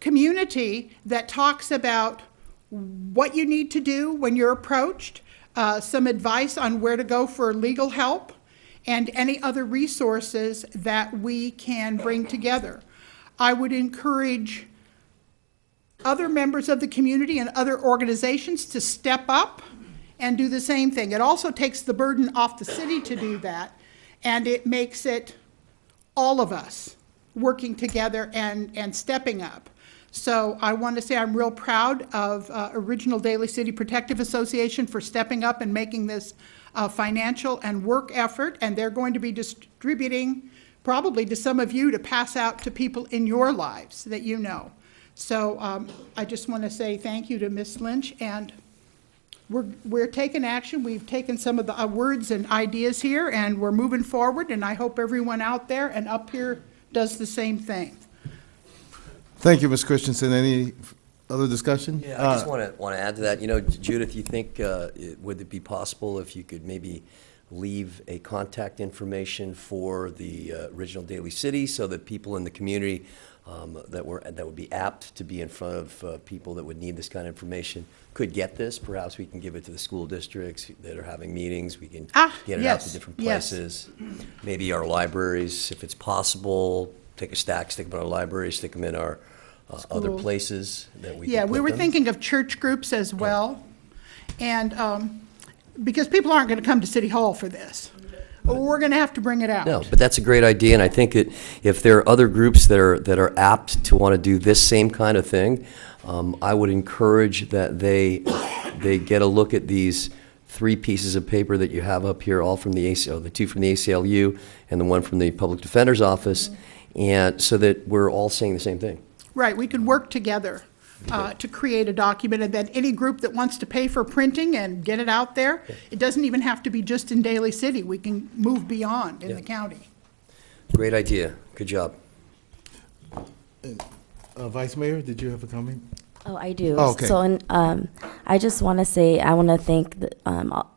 community that talks about what you need to do when you're approached, some advice on where to go for legal help, and any other resources that we can bring together. I would encourage other members of the community and other organizations to step up and do the same thing. It also takes the burden off the city to do that, and it makes it all of us working together and stepping up. So I want to say I'm real proud of Original Daly City Protective Association for stepping up and making this financial and work effort, and they're going to be distributing probably to some of you to pass out to people in your lives that you know. So I just want to say thank you to Ms. Lynch, and we're taking action. We've taken some of the words and ideas here, and we're moving forward, and I hope everyone out there and up here does the same thing. Thank you, Ms. Christensen. Any other discussion? Yeah, I just want to add to that. You know, Judith, you think, would it be possible if you could maybe leave a contact information for the Original Daly City so that people in the community that would be apt to be in front of people that would need this kind of information could get this? Perhaps we can give it to the school districts that are having meetings. We can get it out to different places. Maybe our libraries, if it's possible. Take a stack, stick them in our libraries, stick them in our other places that we can we were thinking of church groups as well. And because people aren't going to come to City Hall for this. We're going to have to bring it out. No, but that's a great idea, and I think that if there are other groups that are apt to want to do this same kind of thing, I would encourage that they get a look at these 3 pieces of paper that you have up here, all from the ACLU, the 2 from the ACLU and the 1 from the Public Defender's Office, and so that we're all saying the same thing. Right, we could work together to create a document, and then any group that wants to pay for printing and get it out there, it doesn't even have to be just in Daly City. We can move beyond in the county. Great idea. Good job. Vice Mayor, did you have a comment? Oh, I do. Oh, okay. So, I just want to say, I want to thank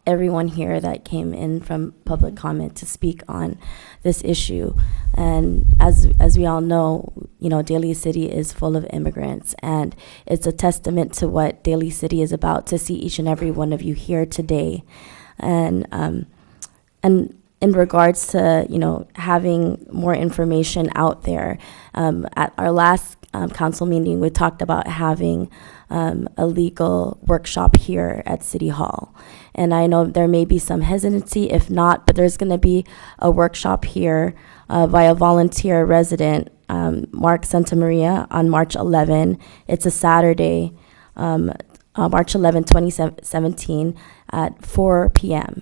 everyone here that came in from public comment to speak on this issue. And as we all know, Daly City is full of immigrants, and it's a testament to what Daly City is about to see each and every one of you here today. And in regards to, having more information out there, at our last council meeting, we talked about having a legal workshop here at City Hall. And I know there may be some hesitancy, if not, but there's going to be a workshop here by a volunteer resident, Mark Santamaria, on March 11. It's a Saturday, March 11, 2017, at 4 p.m.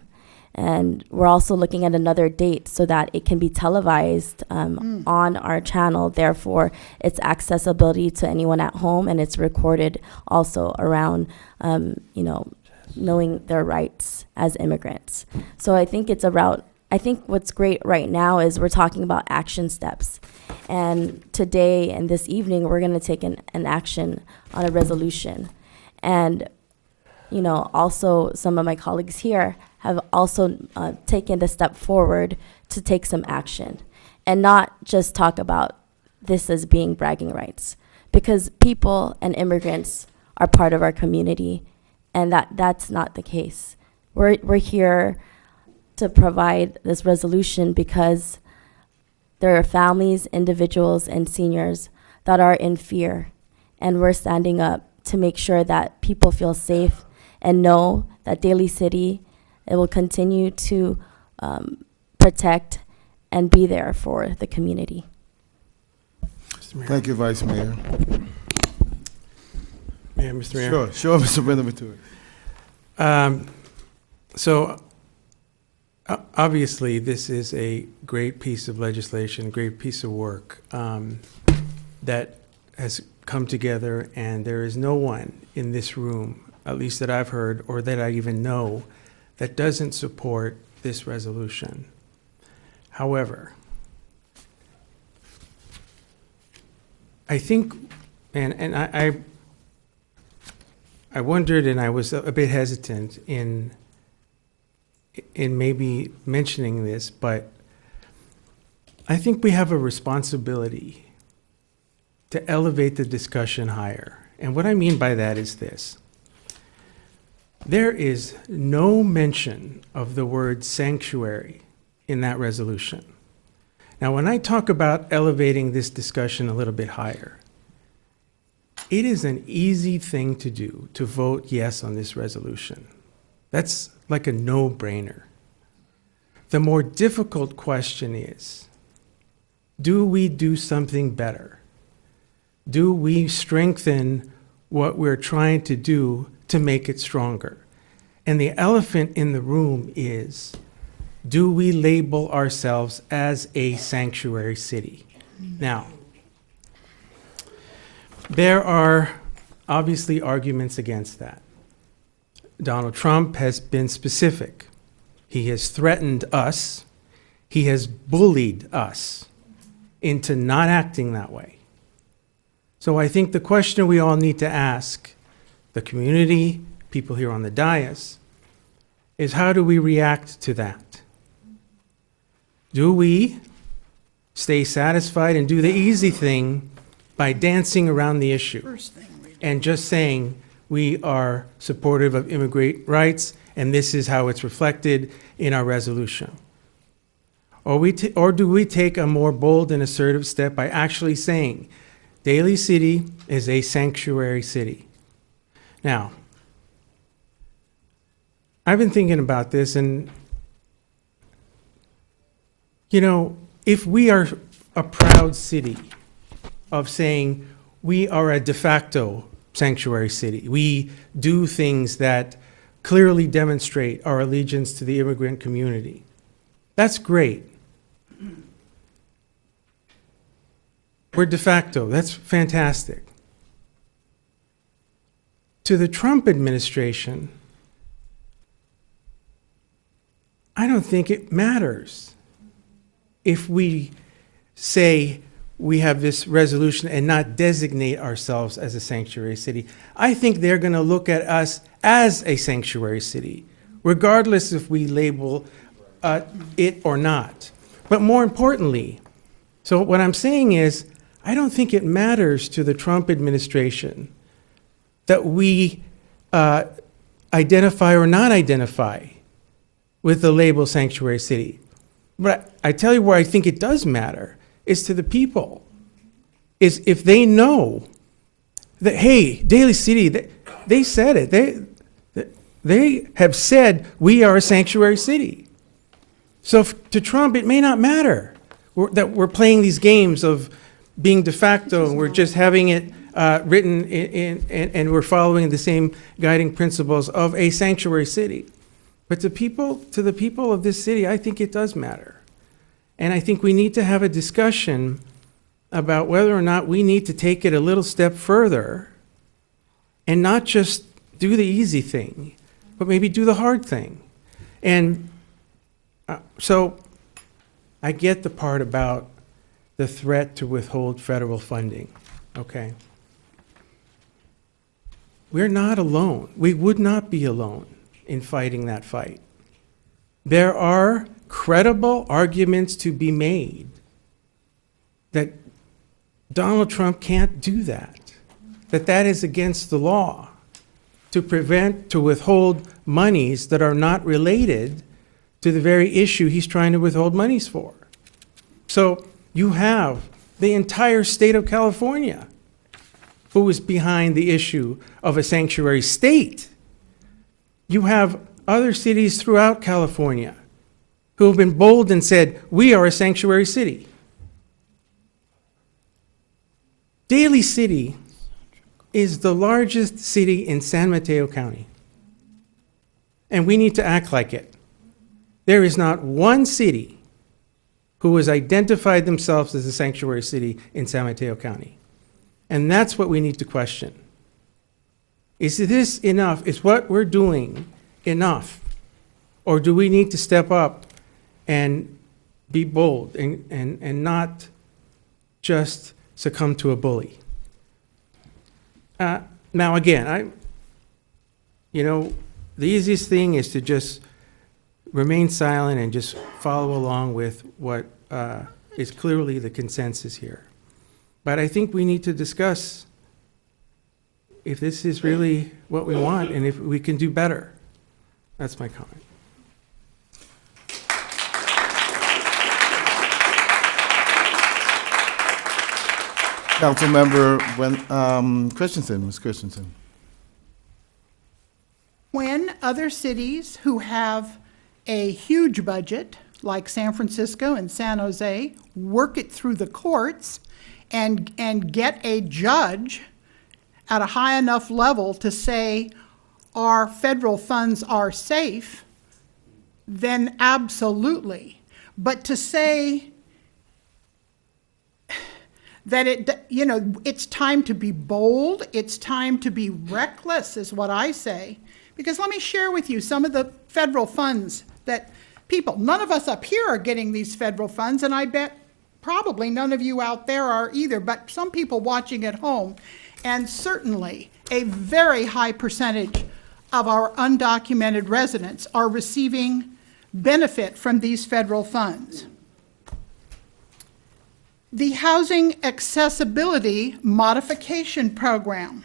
And we're also looking at another date so that it can be televised on our channel. Therefore, it's accessibility to anyone at home, and it's recorded also around, knowing their rights as immigrants. So I think I think what's great right now is we're talking about action steps. And today and this evening, we're going to take an action on a resolution. And, also some of my colleagues here have also taken the step forward to take some action and not just talk about this as being bragging rights, because people and immigrants are part of our community, and that's not the case. We're here to provide this resolution because there are families, individuals, and seniors that are in fear, and we're standing up to make sure that people feel safe and know that Daly City, it will continue to protect and be there for the community. Thank you, Vice Mayor. Mayor, Mr. Mayor. Sure, Mr. Benaventura. Obviously, this is a great piece of legislation, great piece of work that has come together, and there is no one in this room, at least that I've heard or that I even know, that doesn't support this resolution. However, I think, and I wondered, and I was a bit hesitant in maybe mentioning this, but I think we have a responsibility to elevate the discussion higher. And what I mean by that is this. There is no mention of the word sanctuary in that resolution. Now, when I talk about elevating this discussion a little bit higher, it is an easy thing to do to vote yes on this resolution. That's like a no-brainer. The more difficult question is, do we do something better? Do we strengthen what we're trying to do to make it stronger? And the elephant in the room is, do we label ourselves as a sanctuary city? Now, there are obviously arguments against that. Donald Trump has been specific. He has threatened us. He has bullied us into not acting that way. So I think the question we all need to ask, the community, people here on the dais, is how do we react to that? Do we stay satisfied and do the easy thing by dancing around the issue and just saying we are supportive of immigrant rights and this is how it's reflected in our resolution? Or do we take a more bold and assertive step by actually saying Daly City is a sanctuary city? Now, I've been thinking about this, and if we are a proud city of saying we are a de facto sanctuary city, we do things that clearly demonstrate our allegiance to the immigrant community, that's great. We're de facto. That's fantastic. To the Trump administration, I don't think it matters if we say we have this resolution and not designate ourselves as a sanctuary city. I think they're going to look at us as a sanctuary city, regardless if we label it or not. But more importantly, so what I'm saying is, I don't think it matters to the Trump administration that we identify or not identify with the label sanctuary city. But I tell you where I think it does matter is to the people. Is if they know that, hey, Daly City, they said it. They have said we are a sanctuary city. So to Trump, it may not matter that we're playing these games of being de facto and we're just having it written and we're following the same guiding principles of a sanctuary city. But to the people of this city, I think it does matter. And I think we need to have a discussion about whether or not we need to take it a little step further and not just do the easy thing, but maybe do the hard thing. And so I get the part about the threat to withhold federal funding, okay? We're not alone. We would not be alone in fighting that fight. There are credible arguments to be made that Donald Trump can't do that that is against the law to withhold monies that are not related to the very issue he's trying to withhold monies for. So you have the entire state of California who is behind the issue of a sanctuary state. You have other cities throughout California who have been bold and said, we are a sanctuary city. Daly City is the largest city in San Mateo County, and we need to act like it. There is not one city who has identified themselves as a sanctuary city in San Mateo County. And that's what we need to question. Is this enough? Is what we're doing enough? Or do we need to step up and be bold and not just succumb to a bully? Now, again, the easiest thing is to just remain silent and just follow along with what is clearly the consensus here. But I think we need to discuss if this is really what we want and if we can do better. That's my comment. Councilmember Christensen, Ms. Christensen. When other cities who have a huge budget, like San Francisco and San Jose, work it through the courts and get a judge at a high enough level to say our federal funds are safe, then absolutely. But to say that it's time to be bold, it's time to be reckless is what I say. Because let me share with you some of the federal funds that none of us up here are getting these federal funds, and I bet probably none of you out there are either, but some people watching at home, and certainly a very high percentage of our undocumented residents are receiving benefit from these federal funds. The Housing Accessibility Modification Program,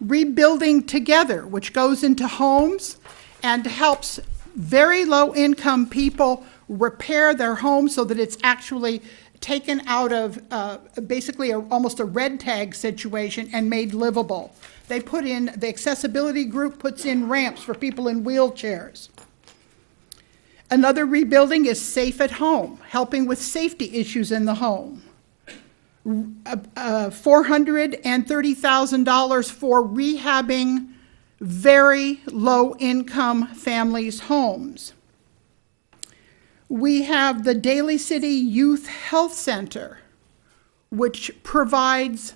Rebuilding Together, which goes into homes and helps very low-income people repair their homes so that it's actually taken out of basically almost a red tag situation and made livable. They put in, the accessibility group puts in ramps for people in wheelchairs. Another rebuilding is Safe at Home, helping with safety issues in the home. $430,000 for rehabbing very low-income families' homes. We have the Daly City Youth Health Center, which provides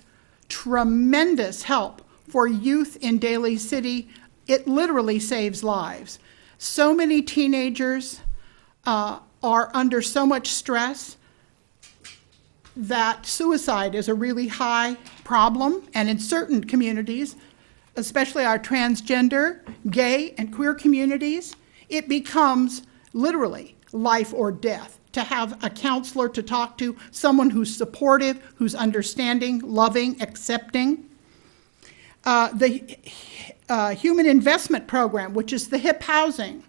tremendous help for youth in Daly City. It literally saves lives. So many teenagers are under so much stress that suicide is a really high problem, and in certain communities, especially our transgender, gay, and queer communities, it becomes literally life or death to have a counselor to talk to, someone who's supportive, who's understanding, loving, accepting. The Human Investment Program, which is the HIP housing.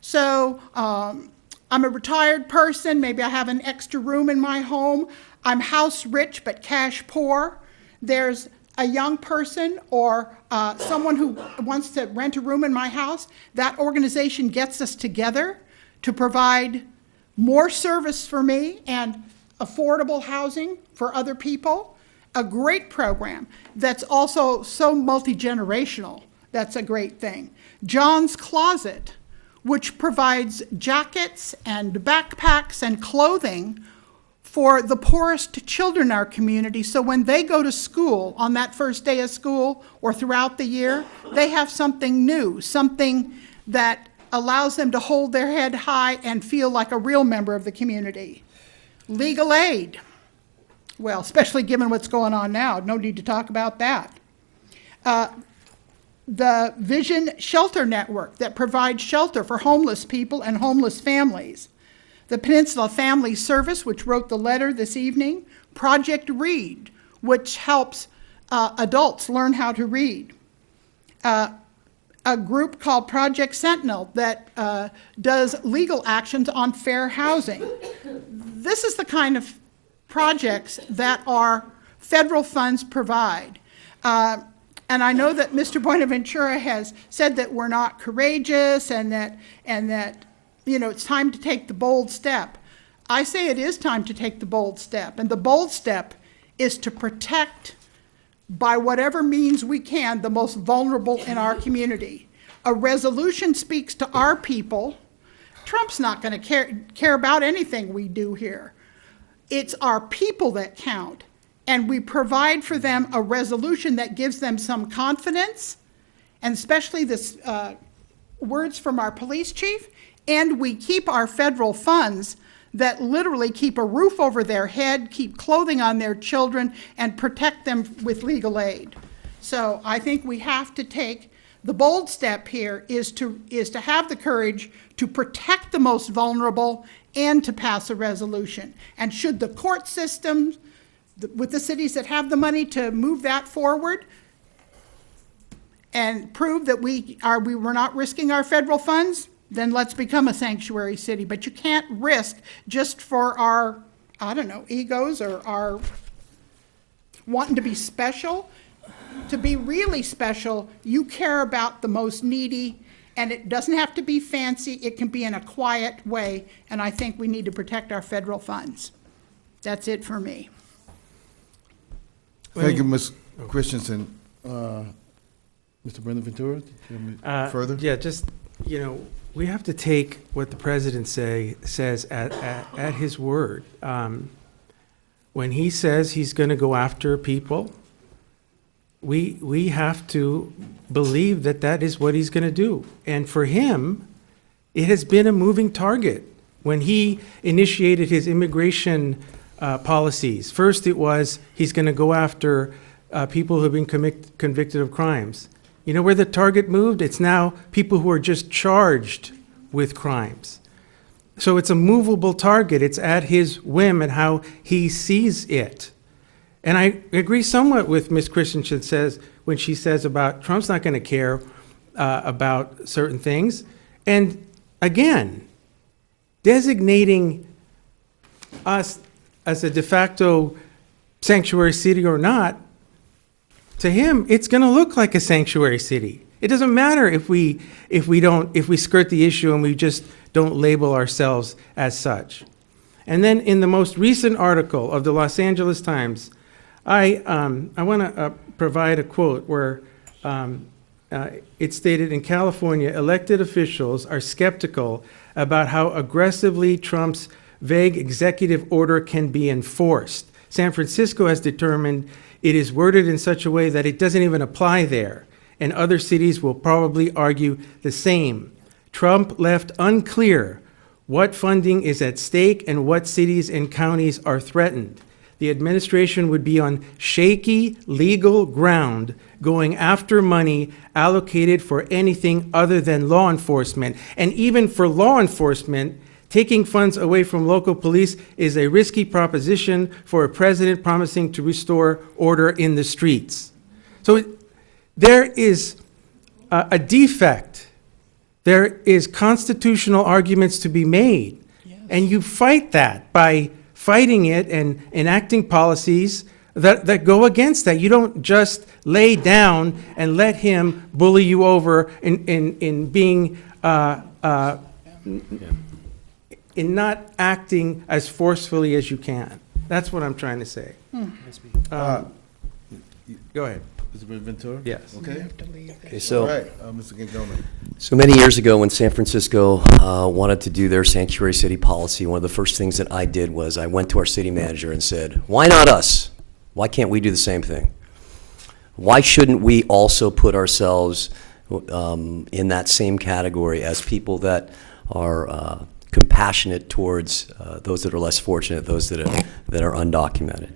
So I'm a retired person, maybe I have an extra room in my home. I'm house rich but cash poor. There's a young person or someone who wants to rent a room in my house. That organization gets us together to provide more service for me and affordable housing for other people. A great program that's also so multi-generational. That's a great thing. John's Closet, which provides jackets and backpacks and clothing for the poorest children in our community, so when they go to school on that first day of school or throughout the year, they have something new, something that allows them to hold their head high and feel like a real member of the community. Legal aid, well, especially given what's going on now, no need to talk about that. The Vision Shelter Network that provides shelter for homeless people and homeless families. The Peninsula Family Service, which wrote the letter this evening. Project Read, which helps adults learn how to read. A group called Project Sentinel that does legal actions on fair housing. This is the kind of projects that our federal funds provide. And I know that Mr. Buenaventura has said that we're not courageous and that you know, it's time to take the bold step. I say it is time to take the bold step, and the bold step is to protect, by whatever means we can, the most vulnerable in our community. A resolution speaks to our people. Trump's not going to care about anything we do here. It's our people that count, and we provide for them a resolution that gives them some confidence, and especially this words from our police chief. And we keep our federal funds that literally keep a roof over their head, keep clothing on their children, and protect them with legal aid. So I think we have to take, the bold step here is to have the courage to protect the most vulnerable and to pass a resolution. And should the court system, with the cities that have the money to move that forward and prove that we were not risking our federal funds, then let's become a sanctuary city. But you can't risk just for our, I don't know, egos or our wanting to be special. To be really special, you care about the most needy, and it doesn't have to be fancy. It can be in a quiet way, and I think we need to protect our federal funds. That's it for me. Thank you, Ms. Christensen. Mr. Buenaventura, do you have any further? Yeah, just, you know, we have to take what the president says at his word. When he says he's going to go after people, we have to believe that that is what he's going to do. And for him, it has been a moving target. When he initiated his immigration policies, first it was he's going to go after people who have been convicted of crimes. You know where the target moved? It's now people who are just charged with crimes. So it's a movable target. It's at his whim and how he sees it. And I agree somewhat with Ms. Christensen says when she says about Trump's not going to care about certain things. And again, designating us as a de facto sanctuary city or not, to him, it's going to look like a sanctuary city. It doesn't matter if we skirt the issue and we just don't label ourselves as such. And then in the most recent article of the Los Angeles Times, I want to provide a quote where it stated, in California, elected officials are skeptical about how aggressively Trump's vague executive order can be enforced, San Francisco has determined it is worded in such a way that it doesn't even apply there, and other cities will probably argue the same. Trump left unclear what funding is at stake and what cities and counties are threatened. The administration would be on shaky legal ground going after money allocated for anything other than law enforcement. And even for law enforcement, taking funds away from local police is a risky proposition for a president promising to restore order in the streets. So there is a defect. There is constitutional arguments to be made. Yes. And you fight that by fighting it and enacting policies that go against that. You don't just lay down and let him bully you over in being in not acting as forcefully as you can. That's what I'm trying to say. Go ahead. Mr. Ventura? Yes. Okay. Okay, so. All right, Mr. Gingona. So many years ago, when San Francisco wanted to do their sanctuary city policy, one of the first things that I did was I went to our city manager and said, why not us? Why can't we do the same thing? Why shouldn't we also put ourselves in that same category as people that are compassionate towards those that are less fortunate, those that are undocumented?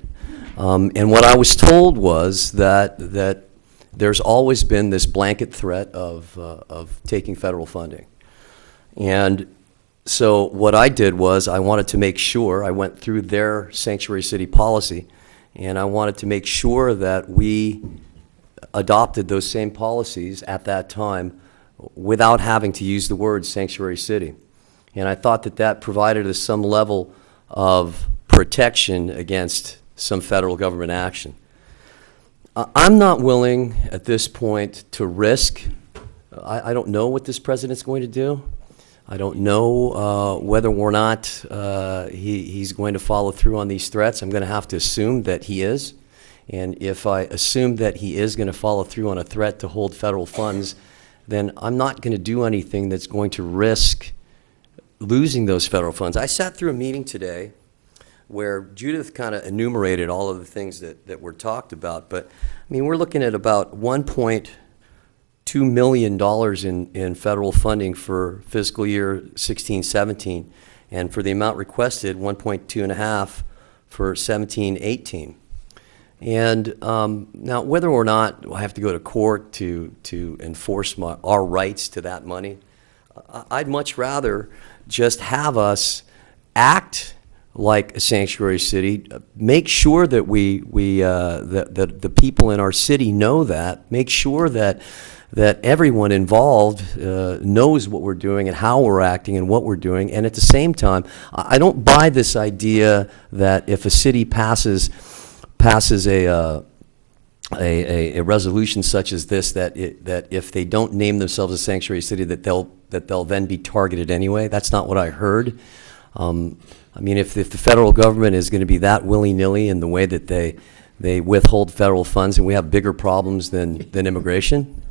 And what I was told was that there's always been this blanket threat of taking federal funding. And so what I did was I wanted to make sure, I went through their sanctuary city policy, and I wanted to make sure that we adopted those same policies at that time without having to use the word sanctuary city. And I thought that that provided us some level of protection against some federal government action. I'm not willing at this point to risk. I don't know what this president's going to do. I don't know whether or not he's going to follow through on these threats. I'm going to have to assume that he is. And if I assume that he is going to follow through on a threat to hold federal funds, then I'm not going to do anything that's going to risk losing those federal funds. I sat through a meeting today where Judith kind of enumerated all of the things that were talked about. But, I mean, we're looking at about $1.2 million in federal funding for fiscal year 16-17, and for the amount requested, 1.2.5 for 17-18. And now, whether or not I have to go to court to enforce our rights to that money, I'd much rather just have us act like a sanctuary city, make sure that that the people in our city know that, make sure that everyone involved knows what we're doing and how we're acting and what we're doing. And at the same time, I don't buy this idea that if a city passes a resolution such as this, that if they don't name themselves a sanctuary city, that they'll then be targeted anyway. That's not what I heard. I mean, if the federal government is going to be that willy-nilly in the way that they withhold federal funds, and we have bigger problems than immigration.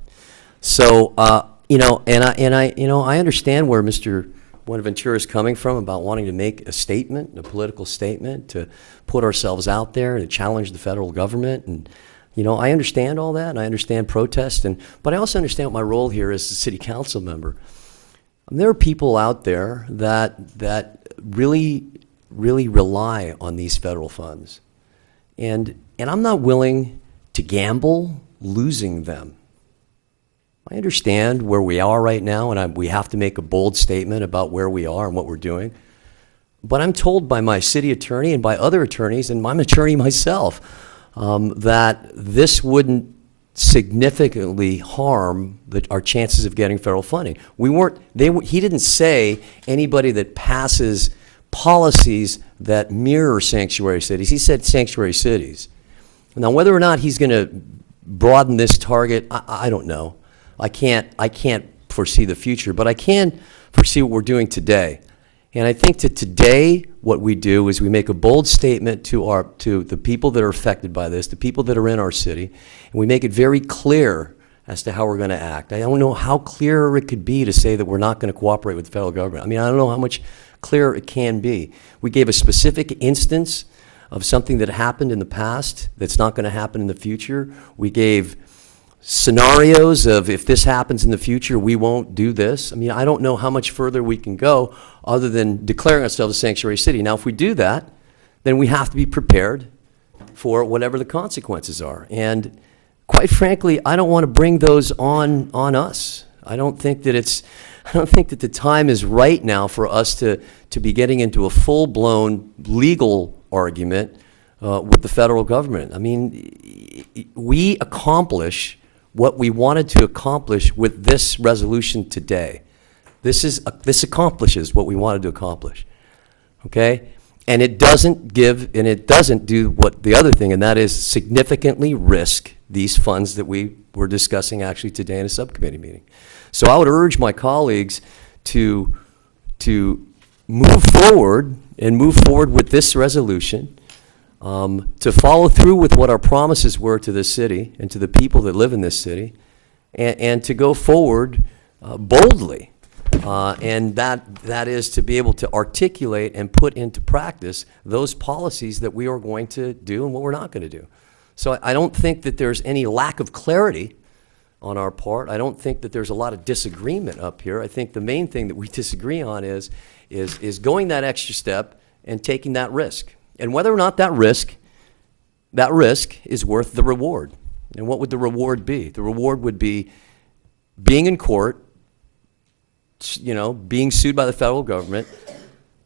So, I understand where Mr. Buenaventura is coming from about wanting to make a statement, a political statement, to put ourselves out there and challenge the federal government. And, I understand all that, and I understand protest, but I also understand what my role here as a city council member. And there are people out there that really rely on these federal funds. And I'm not willing to gamble losing them. I understand where we are right now, and we have to make a bold statement about where we are and what we're doing. But I'm told by my city attorney and by other attorneys, and I'm an attorney myself, that this wouldn't significantly harm our chances of getting federal funding. He didn't say anybody that passes policies that mirror sanctuary cities. He said sanctuary cities. Now, whether or not he's going to broaden this target, I don't know. I can't foresee the future, but I can foresee what we're doing today. And I think that today what we do is we make a bold statement to the people that are affected by this, the people that are in our city, and we make it very clear as to how we're going to act. I don't know how clear it could be to say that we're not going to cooperate with the federal government. I mean, I don't know how much clearer it can be. We gave a specific instance of something that happened in the past that's not going to happen in the future. We gave scenarios of if this happens in the future, we won't do this. I mean, I don't know how much further we can go other than declaring ourselves a sanctuary city. Now, if we do that, then we have to be prepared for whatever the consequences are. And quite frankly, I don't want to bring those on us. I don't think that the time is right now for us to be getting into a full-blown legal argument with the federal government. I mean, we accomplish what we wanted to accomplish with this resolution today. This accomplishes what we wanted to accomplish, okay? And it doesn't do what the other thing, and that is significantly risk these funds that we were discussing actually today in a subcommittee meeting. So I would urge my colleagues to move forward with this resolution, to follow through with what our promises were to this city and to the people that live in this city, and to go forward boldly. And that is to be able to articulate and put into practice those policies that we are going to do and what we're not going to do. So I don't think that there's any lack of clarity on our part. I don't think that there's a lot of disagreement up here. I think the main thing that we disagree on is going that extra step and taking that risk. And whether or not that risk is worth the reward. And what would the reward be? The reward would be being in court, being sued by the federal government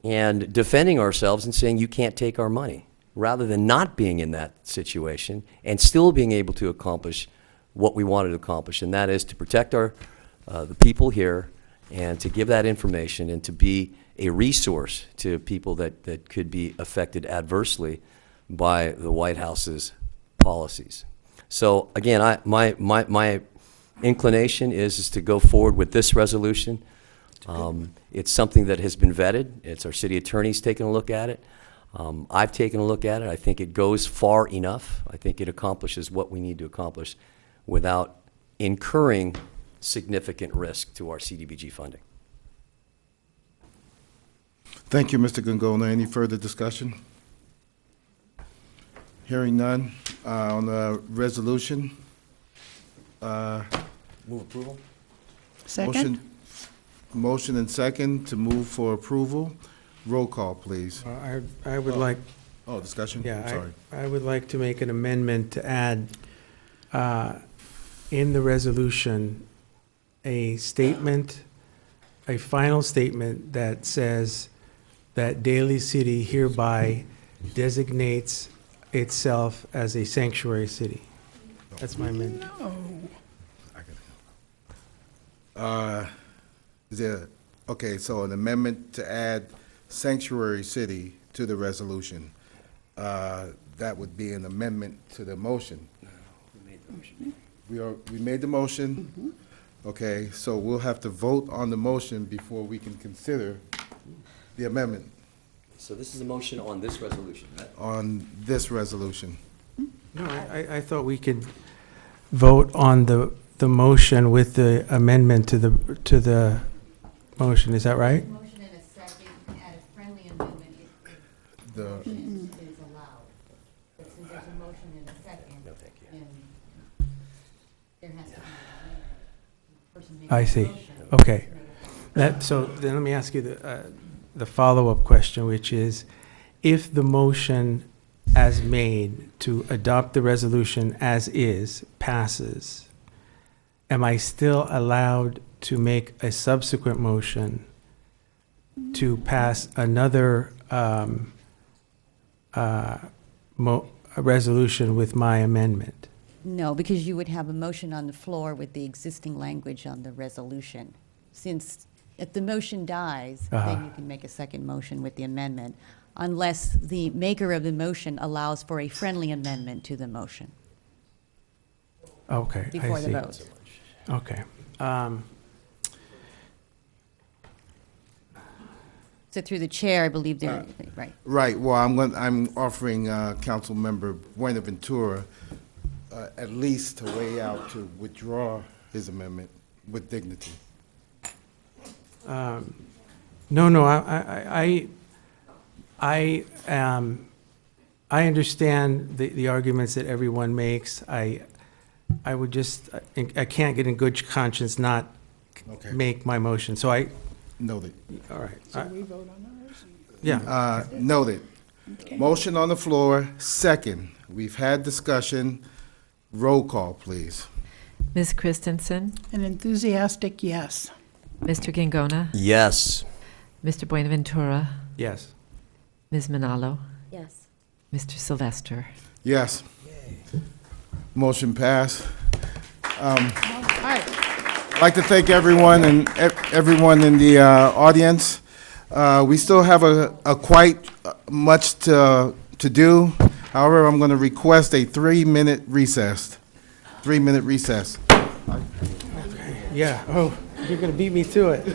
and defending ourselves and saying you can't take our money, rather than not being in that situation and still being able to accomplish what we wanted to accomplish, and that is to protect the people here and to give that information and to be a resource to people that could be affected adversely by the White House's policies. So again, my inclination is to go forward with this resolution. It's something that has been vetted. It's our city attorney's taken a look at it. I've taken a look at it. I think it goes far enough. I think it accomplishes what we need to accomplish without incurring significant risk to our CDBG funding. Thank you, Mr. Gongona. Any further discussion? Hearing none. On the resolution. Move approval. Second? Motion and second to move for approval. Roll call, please. I would like. Oh, discussion? Yeah, Sorry. I would like to make an amendment to add in the resolution a statement, a final statement that says that Daly City hereby designates itself as a sanctuary city. That's my amendment. Okay, so an amendment to add sanctuary city to the resolution. That would be an amendment to the motion. We made the motion. Okay, so we'll have to vote on the motion before we can consider the amendment So this is a motion on this resolution, right? on this resolution. No, I thought we could vote on the motion with the amendment to the motion. Is that right? Motion in a second, add a friendly amendment if The, is allowed. But since there's a motion in a second, No, thank you. then there has to be a person making I the see. motion. Okay. So then let me ask you the follow-up question, which is, if the motion as made to adopt the resolution as is passes, am I still allowed to make a subsequent motion to pass another a resolution with my amendment? No, because you would have a motion on the floor with the existing language on the resolution. Since if the motion dies, then you can make a second motion with the amendment, unless the maker of the motion allows for a friendly amendment to the motion Okay, I before the see. vote. Okay. So through the chair, I believe there, right. right, well, I'm offering Councilmember Buenaventura at least a way out to withdraw his amendment with dignity. No, I I understand the arguments that everyone makes. I would just, I can't get in good conscience not Okay. make my motion, so I, Noted. all right. So we vote on ours? Yeah. Noted. Okay. Motion on the floor, second. We've had discussion. Roll call, please. Ms. Christensen, An enthusiastic yes. Mr. Gingona, Yes. Mr. Buenaventura, Yes. Ms. Manalo, Yes. Mr. Sylvester. Yes. Motion passed. All right. I'd like to thank everyone and everyone in the audience. We still have a quite much to do. However, I'm going to request a 3-minute recess. 3-minute recess. Yeah, oh, you're gonna beat me to it.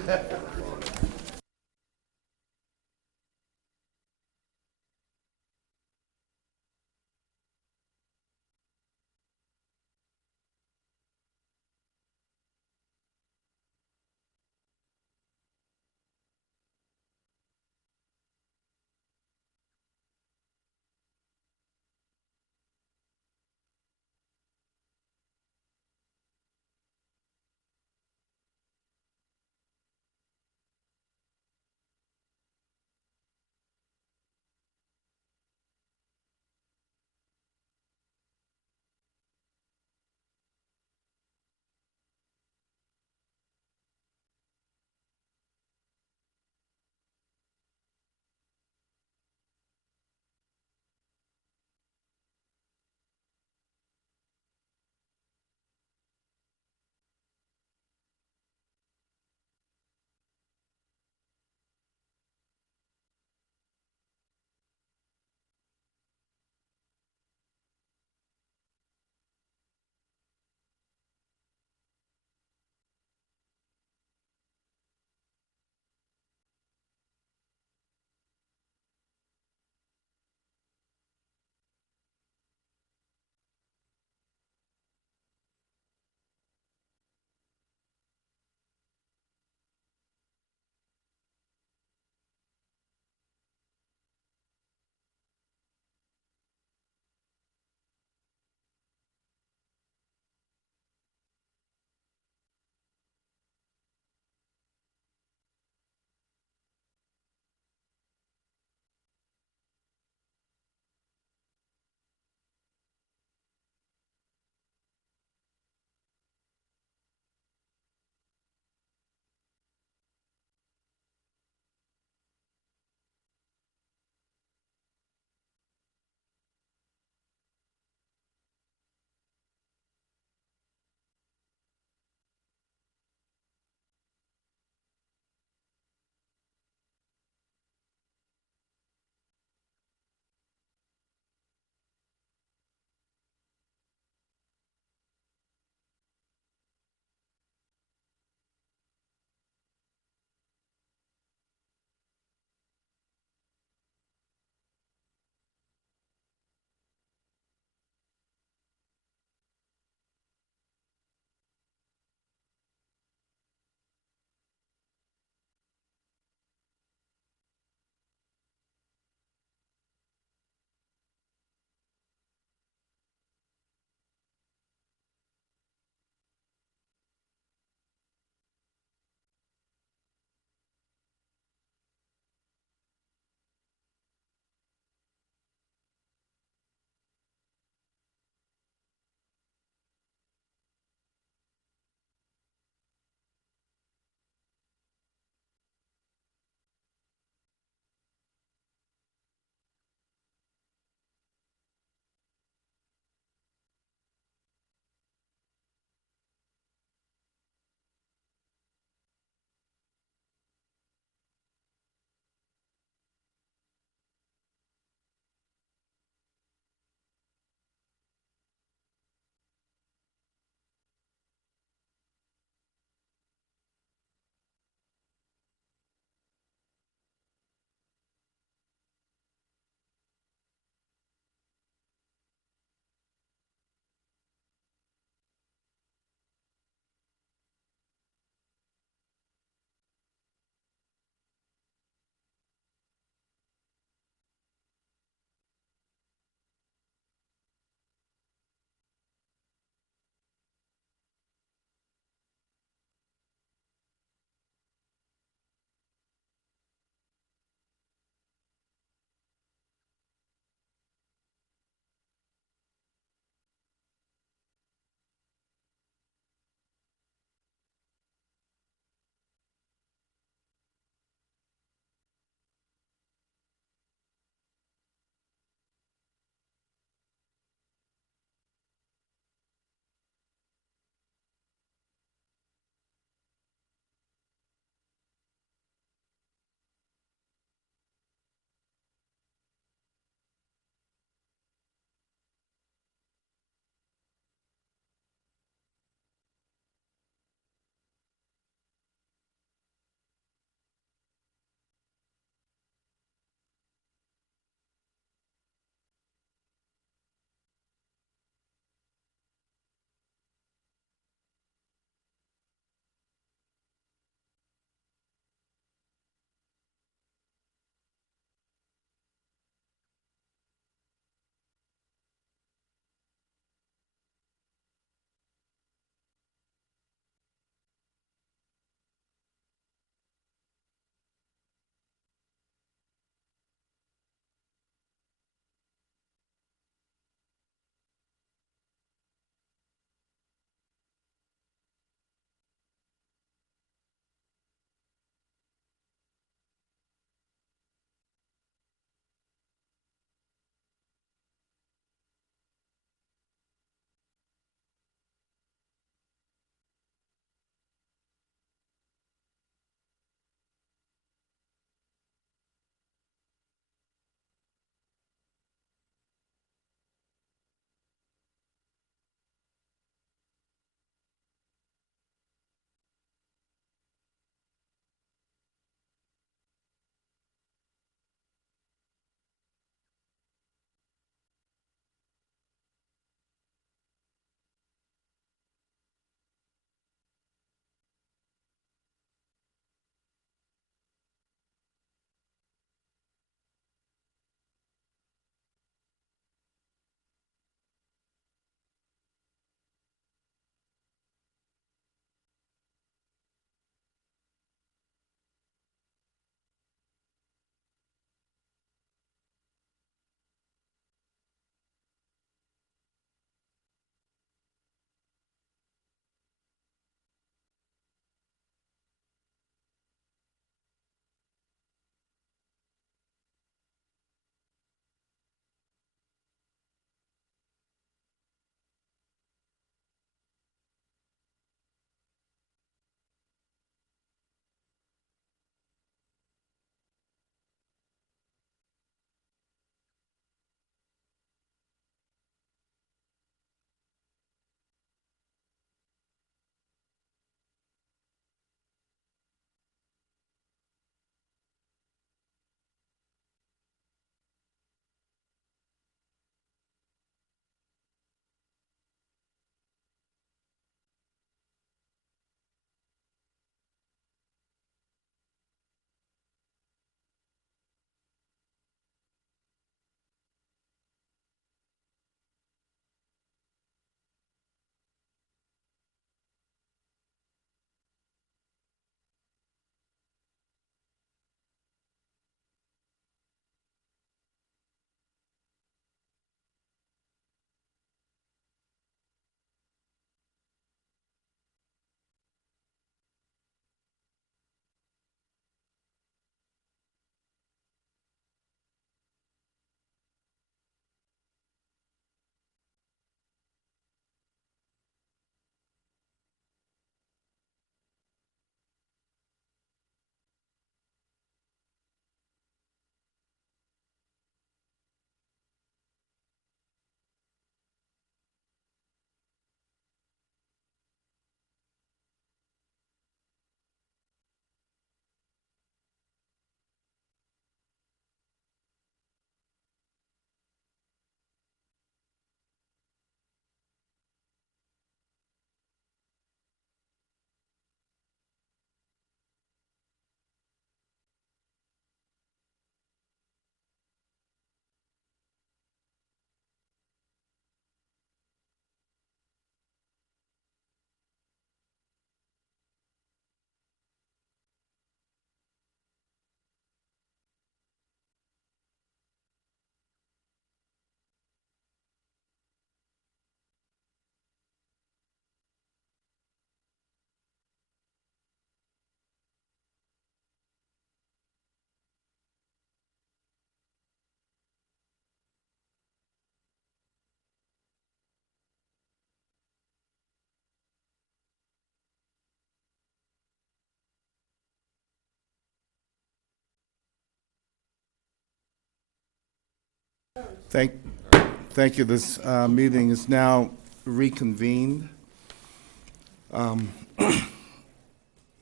Thank you. This meeting is now reconvened.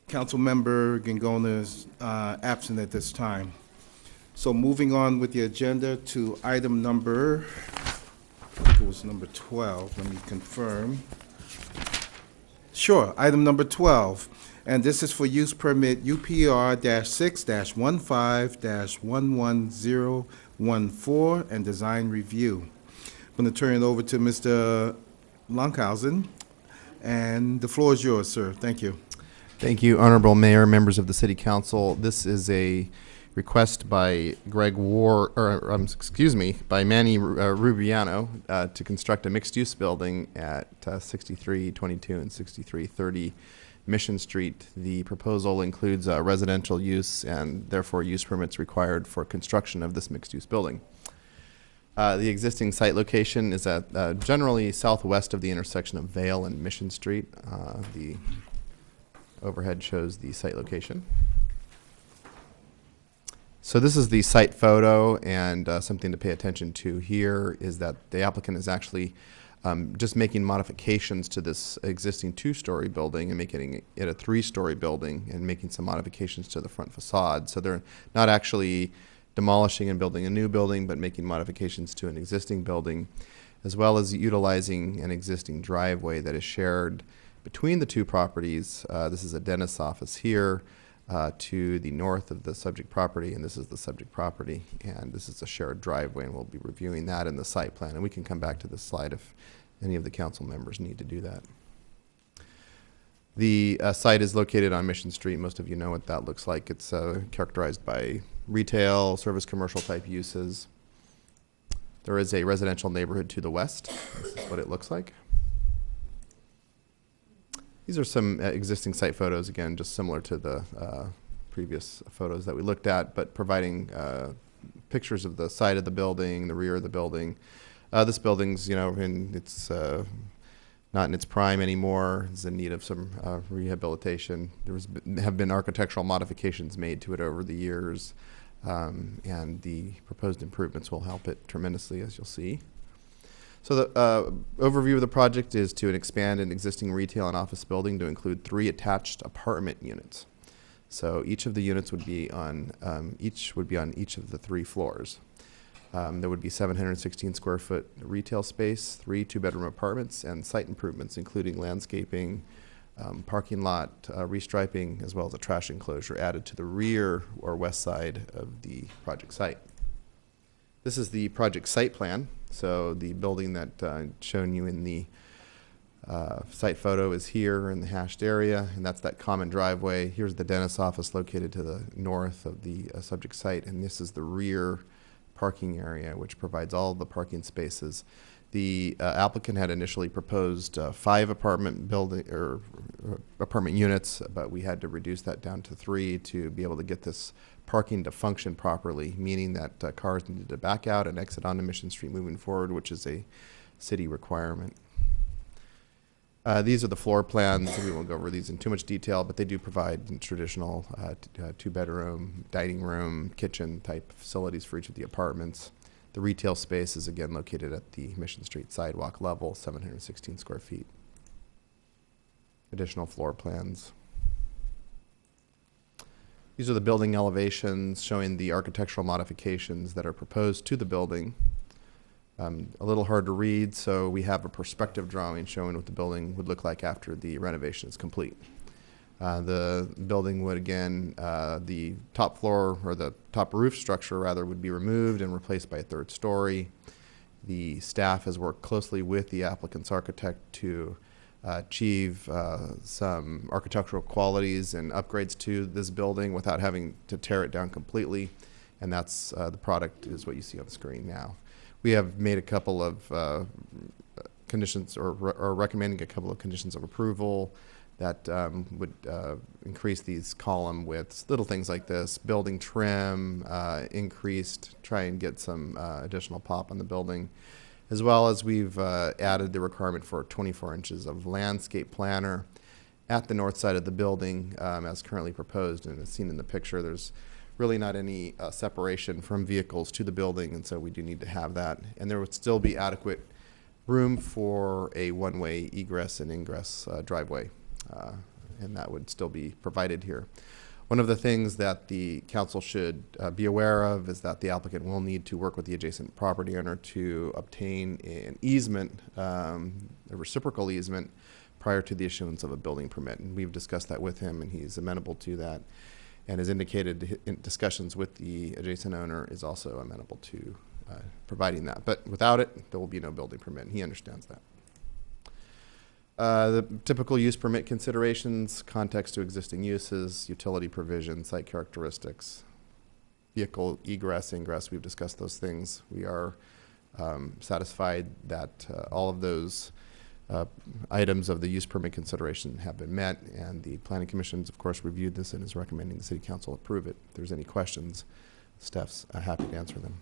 Councilmember Gingona is absent at this time. So moving on with the agenda to item number, I think it was number 12, let me confirm. Sure, item number 12, and this is for use permit UPR-6-15-11014 and design review. I'm going to turn it over to Mr. Lunkhausen, and the floor is yours, sir. Thank you. Thank you, Honorable Mayor, members of the City Council. This is a request by by Manny Rubiano to construct a mixed-use building at 6322 and 6330 Mission Street. The proposal includes residential use and therefore use permits required for construction of this mixed-use building. The existing site location is at generally southwest of the intersection of Vale and Mission Street. The overhead shows the site location. So this is the site photo, and something to pay attention to here is that the applicant is actually just making modifications to this existing two-story building and making it a three-story building and making some modifications to the front facade. So they're not actually demolishing and building a new building, but making modifications to an existing building, as well as utilizing an existing driveway that is shared between the two properties. This is a dentist's office here. To the north of the subject property, and this is the subject property, and this is a shared driveway, and we'll be reviewing that in the site plan, and we can come back to this slide if any of the council members need to do that. The site is located on Mission Street. Most of you know what that looks like. It's characterized by retail, service, commercial type uses. There is a residential neighborhood to the west. This is what it looks like. These are some existing site photos, again, just similar to the previous photos that we looked at, but providing pictures of the side of the building, the rear of the building. This building's, it's not in its prime anymore. It's in need of some rehabilitation. Have been architectural modifications made to it over the years, and the proposed improvements will help it tremendously, as you'll see. So the overview of the project is to expand an existing retail and office building to include 3 attached apartment units. So each of the units would be on each of the 3 floors. There would be 716 square foot retail space, 3 2-bedroom apartments, and site improvements including landscaping, parking lot restriping, as well as a trash enclosure added to the rear or west side of the project site. This is the project site plan. So the building that shown you in the site photo is here in the hashed area, and that's that common driveway. Here's the dentist's office located to the north of the subject site, and this is the rear parking area, which provides all of the parking spaces. The applicant had initially proposed 5 apartment units, but we had to reduce that down to 3 to be able to get this parking to function properly, meaning that cars needed to back out and exit onto Mission Street moving forward, which is a city requirement. These are the floor plans. We won't go over these in too much detail, but they do provide traditional 2-bedroom, dining room, kitchen type facilities for each of the apartments. The retail space is again located at the Mission Street sidewalk level, 716 square feet. Additional floor plans. These are the building elevations showing the architectural modifications that are proposed to the building. A little hard to read, so we have a perspective drawing showing what the building would look like after the renovation is complete. The building would, again, the top floor, or the top roof structure rather, would be removed and replaced by a 3rd story. The staff has worked closely with the applicant's architect to achieve some architectural qualities and upgrades to this building without having to tear it down completely, and that's the product is what you see on the screen now. We have made a couple of conditions, or recommending a couple of conditions of approval that would increase these column widths, little things like this, building trim, increased, try and get some additional pop on the building, as well as we've added the requirement for 24 inches of landscape planter at the north side of the building as currently proposed, and as seen in the picture. There's really not any separation from vehicles to the building, and so we do need to have that. And there would still be adequate room for a one-way egress and ingress driveway, and that would still be provided here. One of the things that the council should be aware of is that the applicant will need to work with the adjacent property owner to obtain an easement, a reciprocal easement, prior to the issuance of a building permit. And we've discussed that with him, and he's amenable to that, and has indicated in discussions with the adjacent owner is also amenable to providing that. But without it, there will be no building permit, and he understands that. The typical use permit considerations: context to existing uses, utility provision, site characteristics, vehicle egress, ingress. We've discussed those things. We are satisfied that all of those items of the use permit consideration have been met, and the Planning Commission's, of course, reviewed this and is recommending the City Council approve it. If there's any questions, staff's happy to answer them.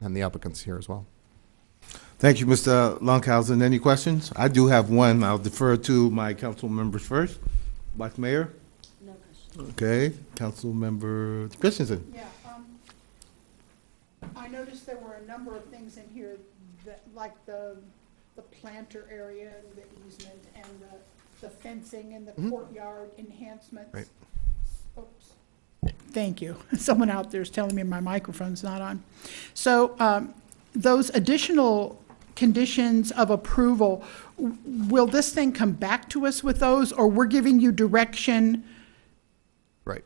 And the applicant's here as well. Thank you, Mr. Longhausen. Any questions? I do have one. I'll defer to my council members first. Vice Mayor? No question. Okay, Council Member Christensen. Yeah, I noticed there were a number of things in here that, like the planter area and the easement and the fencing and the courtyard enhancements. Right. Oops. Thank you. Someone out there is telling me my microphone's not on. So those additional conditions of approval, will this thing come back to us with those, or we're giving you direction Right.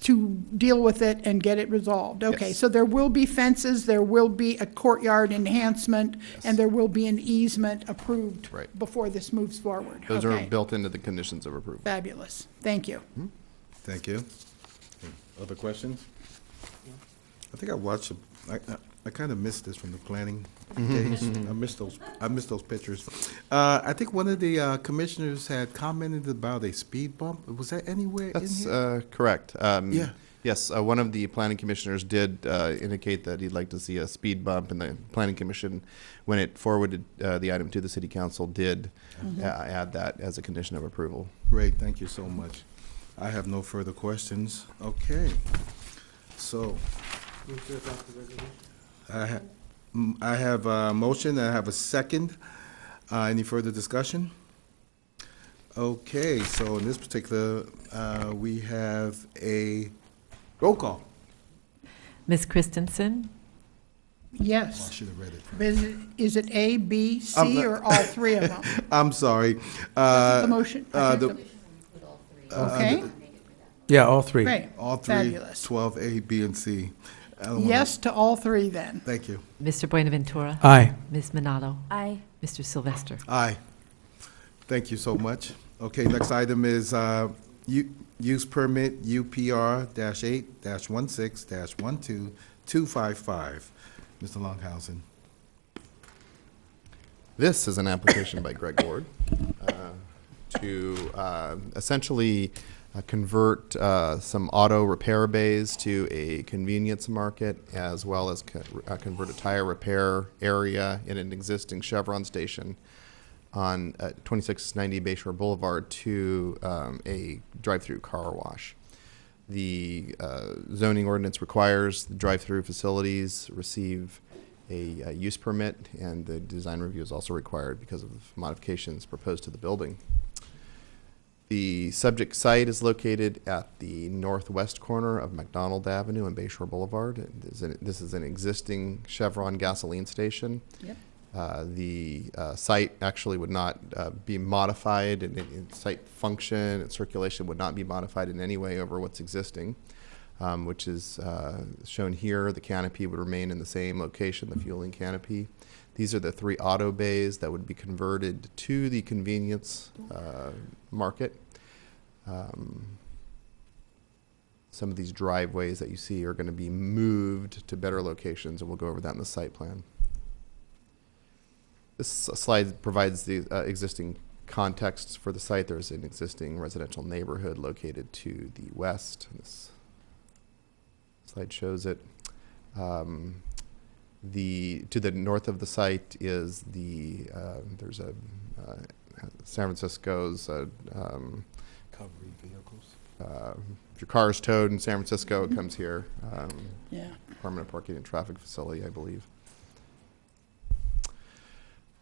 to deal with it and get it resolved? Okay, Yes. so there will be fences, there will be a courtyard enhancement, and there will be an easement approved Right. before this moves forward. Those are Okay. built into the conditions of approval. Fabulous. Thank you. Thank you. Other questions? I think I watched, I kind of missed this from the planning days. I missed those pictures. I think one of the commissioners had commented about a speed bump. Was that anywhere in That's here? correct. Yeah. Yes, one of the planning commissioners did indicate that he'd like to see a speed bump, and the planning commission, when it forwarded the item to the city council, did add that as a condition of approval. Great, thank you so much. I have no further questions. Okay, so. I have a motion, and I have a second. Any further discussion? Okay, so in this particular, we have a roll call. Ms. Christensen? Yes. I should have read it. Is it A, B, C, or all three of them? I'm sorry. The motion? Okay, Yeah, all three. great. All three, Fabulous. 12A, B, and C. I don't wanna- Yes to all three then. Thank you. Mr. Buenaventura? Aye. Ms. Manalo? Aye. Mr. Sylvester? Aye. Thank you so much. Okay, next item is use permit UPR-8-16-12255. Mr. Longhausen. This is an application by Greg Ward to essentially convert some auto repair bays to a convenience market, as well as convert a tire repair area in an existing Chevron station on 2690 Bayshore Boulevard to a drive-through car wash. The zoning ordinance requires the drive-through facilities receive a use permit, and the design review is also required because of modifications proposed to the building. The subject site is located at the northwest corner of McDonald Avenue and Bayshore Boulevard. This is an existing Chevron gasoline station. Yep. The site actually would not be modified, and site function and circulation would not be modified in any way over what's existing, which is shown here. The canopy would remain in the same location, the fueling canopy. These are the three auto bays that would be converted to the convenience market. Some of these driveways that you see are going to be moved to better locations, and we'll go over that in the site plan. This slide provides the existing context for the site. There's an existing residential neighborhood located to the west. This slide shows it. To the north of the site is there's a San Francisco's Recovery vehicles. If your car is towed in San Francisco, it comes here. Yeah. Permanent Parking and Traffic Facility, I believe.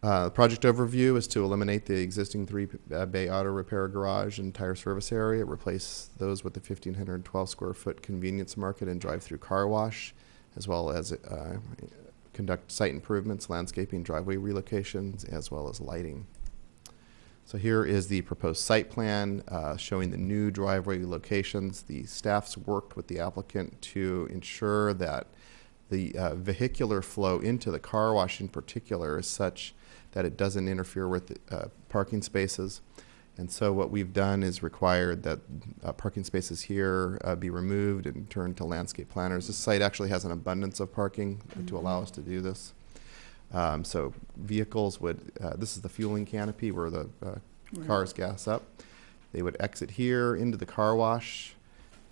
The project overview is to eliminate the existing three-bay auto repair garage and tire service area, replace those with the 1,512 square foot convenience market and drive-through car wash, as well as conduct site improvements, landscaping, driveway relocations, as well as lighting. So here is the proposed site plan showing the new driveway locations. The staff's worked with the applicant to ensure that the vehicular flow into the car wash in particular is such that it doesn't interfere with parking spaces. And so what we've done is required that parking spaces here be removed and turned to landscape planners. This site actually has an abundance of parking to allow us to do this. So vehicles would, this is the fueling canopy where the cars gas up. They would exit here into the car wash,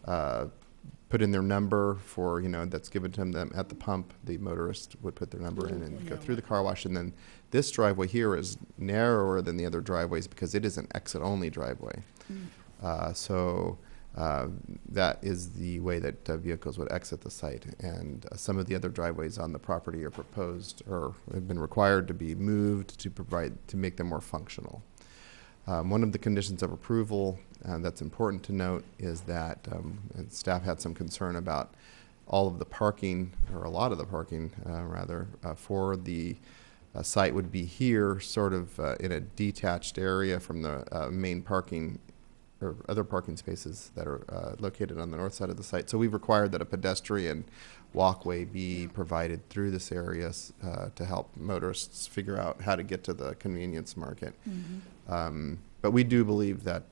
put in their number for, that's given to them at the pump. The motorist would put their number in and go through the car wash. And then this driveway here is narrower than the other driveways because it is an exit-only driveway. So that is the way that vehicles would exit the site. And some of the other driveways on the property are proposed or have been required to be moved to make them more functional. One of the conditions of approval that's important to note is that and staff had some concern about all of the parking, or a lot of the parking rather, for the site would be here sort of in a detached area from the main parking or other parking spaces that are located on the north side of the site. So we've required that a pedestrian walkway be provided through this area to help motorists figure out how to get to the convenience market. But we do believe that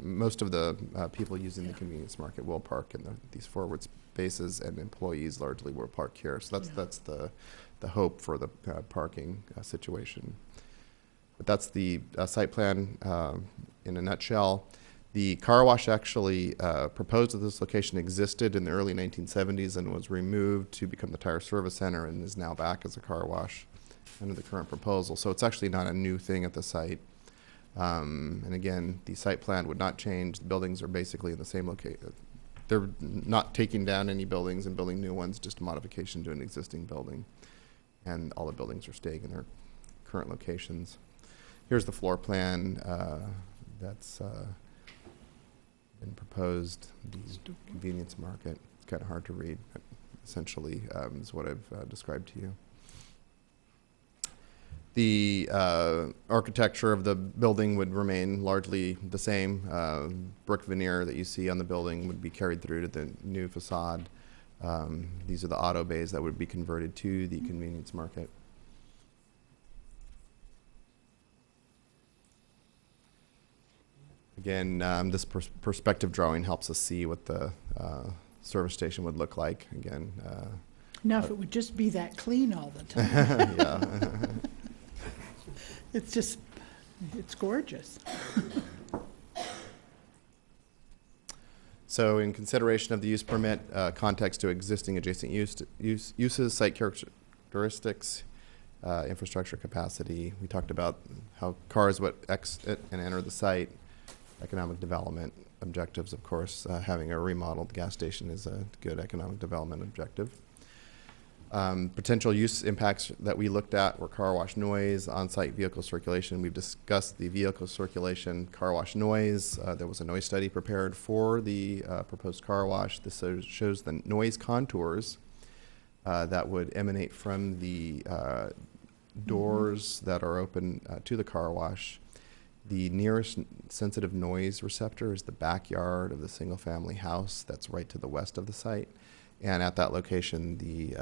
most of the people using the convenience market will park in these forward spaces, and employees largely will park here. So that's the hope for the parking situation. But that's the site plan in a nutshell. The car wash actually proposed at this location existed in the early 1970s and was removed to become the tire service center and is now back as a car wash under the current proposal. So it's actually not a new thing at the site. And again, the site plan would not change. The buildings are basically in the same location. They're not taking down any buildings and building new ones, just a modification to an existing building. And all the buildings are staying in their current locations. Here's the floor plan that's been proposed, the convenience market. It's kind of hard to read, but essentially is what I've described to you. The architecture of the building would remain largely the same. Brick veneer that you see on the building would be carried through to the new facade. These are the auto bays that would be converted to the convenience market. Again, this perspective drawing helps us see what the service station would look like. Again, Now, if it would just be that clean all the time. yeah. It's gorgeous. So in consideration of the use permit, context to existing adjacent uses, site characteristics, infrastructure capacity. We talked about how cars would exit and enter the site, economic development objectives, of course. Having a remodeled gas station is a good economic development objective. Potential use impacts that we looked at were car wash noise, on-site vehicle circulation. We've discussed the vehicle circulation, car wash noise. There was a noise study prepared for the proposed car wash. This shows the noise contours that would emanate from the doors that are open to the car wash. The nearest sensitive noise receptor is the backyard of the single-family house that's right to the west of the site. And at that location, the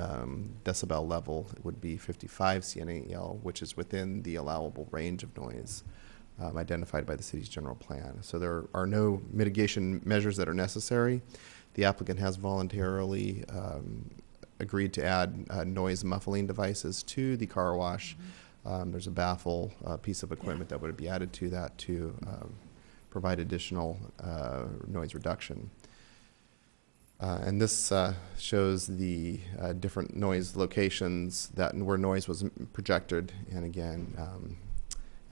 decibel level would be 55 CNAEL, which is within the allowable range of noise identified by the city's general plan. So there are no mitigation measures that are necessary. The applicant has voluntarily agreed to add noise muffling devices to the car wash. There's a baffle piece of equipment that would be added to that to provide additional noise reduction. And this shows the different noise locations where noise was projected. And again,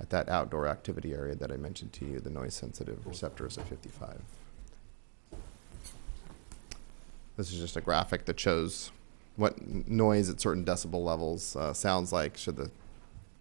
at that outdoor activity area that I mentioned to you, the noise sensitive receptor is at 55. This is just a graphic that shows what noise at certain decibel levels sounds like, should the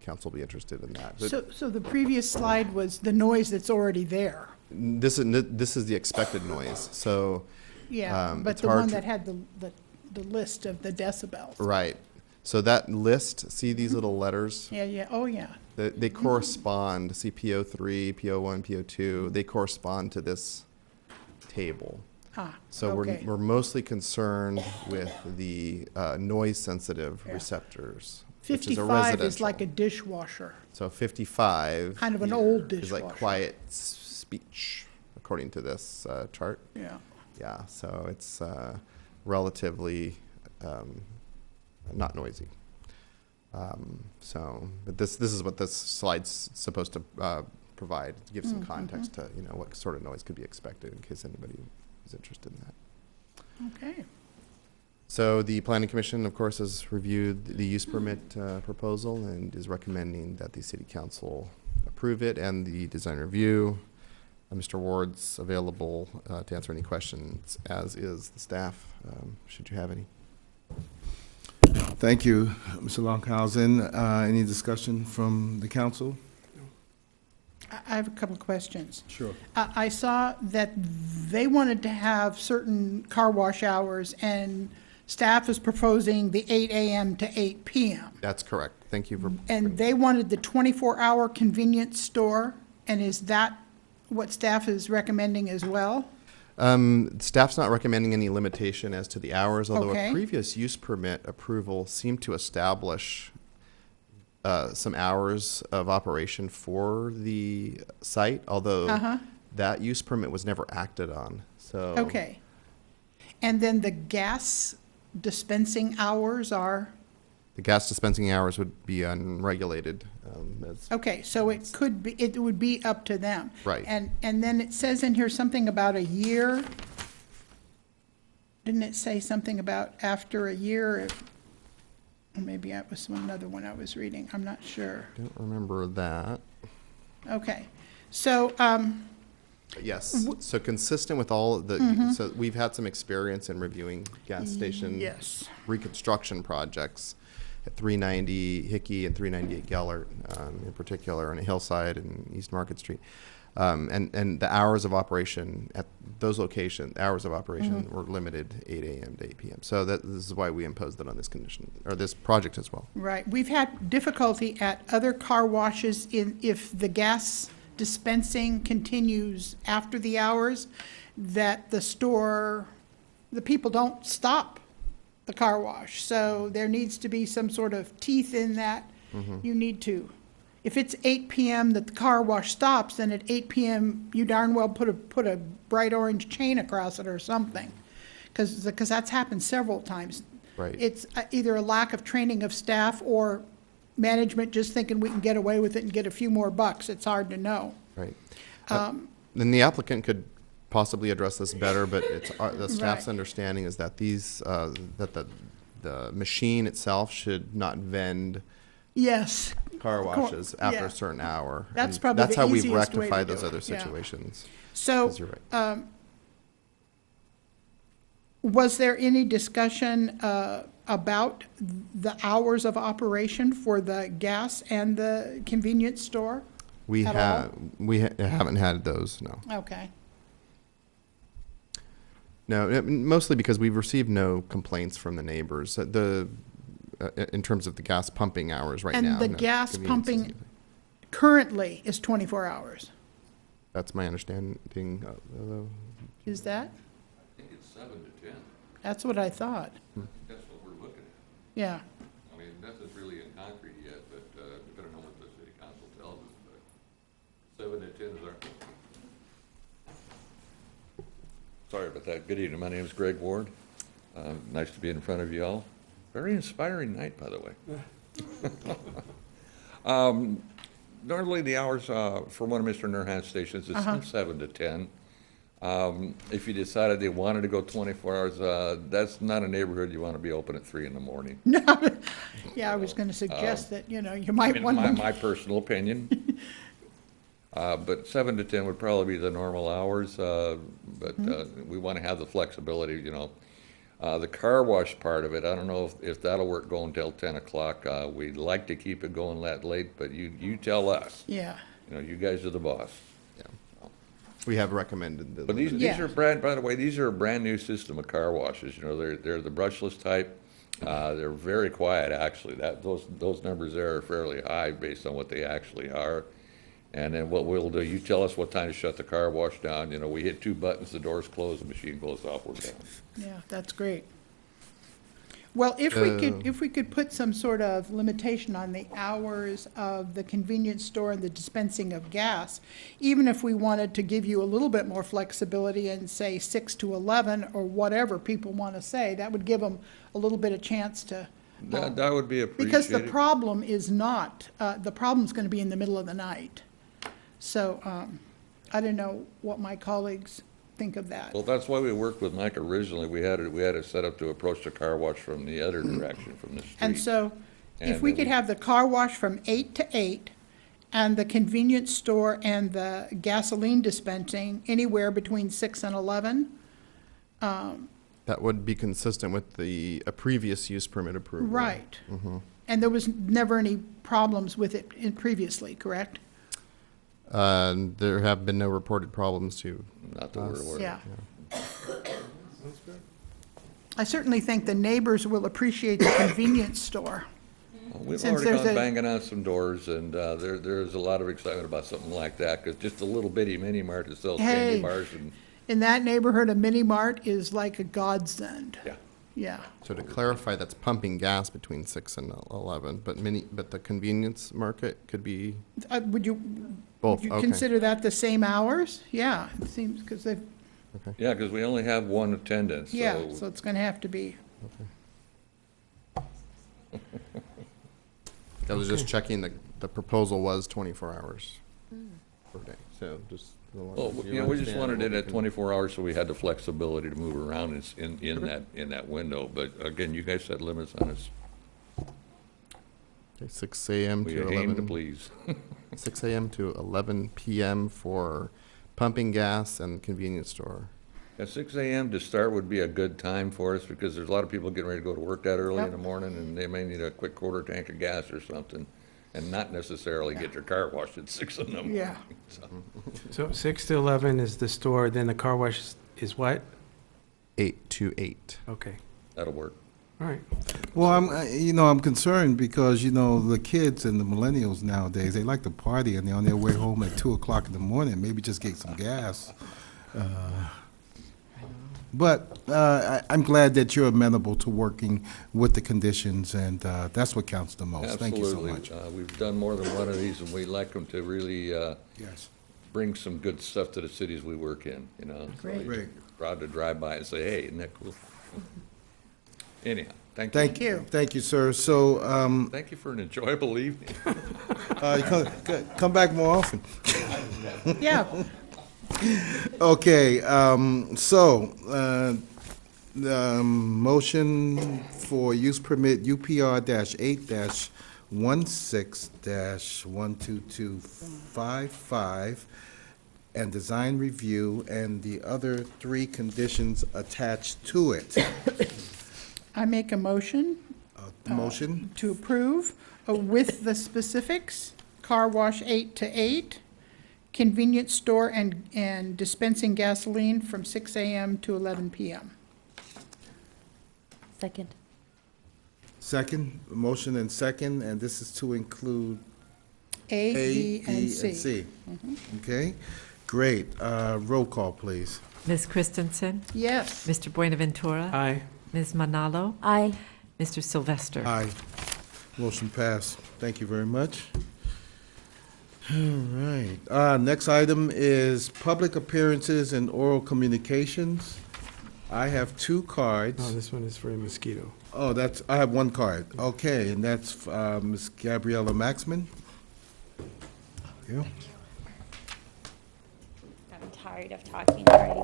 council be interested in that. But So the previous slide was the noise that's already there. this is the expected noise, so. Yeah, but it's the hard one to- that had the list of the decibels. Right. So that list, see these little letters? Yeah, yeah, oh, yeah. They correspond, see PO3, PO1, PO2, they correspond to this table. Ah, So okay. we're mostly concerned with the noise-sensitive receptors, which is a 55 residential. is like a dishwasher. So 55. Kind of an here old is like dishwasher. quiet speech, according to this chart. Yeah. Yeah, so it's relatively not noisy. But this is what this slide's supposed to provide, to give some context to, you know, what sort of noise could be expected in case anybody is interested in that. Okay. So the Planning Commission, of course, has reviewed the use permit proposal and is recommending that the City Council approve it and the design review. Mr. Ward's available to answer any questions, as is the staff, should you have any. Thank you, Mr. Longhausen. Any discussion from the council? I have a couple of questions. Sure. I saw that they wanted to have certain car wash hours, and staff is proposing the 8 a.m. to 8 p.m. That's correct. Thank you for. And they wanted the 24-hour convenience store, and is that what staff is recommending as well? Staff's not recommending any limitation as to the hours, although Okay. a previous use permit approval seemed to establish some hours of operation for the site, although that use permit was never acted on, so. Okay. And then the gas dispensing hours are, The gas dispensing hours would be unregulated, as, okay, so it could be, it would be up to them. Right. And then it says in here something about a year. Didn't it say something about after a year? Or maybe that was another one I was reading, I'm not sure. don't remember that. Okay, so, Yes, so consistent with all of the, so we've had some experience in reviewing gas station yes. reconstruction projects at 390 Hickey and 398 Gellert, in particular, on Hillside and East Market Street. And the hours of operation at those locations, hours of operation were limited 8 a.m. to 8 p.m. So this is why we imposed it on this condition, or this project as well. Right, we've had difficulty at other car washes if the gas dispensing continues after the hours, that the people don't stop the car wash. So there needs to be some sort of teeth in that. You need to, if it's 8 p.m. that the car wash stops, then at 8 p.m. you darn well put a bright orange chain across it or something. Because that's happened several times. Right. It's either a lack of training of staff or management just thinking we can get away with it and get a few more bucks. It's hard to know. Right. Then the applicant could possibly address this better, but it's the staff's Right. understanding is that these, that the machine itself should not vend Yes. car washes after yeah. a certain hour. That's And probably that's the how we've easiest way to rectified do those it, other yeah. situations. So, 'Cause you're right. was there any discussion about the hours of operation for the gas and the convenience store? We at have, haven't had those, no. Okay. No, mostly because we've received no complaints from the neighbors. In terms of the gas pumping hours right now. And the no gas conveniences pumping either. currently is 24 hours. That's my understanding. Is that? I think it's 7 to 10. That's what I thought. That's what we're looking at. Yeah. I mean, nothing's really in concrete yet, but depending on what the city council tells us, but 7 to 10 is our. Sorry about that. Good evening. My name is Greg Ward. Nice to be in front of you all. Very inspiring night, by the way. Normally, the hours for one of Mr. Nurhan's stations is from 7 to 10. If you decided they wanted to go 24 hours, that's not a neighborhood you want to be open at 3 in the morning. No, yeah, I was going to suggest that, you might I mean, want to. my personal opinion. But 7 to 10 would probably be the normal hours, but we want to have the flexibility, The car wash part of it, I don't know if that'll work going till 10 o'clock. We'd like to keep it going that late, but you tell us. Yeah. You know, you guys are the boss. We have recommended. But these Yeah. are by the way, these are a brand-new system of car washes. You know, they're the brushless type. They're very quiet, actually. Those numbers there are fairly high based on what they actually are. And then what we'll do, you tell us what time to shut the car wash down. You know, we hit 2 buttons, the doors close, the machine goes off, we're done. Yeah, that's great. Well, if we could put some sort of limitation on the hours of the convenience store and the dispensing of gas, even if we wanted to give you a little bit more flexibility and say 6 to 11 or whatever people want to say, that would give them a little bit of chance to. That would be appreciated. Because the problem is not, the problem's going to be in the middle of the night. So I don't know what my colleagues think of that. Well, that's why we worked with Mike originally. We had it set up to approach the car wash from the other direction, from the street. And so if And we then could have the car wash from 8 to 8 and the convenience store and the gasoline dispensing anywhere between 6 and 11, That would be consistent with a previous use permit approval. right. Mhm. And there was never any problems with it previously, correct? There have been no reported problems to Not that we're us. aware of. Yeah. I certainly think the neighbors will appreciate the convenience store. Well, we've Since already there's gone a- banging on some doors, and there's a lot of excitement about something like that, because just a little bitty mini mart that sells candy Hey. bars and, In that neighborhood, a mini mart is like a godsend. yeah. Yeah. So to clarify, that's pumping gas between 6 and 11, but the convenience market could be Would you, both, would you okay. consider that the same hours? Yeah, it seems, because they've, Yeah, because we only have one attendant, yeah, so so it's gonna have to be. I was just checking, the proposal was 24 hours per day, so just. well, you know, we just wanted it at 24 hours, so we had the flexibility to move around in that window. But again, you guys set limits on us. Okay, 6 a.m. We to aim 11. to please. 6 a.m. to 11 p.m. for pumping gas and convenience store. At 6 a.m. to start would be a good time for us, because there's a lot of people getting ready to go to work that early in Yep. the morning, and they may need a quick quarter tank of gas or something, and not necessarily get their car washed at 6 in the morning. Yeah. So, So 6 to 11 is the store, then the car wash is what? 8 to 8. Okay, that'll work. all right. Well, I'm concerned because, the kids and the millennials nowadays, they like to party and they're on their way home at 2 o'clock in the morning, maybe just get some gas. But I'm glad that you're amenable to working with the conditions, and that's what counts the most. Thank you so Absolutely. much. We've done more than one of these, and we like them to really Yes. bring some good stuff to the cities we work in, you know? So Great. you're Great. Proud to drive by and say, hey, isn't that cool? Anyhow, thank you. Thank you. Thank you, sir. So, Thank you for an enjoyable evening. come back more often. Yeah, Okay, the motion for use permit UPR-8-16-12255 and design review and the other 3 conditions attached to it. I make a motion Motion? to approve with the specifics, car wash 8 to 8, convenience store and dispensing gasoline from 6 a.m. to 11 p.m. Second. Second, motion and second, and this is to include A, A, B, and B, C. and C. Okay, great. Roll call, please. Ms. Christensen? Yes. Mr. Buenaventura? Aye. Ms. Manalo? Aye. Mr. Sylvester? Aye. Motion passed. Thank you very much. All right. Next item is public appearances and oral communications. I have 2 cards. Oh, this one is for a mosquito. Oh, I have 1 card. Okay, and that's Ms. Gabriella Maxman. Yeah. I'm tired of talking already.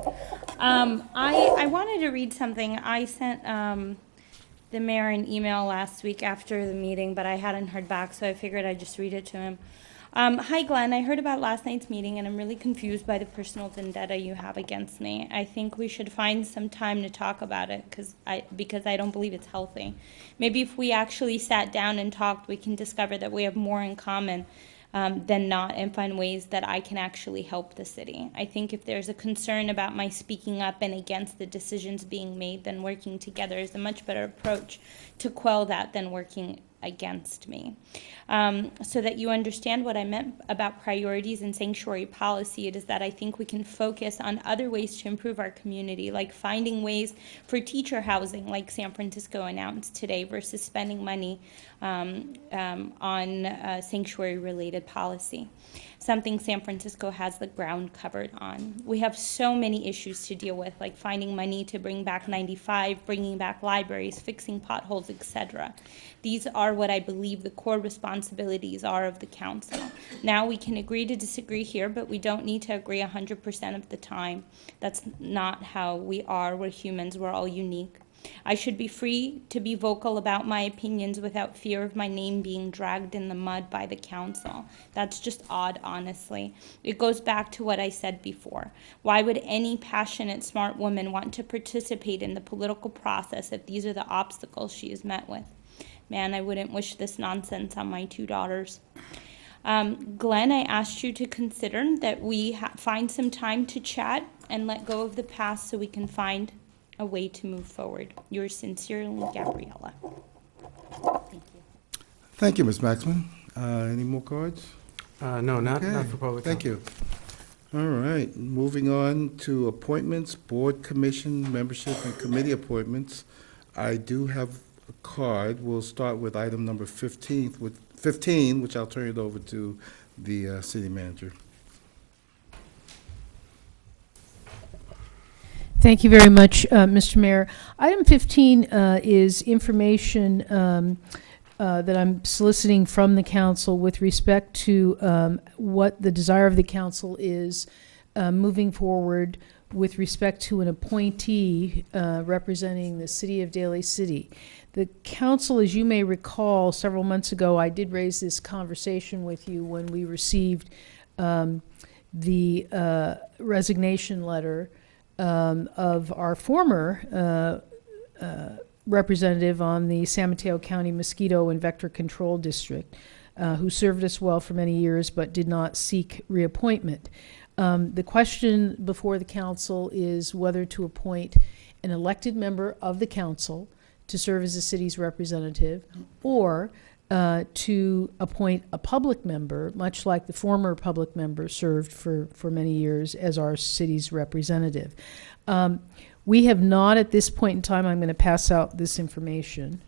I wanted to read something. I sent the mayor an email last week after the meeting, but I hadn't heard back, so I figured I'd just read it to him. Hi, Glenn. I heard about last night's meeting, and I'm really confused by the personal vendetta you have against me. I think we should find some time to talk about it because I don't believe it's healthy. Maybe if we actually sat down and talked, we can discover that we have more in common than not, and find ways that I can actually help the city. I think if there's a concern about my speaking up and against the decisions being made, then working together is a much better approach to quell that than working against me. So that you understand what I meant about priorities and sanctuary policy, it is that I think we can focus on other ways to improve our community, like finding ways for teacher housing, like San Francisco announced today, versus spending money on sanctuary-related policy, something San Francisco has the ground covered on. We have so many issues to deal with, like finding money to bring back 95, bringing back libraries, fixing potholes, etc. These are what I believe the core responsibilities are of the council. Now, we can agree to disagree here, but we don't need to agree 100% of the time. That's not how we are. We're humans. We're all unique. I should be free to be vocal about my opinions without fear of my name being dragged in the mud by the council. That's just odd, honestly. It goes back to what I said before. Why would any passionate, smart woman want to participate in the political process if these are the obstacles she is met with? Man, I wouldn't wish this nonsense on my 2 daughters. Glenn, I asked you to consider that we find some time to chat and let go of the past so we can find a way to move forward. Yours sincerely, Gabriella. Thank you. Thank you, Ms. Maxman. Any more cards? No, not Okay, for public. thank you. All right, moving on to appointments, board, commission, membership, and committee appointments. I do have a card. We'll start with item number 15, which I'll turn it over to the city manager. Thank you very much, Mr. Mayor. Item 15 is information that I'm soliciting from the council with respect to what the desire of the council is moving forward with respect to an appointee representing the city of Daly City. The council, as you may recall, several months ago, I did raise this conversation with you when we received the resignation letter of our former representative on the San Mateo County Mosquito and Vector Control District, who served us well for many years but did not seek reappointment. The question before the council is whether to appoint an elected member of the council to serve as the city's representative, or to appoint a public member, much like the former public member served for many years as our city's representative. We have not, at this point in time, I'm going to pass out this information.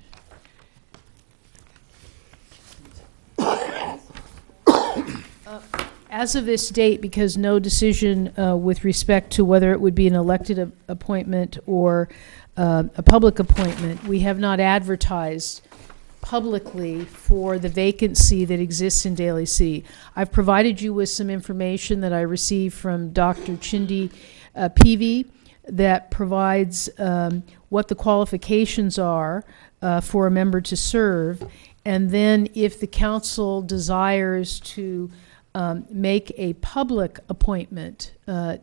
As of this date, because no decision with respect to whether it would be an elected appointment or a public appointment, we have not advertised publicly for the vacancy that exists in Daly City. I've provided you with some information that I received from Dr. Chindi Peavy that provides what the qualifications are for a member to serve, and then if the council desires to make a public appointment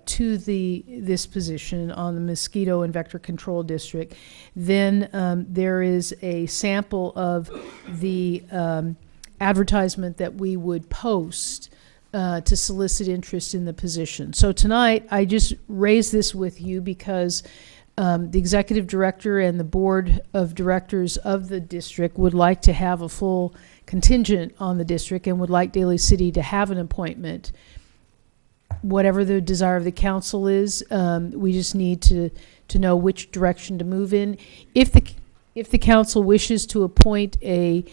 to this position on the Mosquito and Vector Control District, then there is a sample of the advertisement that we would post to solicit interest in the position. So tonight, I just raised this with you because the executive director and the board of directors of the district would like to have a full contingent on the district and would like Daly City to have an appointment. Whatever the desire of the council is, we just need to know which direction to move in. If the council wishes to appoint an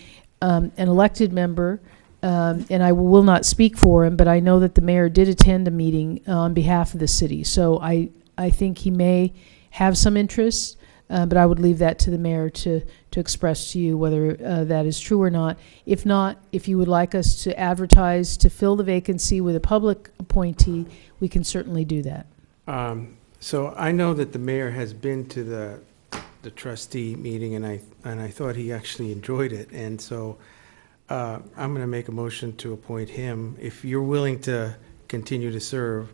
elected member, and I will not speak for him, but I know that the mayor did attend a meeting on behalf of the city, so I think he may have some interest, but I would leave that to the mayor to express to you whether that is true or not. If not, if you would like us to advertise to fill the vacancy with a public appointee, we can certainly do that. So I know that the mayor has been to the trustee meeting, and I thought he actually enjoyed it, and so I'm going to make a motion to appoint him. If you're willing to continue to serve,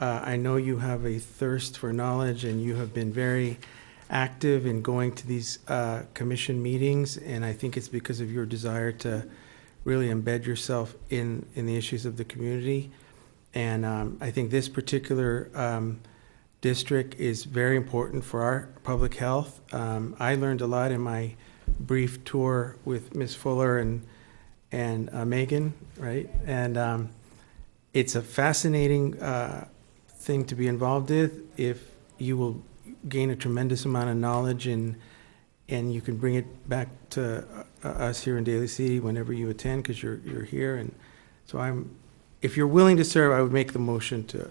I know you have a thirst for knowledge, and you have been very active in going to these commission meetings, and I think it's because of your desire to really embed yourself in the issues of the community. And I think this particular district is very important for our public health. I learned a lot in my brief tour with Ms. Fuller and Megan, right? And it's a fascinating thing to be involved with. If you will gain a tremendous amount of knowledge, and you can bring it back to us here in Daly City whenever you attend, because you're here. And so if you're willing to serve, I would make the motion to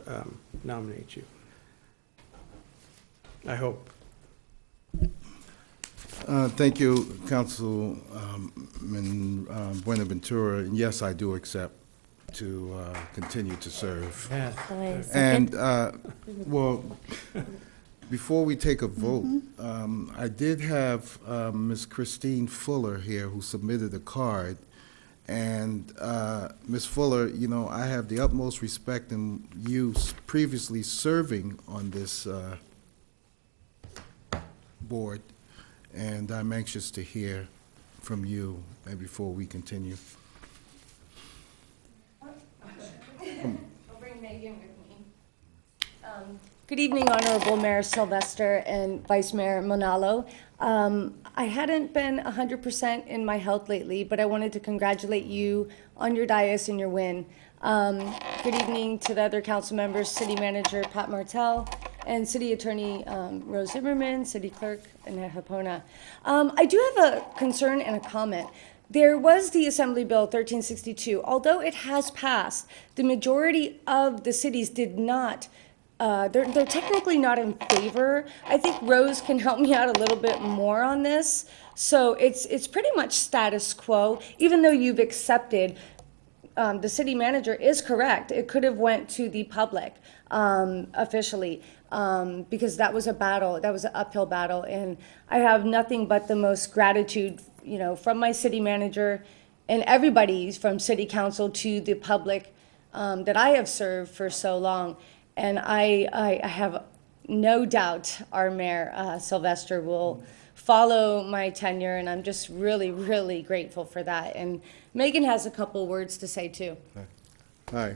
nominate you. I hope. Thank you, Councilman Buenaventura. And yes, I do accept to continue to serve. Yeah. And, well, before we take a vote, I did have Ms. Christine Fuller here, who submitted a card. And Ms. Fuller, you know, I have the utmost respect in you previously serving on this board, and I'm anxious to hear from you before we continue. I'll bring Megan with me. Good evening, Honorable Mayor Sylvester and Vice Mayor Manalo. I hadn't been 100% in my health lately, but I wanted to congratulate you on your dais and your win. Good evening to the other council members, City Manager Pat Martell, and City Attorney Rose Zimmerman, City Clerk Annette Hapona. I do have a concern and a comment. There was the Assembly Bill 1362. Although it has passed, the majority of the cities did not. They're technically not in favor. I think Rose can help me out a little bit more on this. So it's pretty much status quo, even though you've accepted. The city manager is correct. It could have went to the public officially because that was a battle. That was an uphill battle, and I have nothing but the most gratitude, you know, from my city manager and everybody from city council to the public that I have served for so long. And I have no doubt our mayor, Sylvester, will follow my tenure, and I'm just really, really grateful for that. And Megan has a couple words to say, too. Hi.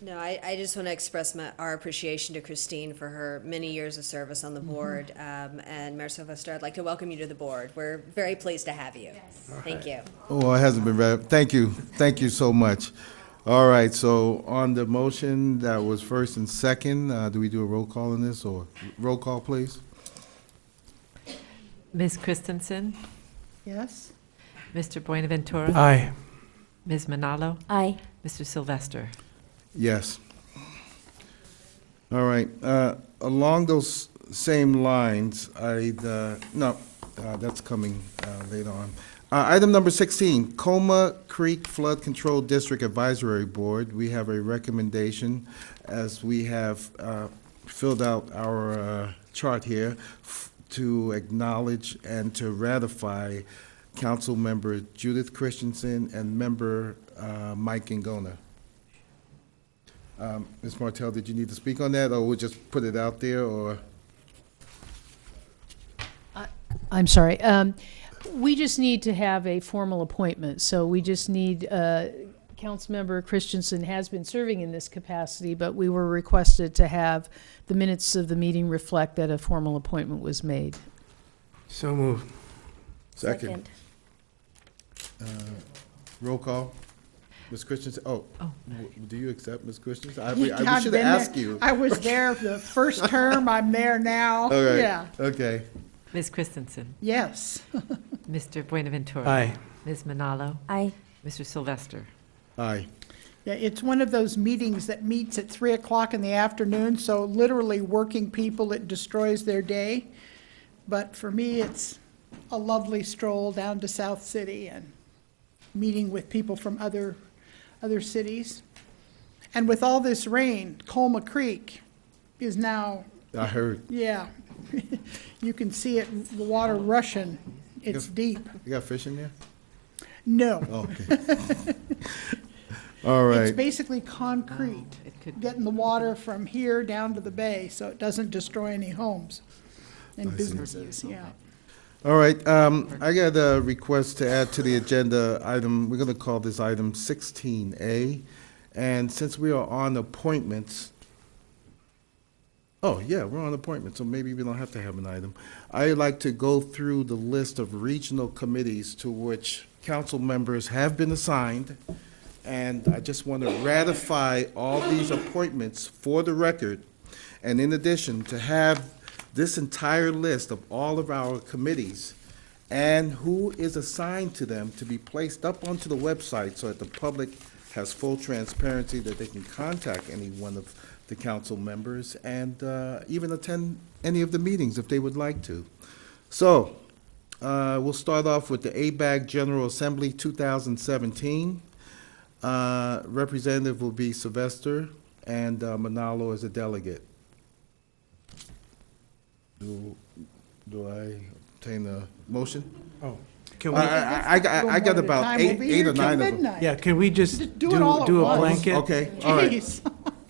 No, I just want to express our appreciation to Christine for her many years of service on the board. And Mayor Sylvester, I'd like to welcome you to the board. We're very pleased to have you. Yes. Thank you. Oh, it hasn't been read. Thank you. Thank you so much. All right, so on the motion that was first and second, do we do a roll call on this, or roll call, please? Ms. Christensen? Yes? Mr. Buenaventura? Aye. Ms. Manalo? Aye. Mr. Sylvester? Yes. All right, along those same lines, that's coming later on. Item number 16, Coma Creek Flood Control District Advisory Board. We have a recommendation, as we have filled out our chart here, to acknowledge and to ratify Council Member Judith Christensen and Member Mike Ngona. Ms. Martell, did you need to speak on that, or we'll just put it out there, or? I'm sorry. We just need to have a formal appointment, so we just need, Councilmember Christensen has been serving in this capacity, but we were requested to have the minutes of the meeting reflect that a formal appointment was made. So moved. Second. Roll call. Ms. Christensen, do you accept Ms. Christensen? We I've should been have there. asked you. I was there the first term, I'm there now. All right. Yeah. Okay. Ms. Christensen? Yes. Mr. Buenaventura? Aye. Ms. Manalo? Aye. Mr. Sylvester? Aye. Yeah, it's one of those meetings that meets at 3 o'clock in the afternoon, so literally working people, it destroys their day. But for me, it's a lovely stroll down to South City and meeting with people from other cities. And with all this rain, Colma Creek is now, I heard. yeah, you can see it, the water rushing. It's deep. You got fish in there? No. Okay. All It's right. basically concrete, getting the water from here down to the bay, so it doesn't destroy any homes and businesses, yeah. All right, I got a request to add to the agenda item, we're gonna call this item 16A. And since we are on appointments, oh, yeah, we're on appointments, so maybe we don't have to have an item. I'd like to go through the list of regional committees to which council members have been assigned. And I just want to ratify all these appointments for the record. And in addition, to have this entire list of all of our committees and who is assigned to them to be placed up onto the website so that the public has full transparency, that they can contact any one of the council members and even attend any of the meetings if they would like to. So, we'll start off with the ABAG General Assembly 2017. Representative will be Sylvester and Manalo as a delegate. Do I obtain a motion? Oh, can we? I got about eight or nine of them. Midnight. Yeah, can we just Do it all at do a once. blanket? Okay, all right. Jeez.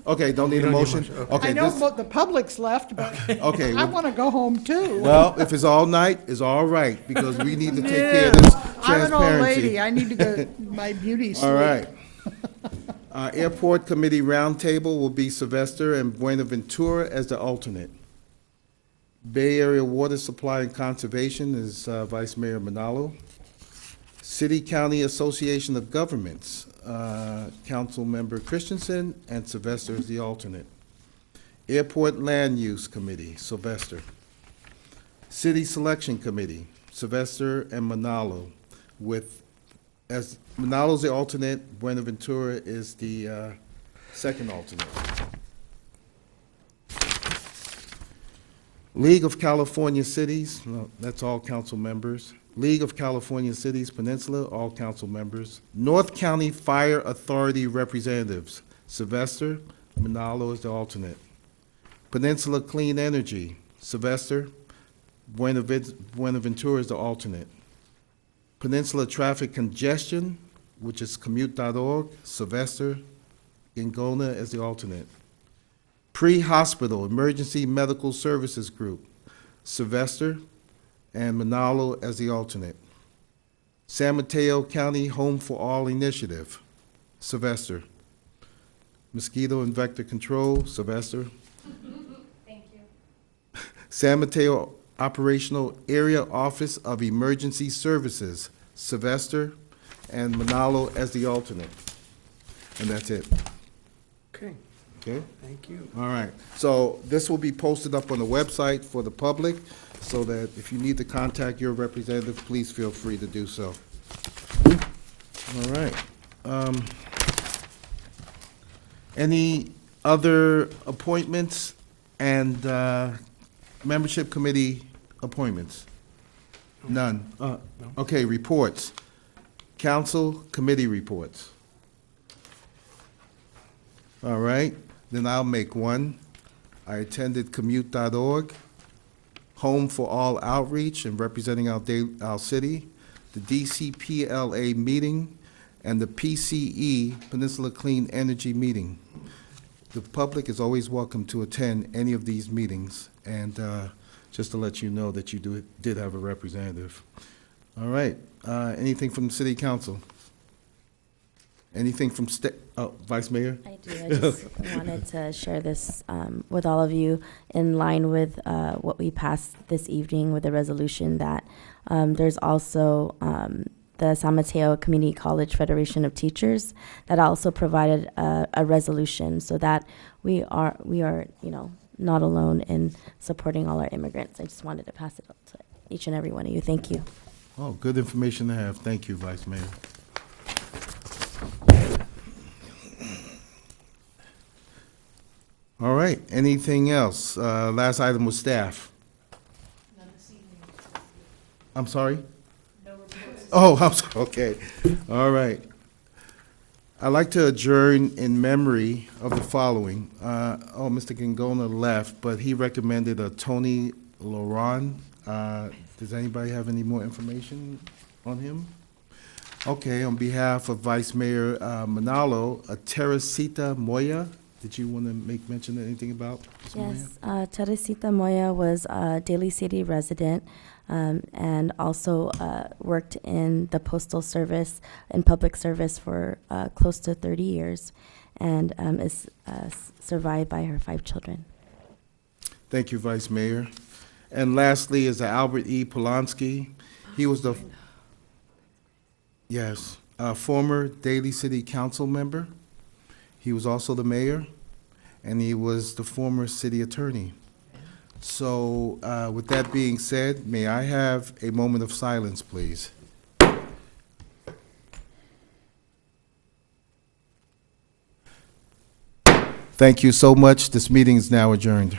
Okay, don't need a don't need motion? motion, Okay, I know this, the public's left, but okay. I want to go home too. Well, if it's all night, it's all right, because we need to take care of this I'm an old transparency. lady, I need to go, my beauty sleep. All right. Airport Committee Roundtable will be Sylvester and Buenaventura as the alternate. Bay Area Water Supply and Conservation is Vice Mayor Manalo. City County Association of Governments, Council Member Christensen and Sylvester is the alternate. Airport Land Use Committee, Sylvester. City Selection Committee, Sylvester and Manalo, with, as Manalo's the alternate, Buenaventura is the second alternate. League of California Cities, no, that's all council members. League of California Cities Peninsula, all council members. North County Fire Authority Representatives, Sylvester, Manalo is the alternate. Peninsula Clean Energy, Sylvester, Buenaventura is the alternate. Peninsula Traffic Congestion, which is commute.org, Sylvester, Gingona as the alternate. Pre-Hospital Emergency Medical Services Group, Sylvester and Manalo as the alternate. San Mateo County Home for All Initiative, Sylvester. Mosquito and Vector Control, Sylvester. Thank you. San Mateo Operational Area Office of Emergency Services, Sylvester and Manalo as the alternate. And that's it. Okay, Okay? thank you. All right, so this will be posted up on the website for the public, so that if you need to contact your representative, please feel free to do so. All right. Any other appointments and membership committee appointments? None. Okay, reports. Council committee reports. All right, then I'll make one. I attended commute.org, Home for All Outreach and representing our city, the DCPLA meeting, and the PCE, Peninsula Clean Energy meeting. The public is always welcome to attend any of these meetings, and just to let you know that you did have a representative. All right, anything from the city council? Anything from Vice Mayor? I do. I just wanted to share this with all of you in line with what we passed this evening with the resolution that there's also the San Mateo Community College Federation of Teachers that also provided a resolution so that we are not alone in supporting all our immigrants. I just wanted to pass it up to each and every one of you. Thank you. Oh, good information to have. Thank you, Vice Mayor. All right, anything else? Last item was staff. I'm sorry? Oh, I'm sorry, okay. All right. I'd like to adjourn in memory of the following. Mr. Gingona left, but he recommended a Tony Laurent. Does anybody have any more information on him? Okay, on behalf of Vice Mayor Manalo, Teresita Moya, did you want to make mention of anything about Ms. Moya? Yes, Teresita Moya was a Daly City resident and also worked in the postal service and public service for close to 30 years and is survived by her 5 children. Thank you, Vice Mayor. And lastly is Albert E. Polanski. He was the, yes, former Daly City Council member. He was also the mayor, and he was the former city attorney. So with that being said, may I have a moment of silence, please? Thank you so much. This meeting is now adjourned.